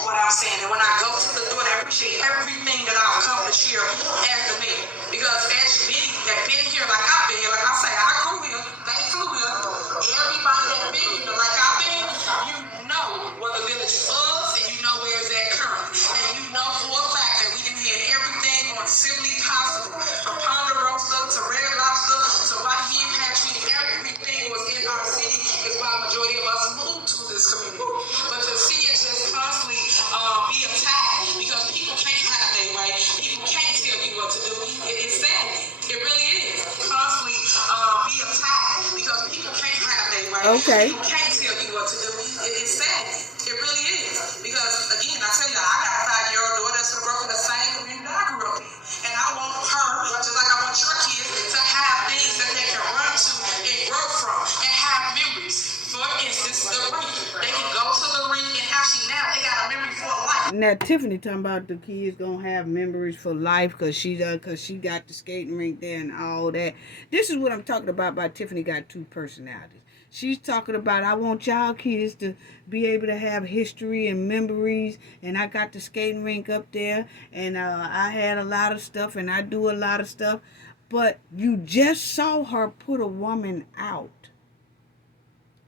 What I'm saying, and when I go to the door, I appreciate everything that I've accomplished here as the mayor. Because as been here like I've been here, like I say, I grew here, they flew here. Everybody that been here like I've been, you know where the village was, and you know where it's at currently. And you know for a fact that we done had everything on civilly possible, from Ponderosa to Red Lobster to right here in Patchy, everything was in our city. Is why the majority of us moved to this community. But to see it just constantly be attacked because people can't have their way. People can't tell you what to do. It's sad. It really is. Constantly be attacked because people can't have their way. Okay. People can't tell you what to do. It's sad. It really is. Because again, I tell you, I got a 5-year-old daughter that's gonna grow up in the same community that I grew up in. And I want her, just like I want your kids, to have things that they can run to and grow from and have memories. For instance, the ring. They can go to the ring and actually now they got a memory for life. Now Tiffany talking about the kids gonna have memories for life because she got the skating rink there and all that. This is what I'm talking about. Tiffany got 2 personalities. She's talking about, I want y'all kids to be able to have history and memories, and I got the skating rink up there, and I had a lot of stuff, and I do a lot of stuff. But you just saw her put a woman out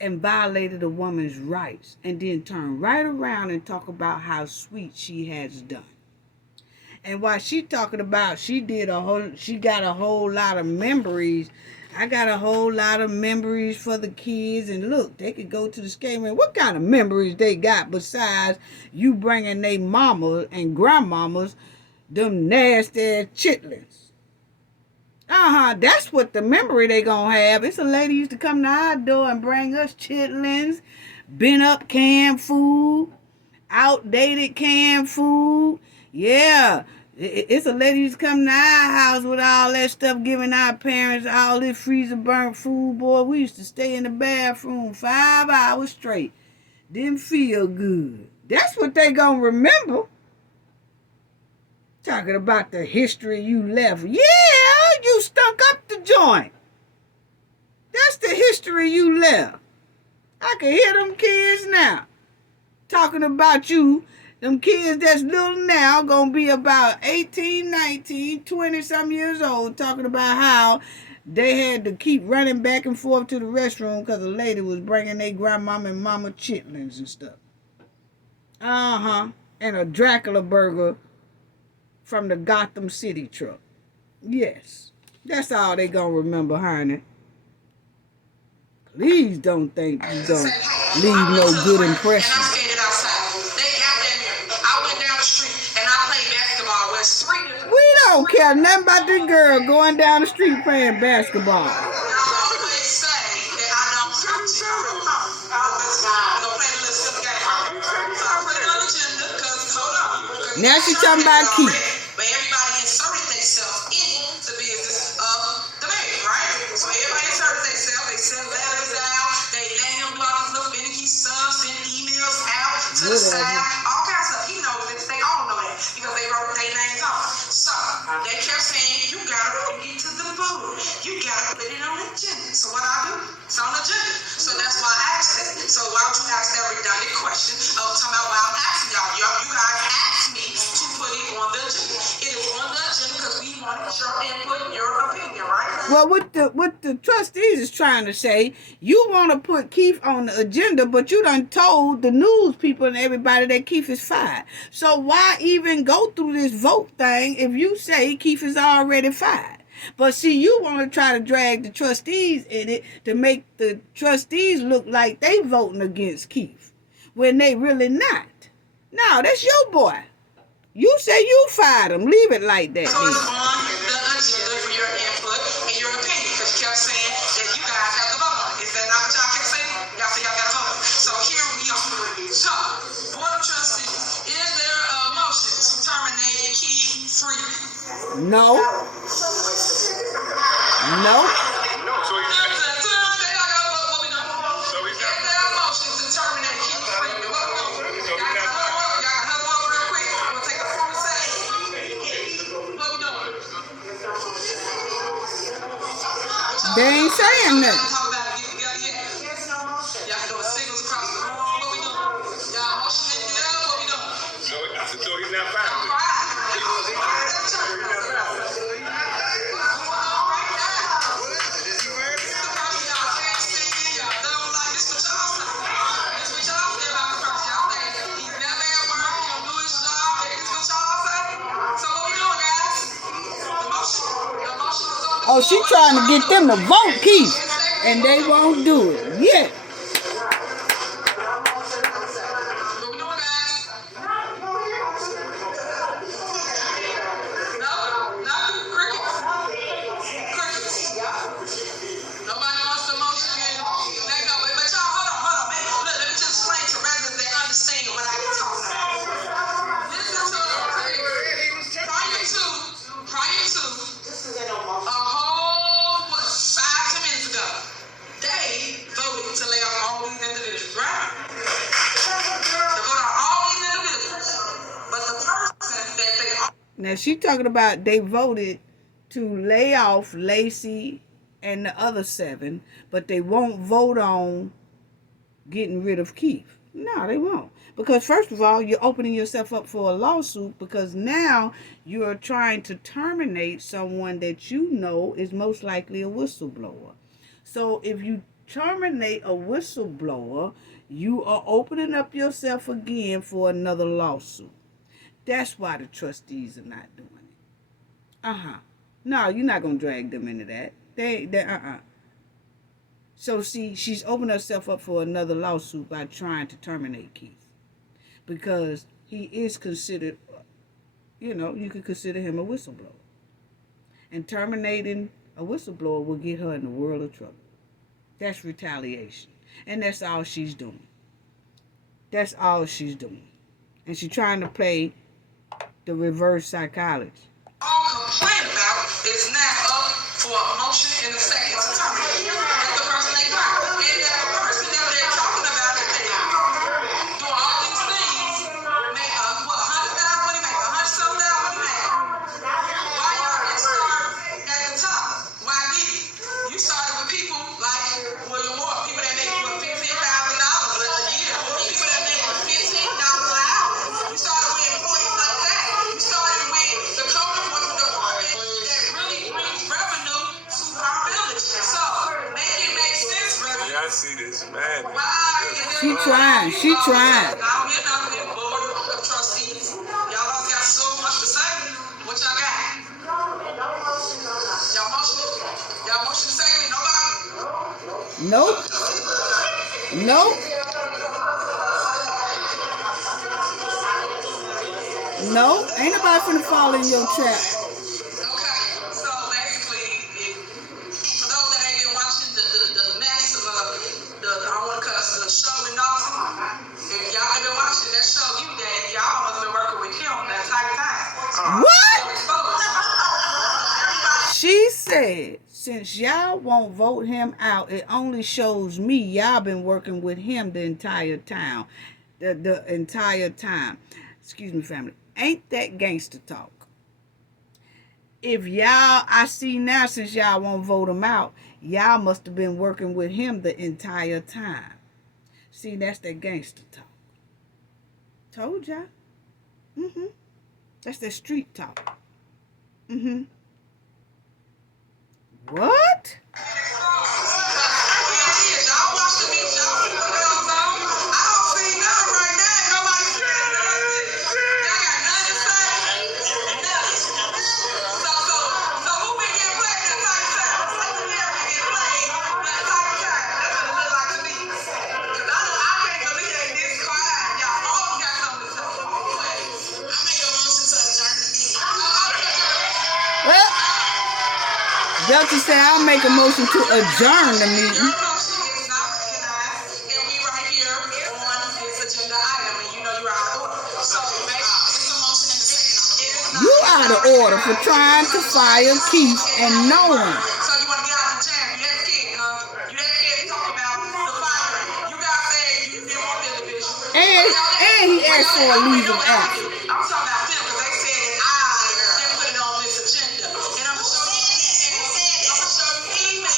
and violated a woman's rights, and then turn right around and talk about how sweet she has done. And while she talking about she got a whole lot of memories. I got a whole lot of memories for the kids, and look, they could go to the skating rink. What kind of memories they got besides you bringing they mamas and grandmamas them nasty chitlins? That's what the memory they gonna have. It's a lady used to come to our door and bring us chitlins, been up canned food, outdated canned food. Yeah, it's a lady used to come to our house with all that stuff, giving our parents all this freezer burnt food. Boy, we used to stay in the bathroom 5 hours straight. Didn't feel good. That's what they gonna remember. Talking about the history you left. Yeah, you stunk up the joint. That's the history you left. I can hear them kids now talking about you. Them kids that's little now gonna be about 18, 19, 20 some years old, talking about how they had to keep running back and forth to the restroom because a lady was bringing their grandmama and mama chitlins and stuff. And a Dracula burger from the Gotham City truck. Yes, that's all they gonna remember, honey. Please don't think you don't leave no good impression. And I skated outside. They got that mirror. I went down the street and I played basketball with 3 different. We don't care nothing about this girl going down the street playing basketball. I always say that I don't touch it. I always gonna play the little silly game. So I put it on the agenda because hold on. Now she talking about Keith. But everybody inserted themselves in the business of the mayor, right? So everybody inserted the staff, all kinds of stuff. He knows this. They all know that because they wrote their names on it. So they kept saying, you gotta bring it to the board. You gotta put it on the agenda. So what I do? It's on the agenda. So that's why I asked it. So why would you ask that redundant question of talking about why I'm asking y'all? You guys asked me to put it on the agenda. It is on the agenda because we wanted your input, your opinion, right? Well, what the trustees is trying to say, you want to put Kieth on the agenda, but you done told the news people and everybody that Kieth is fired. So why even go through this vote thing if you say Kieth is already fired? But see, you want to try to drag the trustees in it to make the trustees look like they voting against Kieth when they really not. No, that's your boy. You say you fired him. Leave it like that. So it's on the agenda for your input and your opinion because you kept saying that you guys have to vote on it. Is that not what y'all kept saying? Y'all say y'all got to vote on it. So here we are. So, Board of Trustees, is there a motion to terminate Kieth Freeman? No. No. They ain't saying nothing. So he's not fired. Oh, she trying to get them to vote Kieth, and they won't do it. Yeah. Now she talking about they voted to lay off Lacey and the other 7, but they won't vote on getting rid of Kieth. No, they won't. Because first of all, you're opening yourself up for a lawsuit because now you're trying to terminate someone that you know is most likely a whistleblower. So if you terminate a whistleblower, you are opening up yourself again for another lawsuit. That's why the trustees are not doing it. No, you're not going to drag them into that. So see, she's opened herself up for another lawsuit by trying to terminate Kieth. Because he is considered, you could consider him a whistleblower. And terminating a whistleblower will get her in the world of trouble. That's retaliation. And that's all she's doing. That's all she's doing. And she's trying to play the reverse psychology. All complaint about is now up for a motion in a second to terminate. That's the person they got. And that person that they're talking about that they do all these things, make $100,000 money, make $100,000 money. Why y'all didn't start at the top? Why did you started with people like William Moore, people that make $15,000 a year, people that make $15 an hour. You started with employees like that. You started with the code enforcement department that really brings revenue to our village. So make it make sense, revenue. Yeah, I see this, man. She trying. Now we're not in the board of trustees. Y'all all got so much to say. What y'all got? Y'all motion to say me? Nobody? Nope. No, ain't nobody finna fall in your trap. Okay, so basically, for those that ain't been watching the mess of I want to cuss the show in Dalton, if y'all ain't been watching that show, y'all must have been working with him the entire time. What? She said, since y'all won't vote him out, it only shows me y'all been working with him the entire time. the entire time. Excuse me, family. Ain't that gangster talk? If y'all, I see now, since y'all won't vote him out, y'all must have been working with him the entire time. See, that's that gangster talk. Told y'all. That's that street talk. What? Delta said, I'll make a motion to adjourn the meeting. You out of order for trying to fire Kieth and knowing. So you want to get out of the jam? You that kid, you that kid talking about the firing. You guys said you didn't want the division. And he asked for a leave of absence. I'm talking about them because they said that I didn't put it on this agenda. And I'm going to show you emails.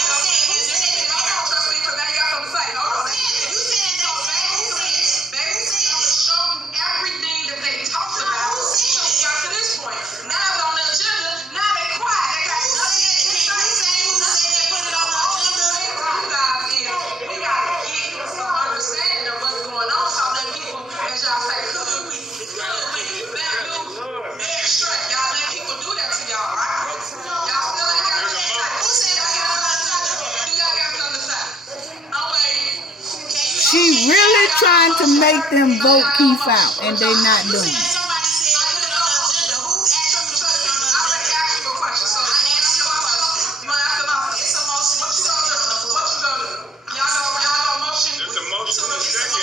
Trust me, because now you got something to say. Hold on. You said that. Baby said to show you everything that they talked about. So we got to this point. Now it's on the agenda. Now they quiet. They got nothing to say. Who said they put it on the agenda? We got to get some understanding of what's going on. So that people, as y'all say, could we, bad news, bad straight. Y'all let people do that to y'all, right? Y'all still ain't got nothing to say. Who said they got nothing to say? Do y'all got something to say? I'm waiting. She really trying to make them vote Kieth out, and they not doing it. Somebody said put it on the agenda. Who asked you to put it on the agenda? I already asked you a question. So I asked you a question. You want to ask them out? It's a motion. What you gonna do? What you gonna do? Y'all gonna motion? It's a motion and a second.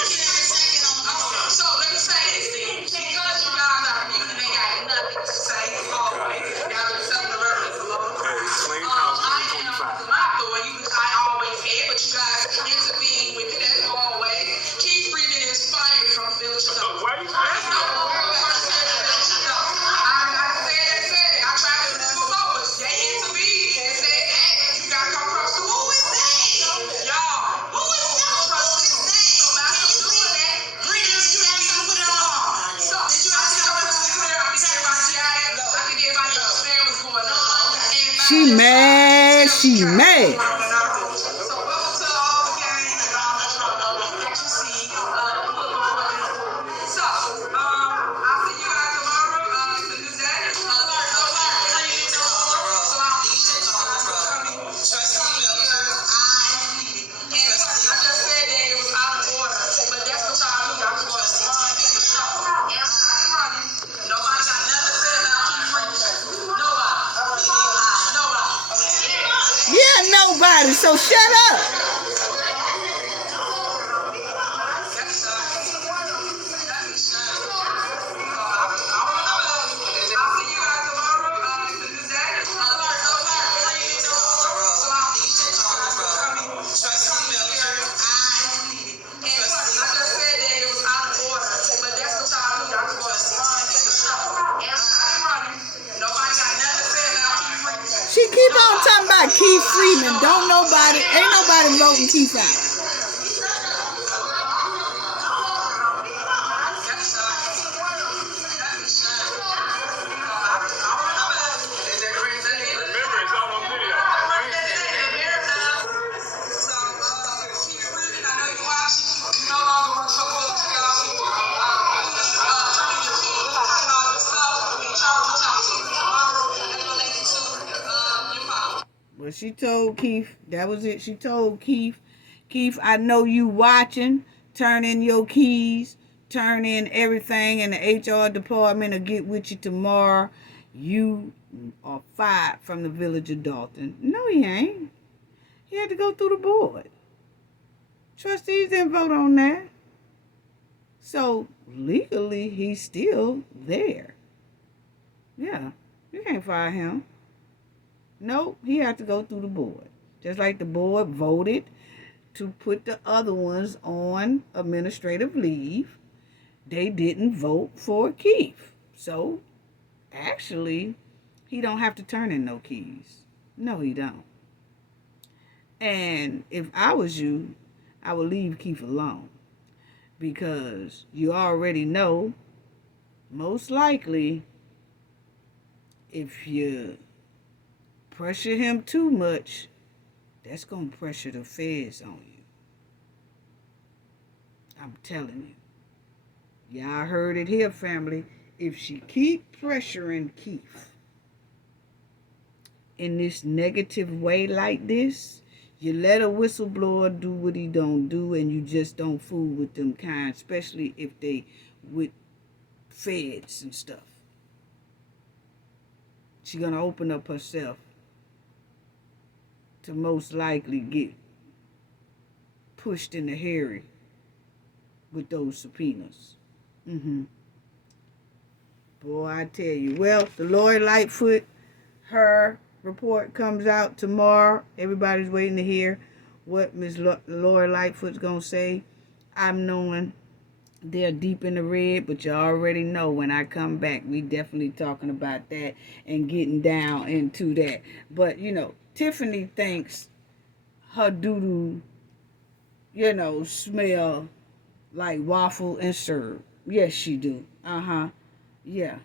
So let me say this then. Because you guys are muted, they got nothing to say always. Y'all been selling the reference a little. Clean house, I am my authority, which I always had, but you guys intervene with it as always. Kieth Freeman is fired from Village of Dolton. Why you I said it. I tried to move forward. They intervened and said, hey, you gotta come across the who is that? Y'all, who is that? So by him doing that, you asked him to put it on hold. So did you ask him to put it on clear? I think everybody understand what's going on. She mad. She mad. So welcome to all the game and all that you see. So, I'll see you guys tomorrow. It's a new day. So I'll be I just said that it was out of order, but that's what y'all do. Y'all just everybody running. Nobody got nothing to say about Kieth Freeman. Nobody. Yeah, nobody. So shut up. She keep on talking about Kieth Freeman. Ain't nobody voting Kieth out. Well, she told Kieth, that was it. She told Kieth, I know you watching. Turn in your keys. Turn in everything, and the HR department will get with you tomorrow. You are fired from the Village of Dalton. No, he ain't. He had to go through the board. Trustees didn't vote on that. So, legally, he's still there. Yeah, you can't fire him. Nope, he had to go through the board. Just like the board voted to put the other ones on administrative leave. they didn't vote for Kieth. So, actually, he don't have to turn in no keys. No, he don't. And if I was you, I would leave Kieth alone. Because you already know, most likely, if you pressure him too much, that's going to pressure the feds on you. I'm telling you. Y'all heard it here, family. If she keep pressuring Kieth in this negative way like this, you let a whistleblower do what he don't do, and you just don't fool with them kind, especially if they with feds and stuff. She gonna open up herself to most likely get pushed in the hairy with those subpoenas. Boy, I tell you. Well, the Lori Lightfoot, her report comes out tomorrow. Everybody's waiting to hear what Miss Lori Lightfoot's gonna say. I'm knowing they're deep in the red, but you already know when I come back, we definitely talking about that and getting down into that. But, you know, Tiffany thinks her doo-doo, you know, smell like waffle and syrup. Yes, she do. Yeah.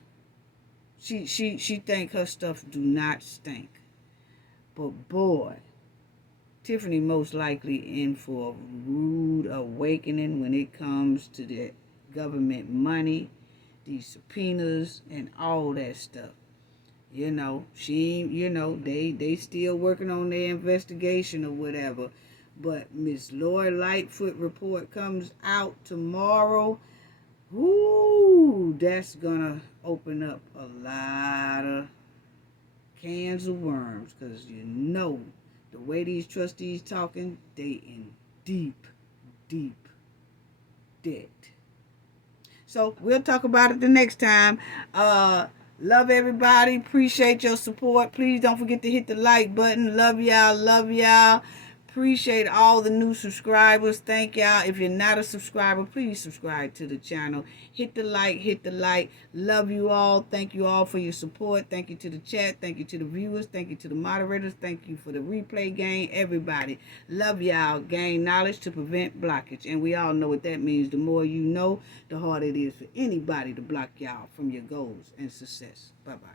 She think her stuff do not stink. But boy, Tiffany most likely in for a rude awakening when it comes to that government money, these subpoenas, and all that stuff. You know, they still working on their investigation or whatever. But Miss Lori Lightfoot report comes out tomorrow. Whoo, that's gonna open up a lot of cans of worms, because you know the way these trustees talking, they in deep, deep debt. So we'll talk about it the next time. Love everybody. Appreciate your support. Please don't forget to hit the like button. Love y'all. Love y'all. Appreciate all the new subscribers. Thank y'all. If you're not a subscriber, please subscribe to the channel. Hit the like. Hit the like. Love you all. Thank you all for your support. Thank you to the chat. Thank you to the viewers. Thank you to the moderators. Thank you for the replay game. Everybody. Love y'all. Gain knowledge to prevent blockage. And we all know what that means. The more you know, the harder it is for anybody to block y'all from your goals and success. Bye-bye.